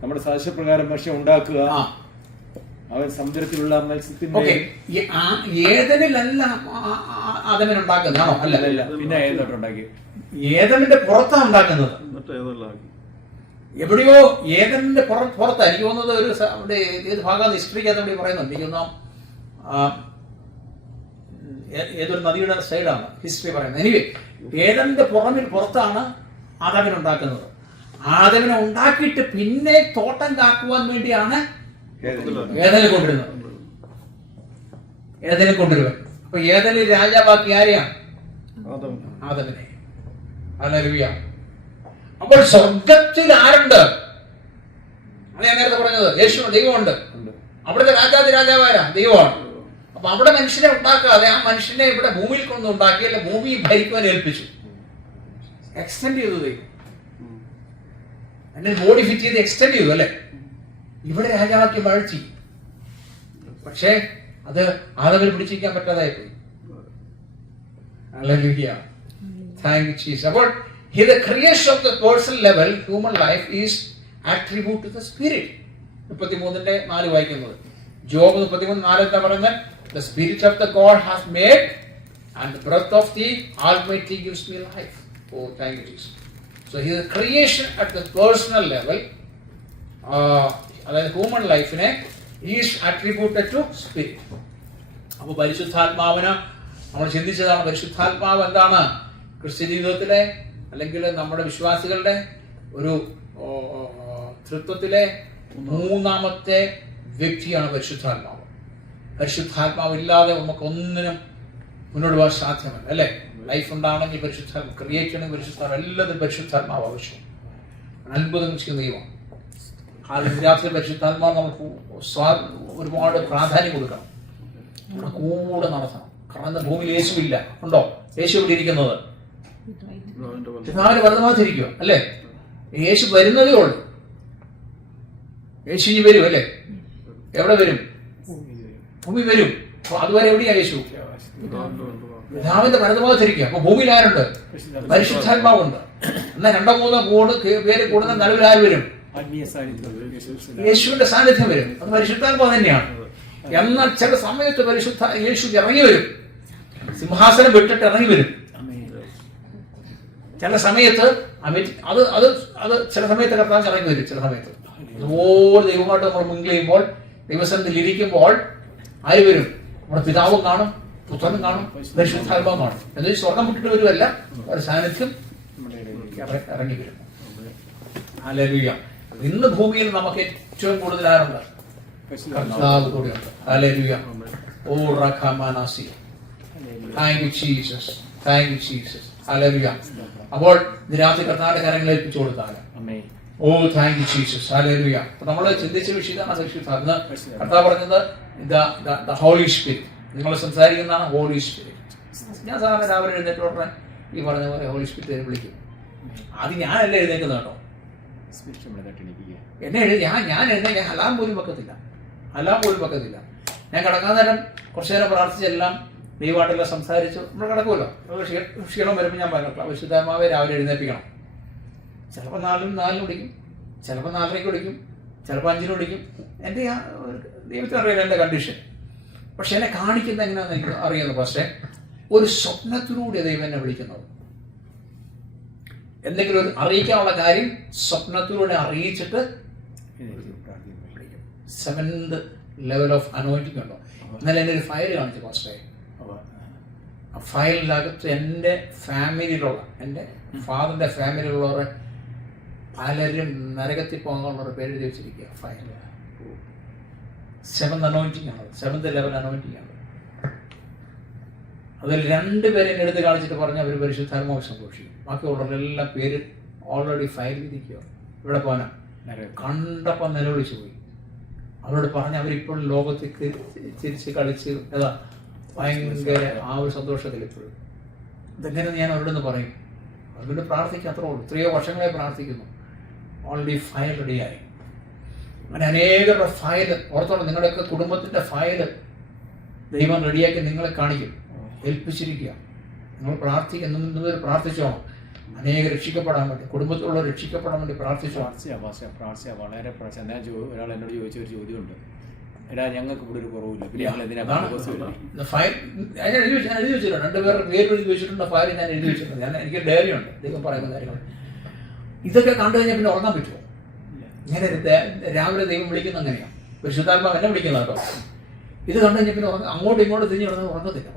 നമ്മുടെ സാദൃശ്യപ്രകാരം മനുഷ്യൻ ഉണ്ടാക്കുക. അവൻ സമുദ്രത്തിലുള്ള മത്സ്യത്തിന്റെ ഏതനിലല്ല ആദമിനെ ഉണ്ടാക്കുന്നതാണോ? അല്ല, പിന്നെ ഏതോട്ടുണ്ടാക്കി ഏതനിന്റെ പുറത്താണ് ഉണ്ടാക്കുന്നത്. എവിടെയോ ഏതനിന്റെ പുറത്താ. എനിക്ക് തോന്നുന്നത് ഒരു അവിടെ ഏത് ഭാഗം ഹിസ്റ്ററിക്കകത്ത് അവിടെ പറയുന്നുണ്ട്. എനിക്ക് തോന്നാം ഏതൊരു നദിയുടെ സൈഡാണ് ഹിസ്റ്ററി പറയുന്നത്. എനിവേ ഏതനിന്റെ പുറത്താണ് ആദമിനെ ഉണ്ടാക്കുന്നത്. ആദമിനെ ഉണ്ടാക്കിയിട്ട് പിന്നെ തോട്ടം കാക്കുവാൻ വേണ്ടിയാണ് ഏതനെ കൊണ്ടുവരുന്നത്. ഏതനെ കൊണ്ടുവരുക. അപ്പൊ ഏതന് രാജാവാക്കി ആരെയാണ്? ആദമിനെ. ഹല്ലേലൂയ. അപ്പോൾ സ്വർഗത്തിൽ ആരുണ്ട്? അത് ഞാൻ നേരത്തെ പറഞ്ഞത് യേശു ദൈവമുണ്ട്. അവിടുത്തെ രാജാവാരാ? ദൈവമാണ്. അപ്പൊ അവിടെ മനുഷ്യനെ ഉണ്ടാക്കാതെ ആ മനുഷ്യനെ ഇവിടെ ഭൂമിയിൽ കൊണ്ടു ഉണ്ടാക്കി, അല്ലെ ഭൂമി ഭരിക്കുവാൻ ഏൽപ്പിച്ചു. എക്സ്റ്റെൻഡ് ചെയ്തു ദൈവം. എന്നെ ബോഡി ഫിറ്റ് ചെയ്ത് എക്സ്റ്റെൻഡ് ചെയ്തു അല്ലെ? ഇവിടെ രാജാവാക്കി വാഴ്ചി. പക്ഷേ അത് ആദമിന് പിടിച്ചിരിക്കാൻ പറ്റാതായി പോയി. ഹല്ലേലൂയ. Thank you Jesus. അപ്പോൾ the creation of the personal level, human life is attribute to the spirit. 33:4 വായിക്കുന്നത്. ജോബ് 33:4 എന്താ പറയുന്നത്? The spirit of the God has made and the breath of the Almighty gives me life. Oh, thank you Jesus. So his creation at the personal level, അതായത് human ലൈഫിനെ is attributed to spirit. അപ്പൊ പരിശുദ്ധാത്മാവിന് നമ്മൾ ചിന്തിച്ചതാണ്. പരിശുദ്ധാത്മാവ് എന്താണ്? ക്രിസ്ത്യ ജീവിതത്തിലെ അല്ലെങ്കിൽ നമ്മുടെ വിശ്വാസികളുടെ ഒരു തൃത്വത്തിലെ 3ാമത്തെ വ്യക്തിയാണ് പരിശുദ്ധാത്മാവ്. പരിശുദ്ധാത്മാവ് ഇല്ലാതെ നമുക്ക് ഒന്നിനും മുന്നോട്ട് പോകാൻ സാധ്യമല്ല അല്ലെ? ലൈഫ് ഉണ്ടാണെങ്കിൽ പരിശുദ്ധാത്മ, ക്രിയേറ്റ് ചെയ്യണമെങ്കിൽ പരിശുദ്ധാത്മ, എല്ലാത്തിനും പരിശുദ്ധാത്മാവ് ആവശ്യം. അത്ഭുതം ചെയ്യുന്ന ദൈവം. രാത്രി പരിശുദ്ധാത്മാവ് നമുക്ക് ഒരുപാട് പ്രാധാന്യം കൊടുക്കണം. നമ്മുടെ കൂടെ നടത്തണം. കാരണം ഭൂമിയിൽ യേശു ഇല്ല. ഉണ്ടോ? യേശു ഇവിടെ ഇരിക്കുന്നത് പിതാവിന് വലതുഭാഗത്തിരിക്കുക അല്ലേ? യേശു വരുന്നതേ ഉള്ളൂ. യേശു ഇനി വരും അല്ലേ? എവിടെ വരും? ഭൂമി വരും. അപ്പൊ അതുവരെ എവിടെയാ യേശു? പിതാവിന്റെ വലതുഭാഗത്തിരിക്കുക. അപ്പൊ ഭൂമിയിൽ ആരുണ്ട്? പരിശുദ്ധാത്മാവുണ്ട്. എന്നാൽ 2-3 പേര് കൂടുന്ന നടുവിൽ ആര് വരും? യേശുവിന്റെ സാന്നിധ്യം വരും. അത് പരിശുദ്ധാത്മാവ് തന്നെയാണ്. എന്നാൽ ചില സമയത്ത് യേശു ഇറങ്ങി വരും, സിംഹാസനം വിട്ടിട്ട് ഇറങ്ങി വരും. ചില സമയത്ത് അത് ചില സമയത്ത് കർത്താവ് ഇറങ്ങി വരും. ചില സമയത്ത് അതുപോലെ ദൈവമായിട്ട് നമ്മൾ മിങ്കിൾ ചെയ്യുമ്പോൾ, ദൈവസന്നിധിയിൽ ഇരിക്കുമ്പോൾ ആര് വരും? നമ്മുടെ പിതാവും കാണും, പുത്രനും കാണും, പരിശുദ്ധാത്മാവും കാണും. എന്നുവെച്ചാൽ സ്വർഗം വിട്ടിട്ട് വരുമല്ല, ഒരു സാന്നിധ്യം ഇറങ്ങി വരും. ഹല്ലേലൂയ. ഇന്ന് ഭൂമിയിൽ നമുക്ക് ഏറ്റവും കൂടുതൽ ആരുണ്ട്? കർത്താവ് കൂടെയുണ്ട്. ഹല്ലേലൂയ. ഓ റഖമാനാസി. Thank you Jesus, thank you Jesus. ഹല്ലേലൂയ. അപ്പോൾ രാത്രി കർത്താവിന്റെ കരങ്ങളിൽ ഏൽപ്പിച്ചു കൊടുത്താൽ, ഓ താങ്ക് യു ജീസസ്. ഹല്ലേലൂയ. അപ്പൊ നമ്മൾ ചിന്തിച്ച വിഷയമാണ് പരിശുദ്ധാത്മ. കർത്താവ് പറഞ്ഞത് ദ ഹോളി സ്പിരിറ്റ്. നിങ്ങൾ സംസാരിക്കുന്നതാണ് ഹോളി സ്പിരിറ്റ്. ഞാൻ സാധാരണ രാവിലെ എഴുന്നേറ്റ് ഉടനെ ഈ പറഞ്ഞ പോലെ ഹോളി സ്പിരിറ്റ് വിളിക്കും. ആദ്യം ഞാനല്ല എഴുന്നേക്കുന്നത് കേട്ടോ. എന്നെ ഞാൻ എഴുന്നേക്കാൻ അലാം പോലും വെക്കത്തില്ല. ഞാൻ കിടക്കാൻ നേരം കുറച്ചു നേരം പ്രാർത്ഥിച്ചെല്ലാം ദൈവമായിട്ടെല്ലാം സംസാരിച്ചു നമ്മൾ കിടക്കുമല്ലോ. ക്ഷീണം വരുമ്പോൾ ഞാൻ പറഞ്ഞിട്ടില്ല, വിശുദ്ധമാവെ രാവിലെ എഴുന്നേൽപ്പിക്കണം. ചിലപ്പോൾ 4 വിളിക്കും, ചിലപ്പോൾ 4:30 വിളിക്കും, ചിലപ്പോൾ 5 വിളിക്കും. എൻ്റെ ദൈവത്തിന് അറിയില്ല എൻ്റെ കണ്ടീഷൻ. പക്ഷെ എന്നെ കാണിക്കുന്ന എങ്ങനെയാണെന്ന് എനിക്ക് അറിയുന്നു. പക്ഷേ ഒരു സ്വപ്നത്തിലൂടെ ദൈവം എന്നെ വിളിക്കുന്നത്. എന്തെങ്കിലും ഒരു അറിയിക്കാനുള്ള കാര്യം സ്വപ്നത്തിലൂടെ അറിയിച്ചിട്ട് 7th ലെവൽ ഓഫ് അനോയിന്റിംഗ് ഉണ്ടോ. എന്നാലും എൻ്റെ ഒരു ഫയൽ കാണിച്ചു പാസ്റ്റേ. ആ ഫയലിനകത്ത് എൻ്റെ ഫാമിലിയിലുള്ള, എൻ്റെ ഫാദറിൻ്റെ ഫാമിലിയിലുള്ളവരെ പലരും നരകത്തിൽ പോകാനുള്ളവരുടെ പേര് എഴുതി വെച്ചിരിക്കുക. ഫയൽ 7th അനോയിന്റിംഗ് ആണ്, 7th ലെവൽ അനോയിന്റിംഗ് ആണ്. അതിൽ 2 പേരെ എന്നെ എടുത്ത് കാണിച്ചിട്ട് പറഞ്ഞ് അവർ പരിശുദ്ധാത്മാവ് സന്തോഷിക്കും. ബാക്കിയുള്ളവരെല്ലാം പേര് ഓൾറെഡി ഫയൽ ചെയ്തിരിക്കുക. ഇവിടെ പോകാനാ കണ്ടപ്പം നിലവിളിച്ചു പോയി. അവരോട് പറഞ്ഞ് അവരിപ്പോൾ ലോകത്തിൽ ചിരിച്ച് കളിച്ച് ഏതാ ഭയങ്കര ആ ഒരു സന്തോഷത്തിൽ ഇപ്പോഴും. ഇതെങ്ങനെ ഞാൻ അവരോടൊന്ന് പറയും? അവരോട് പ്രാർത്ഥിക്കുക, അത്രേ ഉള്ളൂ. 3 വർഷങ്ങളെ പ്രാർത്ഥിക്കുന്നു. ഓൾറെഡി ഫയൽ റെഡിയായി. അങ്ങനെ അനേകരുടെ ഫയൽ ഓർത്തോളം. നിങ്ങളുടെയൊക്കെ കുടുംബത്തിൻ്റെ ഫയൽ ദൈവം റെഡിയാക്കി നിങ്ങളെ കാണിക്കും. ഏൽപ്പിച്ചിരിക്കുക. നിങ്ങൾ പ്രാർത്ഥിക്കുക, പ്രാർത്ഥിച്ചോണം. അനേകം രക്ഷിക്കപ്പെടാൻ വേണ്ടി, കുടുംബത്തിലുള്ള രക്ഷിക്കപ്പെടാൻ വേണ്ടി പ്രാർത്ഥിച്ചോ. പ്രാർത്ഥിച്ച വളരെ ഒരാൾ എന്നോട് ചോദിച്ച ഒരു ചോദ്യമുണ്ട്. എടാ, ഞങ്ങൾക്ക് ഇവിടെ ഒരു കുറവില്ല, പിന്നെ ഞങ്ങൾ എന്തിനാ ഫയൽ ഞാൻ എഴുതി വെച്ചിട്ടുണ്ട്. 2 പേരുടെ പേര് എഴുതി വെച്ചിട്ടുണ്ട്. ഫയൽ ഞാൻ എഴുതി വെച്ചിട്ടുണ്ട്. എനിക്ക് ഡയറി ഉണ്ട്, ദൈവം പറയുന്ന കാര്യങ്ങൾ. ഇതൊക്കെ കണ്ടു കഴിഞ്ഞാൽ പിന്നെ ഉറങ്ങാൻ പറ്റുമോ? ഇങ്ങനെ രാവിലെ ദൈവം വിളിക്കുന്ന അങ്ങനെയാണ്. പരിശുദ്ധാത്മാവ് എന്നെ വിളിക്കുന്ന കേട്ടോ. ഇത് കണ്ടു കഴിഞ്ഞാൽ പിന്നെ അങ്ങോട്ടും ഇങ്ങോട്ടും തിരിഞ്ഞ് കിടന്ന് ഉറങ്ങത്തില്ല.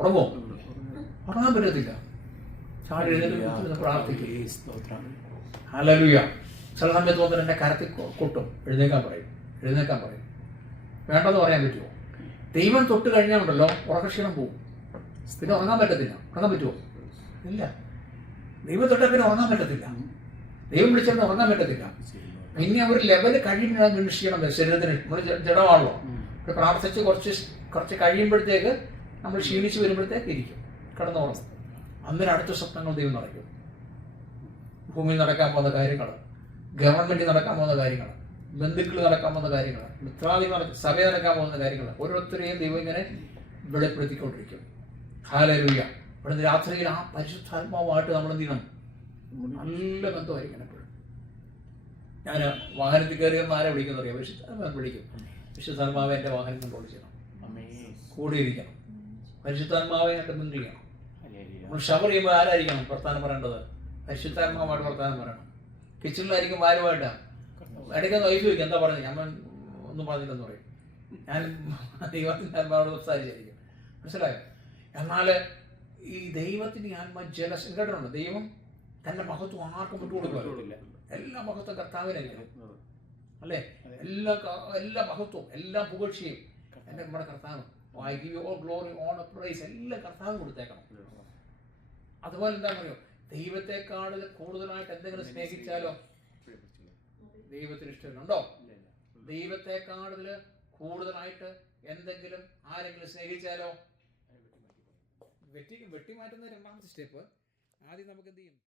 ഉറങ്ങാൻ പറ്റത്തില്ല. പ്രാർത്ഥിക്കും. ഹല്ലേലൂയ. ചില സമയത്ത് വന്നിട്ട് എൻ്റെ കരത്തിൽ കൊട്ടും, എഴുന്നേക്കാൻ പറയും. വേണ്ടെന്ന് പറയാൻ പറ്റുമോ? ദൈവം തൊട്ട് കഴിഞ്ഞാൽ ഉണ്ടല്ലോ ഉറക്കക്ഷീണം പോവും. പിന്നെ ഉറങ്ങാൻ പറ്റത്തില്ല. ഉറങ്ങാൻ പറ്റുമോ? ഇല്ല. ദൈവം തൊട്ടാൽ പിന്നെ ഉറങ്ങാൻ പറ്റത്തില്ല. ദൈവം വിളിച്ചാൽ ഉറങ്ങാൻ പറ്റത്തില്ല. പിന്നെ ഒരു ലെവല് കഴിയുമ്പോഴാണ് വീണ്ടും ക്ഷീണം വരും. ശരീരത്തിന് നമ്മൾ ജഡമാണല്ലോ. പ്രാർത്ഥിച്ച് കുറച്ച് കഴിയുമ്പോഴത്തേക്ക് നമ്മൾ ക്ഷീണിച്ച് വരുമ്പോഴത്തേക്ക് ഇരിക്കും, കിടന്നുറങ്ങും. അന്നേരം അടുത്ത സ്വപ്നങ്ങൾ ദൈവം നടക്കും. ഭൂമിയിൽ നടക്കാൻ പോകുന്ന കാര്യങ്ങൾ, ഗവൺമെന്റിൽ നടക്കാൻ പോകുന്ന കാര്യങ്ങൾ, ബന്ധുക്കൾ നടക്കാൻ പോകുന്ന കാര്യങ്ങൾ, സഭ നടക്കാൻ പോകുന്ന കാര്യങ്ങൾ, ഓരോരുത്തരെയും ദൈവം ഇങ്ങനെ വെളിപ്പെടുത്തിക്കൊണ്ടിരിക്കും. ഹല്ലേലൂയ. ഇവിടുന്ന് രാത്രിയിൽ ആ പരിശുദ്ധാത്മാവുമായിട്ട് നമ്മൾ എന്ത് ചെയ്യണം? നല്ല ബന്ധമായിരിക്കണം എപ്പോഴും. ഞാൻ വാഹനത്തിൽ കയറിയെന്ന് ആരെ വിളിക്കുന്നത് അറിയാം? പരിശുദ്ധാത്മാവ് വിളിക്കും. പരിശുദ്ധാത്മാവെ എൻ്റെ വാഹനം കൺട്രോൾ ചെയ്യണം, കൂടിയിരിക്കണം. പരിശുദ്ധാത്മാവായിട്ട് ബന്ധം ചെയ്യണം. നമ്മൾ ഷവർ ചെയ്യുമ്പോൾ ആരായിരിക്കണം വർത്താനം പറയേണ്ടത്? പരിശുദ്ധാത്മാവായിട്ട് വർത്താനം പറയണം. കിച്ചണിലായിരിക്കും ആരുമായിട്ടാണ്. ഇടയ്ക്കൊന്ന് വൈഫ് ചോദിക്കും, എന്താ പറഞ്ഞത്? ഞാൻ ഒന്നും പറഞ്ഞില്ലെന്ന് പറയും. ഞാൻ ദൈവത്തിൻ്റെ ആത്മാവോട് സംസാരിച്ചായിരിക്കും. മനസ്സിലായോ? എന്നാൽ ഈ ദൈവത്തിന് ആത്മാ ജലസം കേട്ടിട്ടുണ്ട്. ദൈവം തൻ്റെ മഹത്വം ആർക്കും വിട്ടുകൊടുക്കില്ല. എല്ലാ മഹത്വം കർത്താവിനായിരിക്കും, അല്ലേ? എല്ലാ മഹത്വവും എല്ലാ പുകഴ്ചയും എൻ്റെ നമ്മുടെ കർത്താവ്. I give you all glory, honor, praise എല്ലാം കർത്താവ് കൊടുത്തേക്കണം. അതുപോലെ എന്താ പറയുക, ദൈവത്തെക്കാൾ കൂടുതലായിട്ട് എന്തെങ്കിലും സ്നേഹിച്ചാലോ ദൈവത്തിന് ഇഷ്ടമുണ്ടോ? ദൈവത്തെക്കാൾ കൂടുതലായിട്ട് എന്തെങ്കിലും ആരെങ്കിലും സ്നേഹിച്ചാലോ വെട്ടി മാറ്റുന്ന 2ാമത്തെ സ്റ്റെപ്പ്. ആദ്യം നമുക്ക് എന്ത് ചെയ്യും?